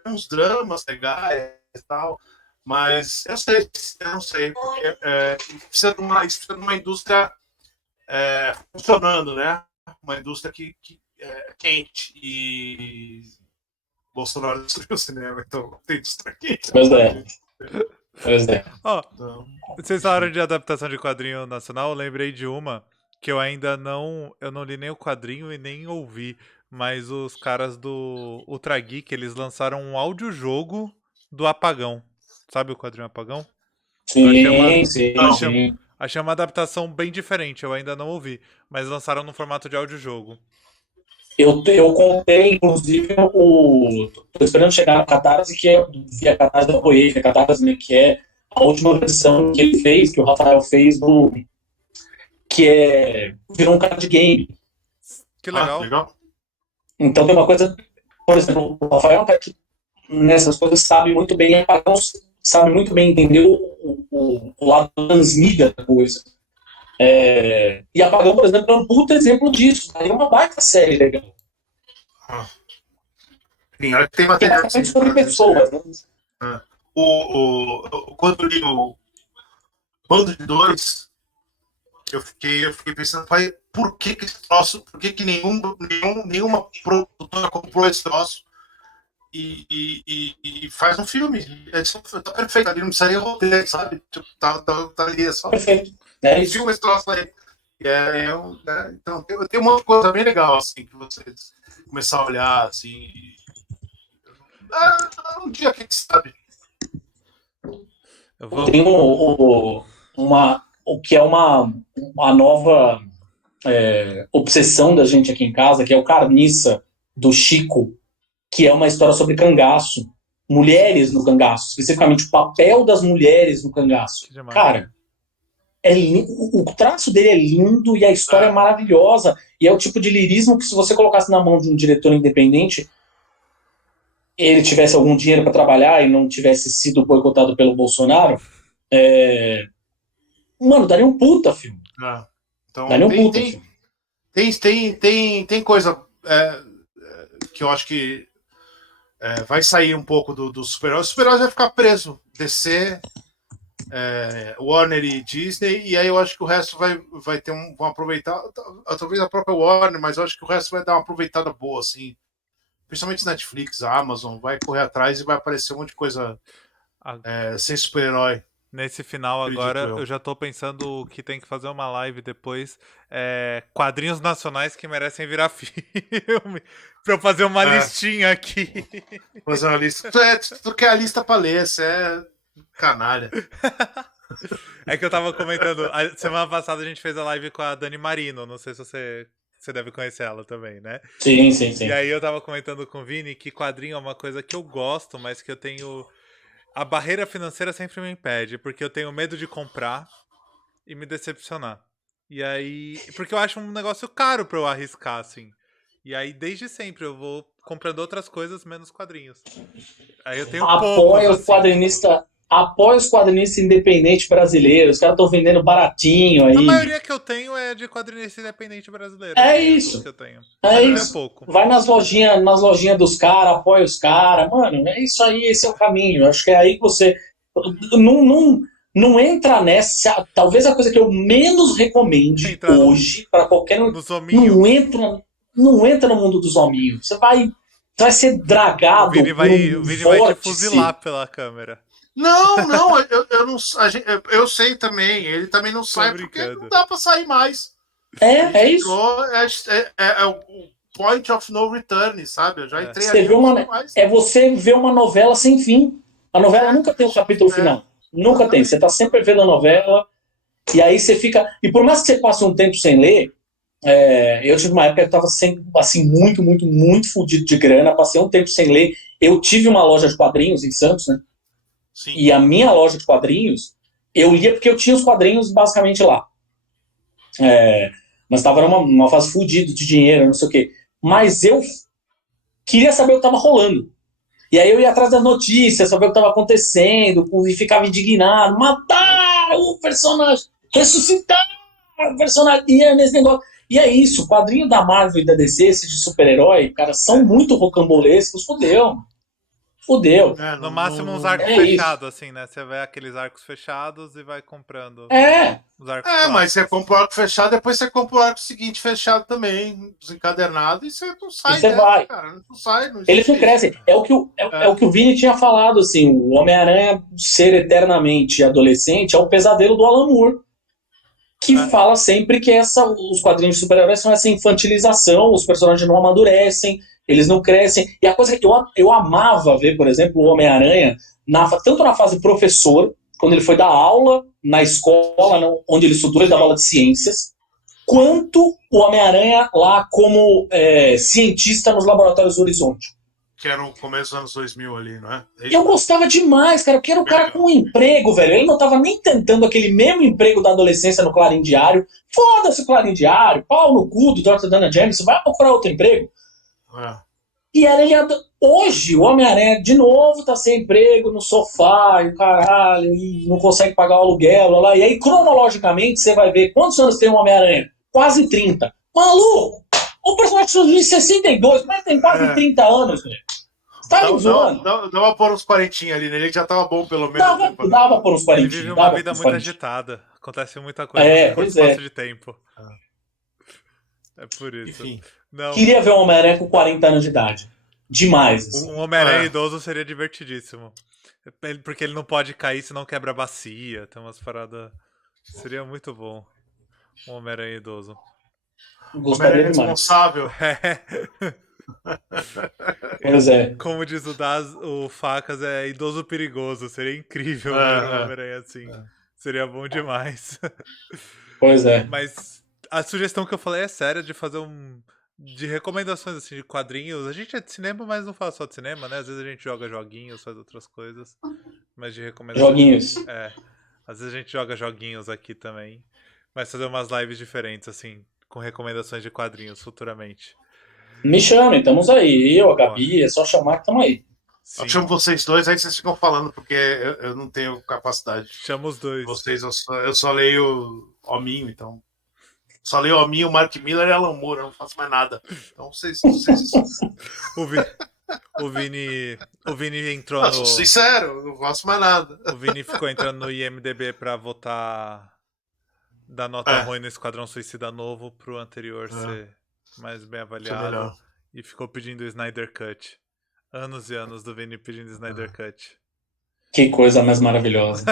uns dramas legais e tal, mas eu não sei, porque precisa de uma indústria funcionando, né? Uma indústria que é quente e Bolsonaro destruiu o cinema, então tem indústria quente. Pois é. Vocês falaram de adaptação de quadrinho nacional, eu lembrei de uma que eu ainda não li nem o quadrinho e nem ouvi, mas os caras do Ultra Geek, eles lançaram um audiojogo do Apagão. Sabe o quadrinho Apagão? Sim. Achei uma adaptação bem diferente, eu ainda não ouvi, mas lançaram no formato de audiojogo. Eu comprei, inclusive, tô esperando chegar na Catarse, que é via Catarse da Apoiei, que é Catarse, que é a última versão que ele fez, que o Rafael fez, que virou um cara de game. Que legal. Então tem uma coisa, por exemplo, o Rafael é um cara que nessas coisas sabe muito bem entender o lado transmídia da coisa. E Apagão, por exemplo, é um puta exemplo disso. É uma baita série legal. Tem material sobre pessoas, né? Quando eu li o Bando de Dois, eu fiquei pensando, pai, por que esse troço, por que nenhuma produtora comprou esse troço e faz um filme? Tá perfeito, ali não precisaria roteiro, sabe? Tipo, tá ali, é só perfeito. filma esse troço aí. Então, tem uma coisa bem legal, assim, que você começar a olhar, assim, um dia, quem sabe? Tem o que é uma nova obsessão da gente aqui em casa, que é o Carniça, do Chico, que é uma história sobre cangaço. Mulheres no cangaço, especificamente o papel das mulheres no cangaço. Cara, o traço dele é lindo e a história é maravilhosa. E é o tipo de lirismo que, se você colocasse na mão de um diretor independente, ele tivesse algum dinheiro para trabalhar e não tivesse sido boicotado pelo Bolsonaro, mano, daria um puta filme. Então, daria um puta filme. Tem coisa que eu acho que vai sair um pouco do super-herói. O super-herói vai ficar preso. DC Warner e Disney, e aí eu acho que o resto vai ter vão aproveitar, talvez a própria Warner, mas eu acho que o resto vai dar uma aproveitada boa, assim. Principalmente Netflix, a Amazon, vai correr atrás e vai aparecer um monte de coisa sem super-herói. Nesse final agora, eu já tô pensando que tem que fazer uma live depois. Quadrinhos nacionais que merecem virar filme. Pra eu fazer uma listinha aqui. Fazer uma lista. Tu quer a lista pra ler, você é canalha. É que eu tava comentando, semana passada a gente fez a live com a Dani Marino, não sei se você deve conhecer ela também, né? Sim. E aí eu tava comentando com o Vini que quadrinho é uma coisa que eu gosto, mas que eu tenho... A barreira financeira sempre me impede, porque eu tenho medo de comprar e me decepcionar. E aí... Porque eu acho um negócio caro pra eu arriscar, assim. E aí, desde sempre, eu vou comprando outras coisas, menos quadrinhos. Aí eu tenho Apoia poucos, o quadrinista... Apoia os quadrinistas independentes brasileiros. Os caras estão vendendo baratinho aí. A maioria que eu tenho é de quadrinista independente brasileiro. É assim, isso. Que eu tenho. É Mas isso. pouco. Vai nas lojinhas dos caras, apoia os caras. Mano, é isso aí, esse é o caminho. Acho que é aí que você... Não entra nessa... Talvez a coisa que eu menos recomende hoje para qualquer... Não entra no mundo dos hominhos. Você vai ser dragado o Vini vai te fuzilar pela câmera. Não, eu não. Eu sei também. Ele também não sai porque não dá pra sair mais. É isso. É o point of no return, sabe? Eu já entrei ali. Você vê uma novela sem fim. A novela nunca tem um capítulo final. Nunca tem. Você tá sempre vendo a novela. E aí você fica. E por mais que você passe um tempo sem ler. Eu tive uma época que eu tava assim, muito, muito, muito fodido de grana. Passei um tempo sem ler. Eu tive uma loja de quadrinhos em Santos, né? Sim. E a minha loja de quadrinhos, eu lia porque eu tinha os quadrinhos basicamente lá. Mas estava numa fase fodida de dinheiro, não sei o quê. Mas eu queria saber o que estava rolando. E aí eu ia atrás das notícias, saber o que estava acontecendo, e ficava indignado. Matar o personagem! Ressuscitar o personagem! E nesse negócio. E é isso, o quadrinho da Marvel e da DC, esses de super-herói, cara, são muito rocambolescos, fodeu. No máximo uns arcos fechados, assim, né? Você vê aqueles arcos fechados e vai comprando. Os arcos mas você compra o arco fechado, depois você compra o arco seguinte fechado também, desencadernado, e você não sai. E você vai. Cara, não sai. Eles não crescem. É o que o Vini tinha falado, assim, o Homem-Aranha ser eternamente adolescente é o pesadelo do Alan Moore, que fala sempre que os quadrinhos de super-heróis são essa infantilização, os personagens não amadurecem, eles não crescem. E a coisa que eu amava ver, por exemplo, o Homem-Aranha, tanto na fase professor, quando ele foi dar aula na escola, onde ele estudou, ele dava aula de ciências, quanto o Homem-Aranha lá como cientista nos laboratórios do Horizonte. Que era no começo dos anos 2000 ali, não é? Eu gostava demais, cara, porque era o cara com um emprego, velho. Ele não tava nem tentando aquele mesmo emprego da adolescência no Clarim Diário. Foda-se o Clarim Diário, pau no cu do Dr. Dana Jameson, vai procurar outro emprego. E era ele. Hoje, o Homem-Aranha, de novo, tá sem emprego, no sofá, e o caralho, e não consegue pagar o aluguel, blá, blá. E aí, cronologicamente, você vai ver quantos anos tem o Homem-Aranha? Quase 30. Maluco! O personagem surgiu em 62, mas tem quase 30 anos, velho. Você tá me zoando? Dava pra pôr uns 40 ali nele, ele já tava bom, pelo menos. Dava por uns 40. Ele vive uma vida muito agitada. Acontece muita coisa no curto espaço de tempo. É por isso. Enfim. Não. Queria ver um Homem-Aranha com 40 anos de idade. Demais. Assim. Um Homem-Aranha idoso seria divertidíssimo. Porque ele não pode cair senão quebra a bacia. Tem umas paradas... Seria muito bom. Um Homem-Aranha idoso. Gostaria demais. Responsável. Pois é. Como diz o Facas, é idoso perigoso. Seria incrível ver um Homem-Aranha assim. Seria bom demais. Pois é. Mas a sugestão que eu falei é séria, de fazer de recomendações assim, de quadrinhos. A gente é de cinema, mas não fala só de cinema, né? Às vezes a gente joga joguinhos, faz outras coisas. Mas de recomendações. Joguinhos. Às vezes a gente joga joguinhos aqui também. Mas fazer umas lives diferentes, assim, com recomendações de quadrinhos futuramente. Me chamem, estamos aí. Eu, a Gabi, é só chamar que estamos aí. Sim. Eu chamo vocês dois, aí vocês ficam falando, porque eu não tenho capacidade. Chama os dois. Vocês, eu só leio Hominho, então. Só leio Hominho, Mark Miller e Alan Moore, eu não faço mais nada. Então vocês... O Vini entrou Não, sou sincero, não faço mais nada. O Vini ficou entrando no IMDB pra votar dar nota ruim no Esquadrão Suicida novo pro anterior ser mais bem avaliado. E ficou pedindo o Snyder Cut. Anos e anos do Vini pedindo Snyder Cut. Que coisa mais maravilhosa.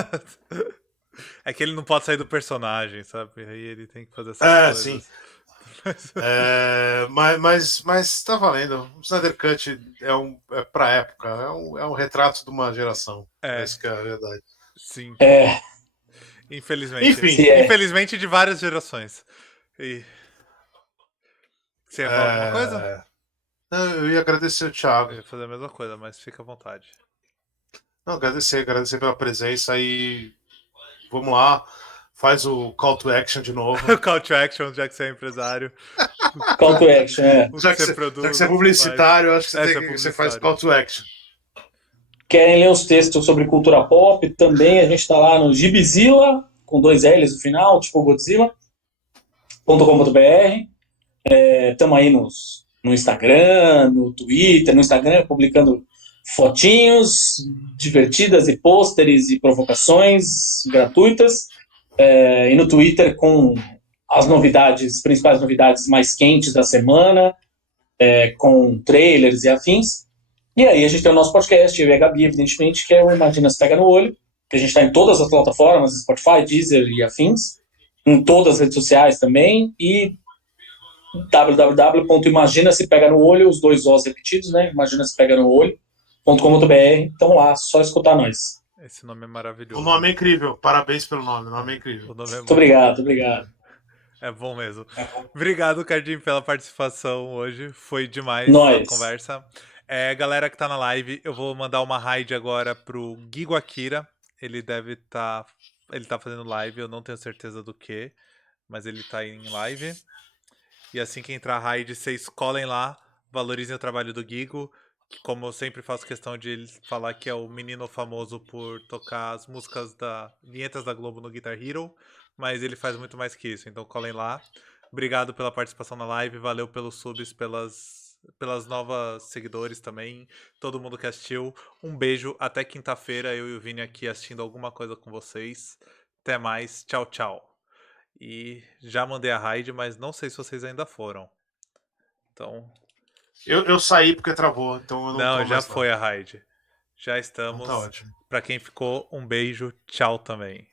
É que ele não pode sair do personagem, sabe? Aí ele tem que fazer essas coisas. Sim. Mas tá valendo. O Snyder Cut é pra época. É um retrato de uma geração. Essa que é a verdade. Sim. É. Infelizmente. Enfim. Infelizmente de várias gerações. E... Você ia falar alguma coisa? Não, eu ia agradecer o Thiago. Eu ia fazer a mesma coisa, mas fica à vontade. Não, agradecer pela presença e vamos lá, faz o call to action de novo. Call to action, já que você é empresário. Call to action, Já que você é publicitário, eu acho que você faz call to action. Querem ler os textos sobre cultura pop? Também a gente está lá no Gibizilla, com 2 L's no final, tipo Godzilla.com.br. Estamos aí no Instagram, no Twitter. No Instagram publicando fotinhos divertidas e pôsteres e provocações gratuitas. E no Twitter com as principais novidades mais quentes da semana, com trailers e afins. E aí a gente tem o nosso podcast, eu e a Gabi, evidentemente, que é o Imagina Se Pega no Olho, que a gente está em todas as plataformas, Spotify, Deezer e afins, em todas as redes sociais também, e www.imaginasepeganoolho, os 2 Os repetidos, né? imaginasepeganoolho.com.br. Então lá, só escutar nós. Esse nome é maravilhoso. O nome é incrível, parabéns pelo nome, o nome é incrível. Muito obrigado. É bom mesmo. Obrigado, Cardinho, pela participação hoje. Foi demais a conversa. Galera que tá na live, eu vou mandar uma raid agora pro Gigo Akira. Ele deve estar. Ele tá fazendo live, eu não tenho certeza do que, mas ele tá em live. E assim que entrar a raid, vocês colhem lá, valorizem o trabalho do Gigo, que, como eu sempre faço questão de ele falar que é o menino famoso por tocar as músicas vinhetas da Globo no Guitar Hero, mas ele faz muito mais que isso, então colhem lá. Obrigado pela participação na live, valeu pelos subs, pelas novas seguidores também, todo mundo que assistiu. Um beijo, até quinta-feira, eu e o Vini aqui assistindo alguma coisa com vocês. Até mais, tchau, tchau. E já mandei a raid, mas não sei se vocês ainda foram. Então... Eu saí porque travou, então eu não tô já mais foi a raid. Já estamos. Então tá ótimo. Pra quem ficou, um beijo, tchau também.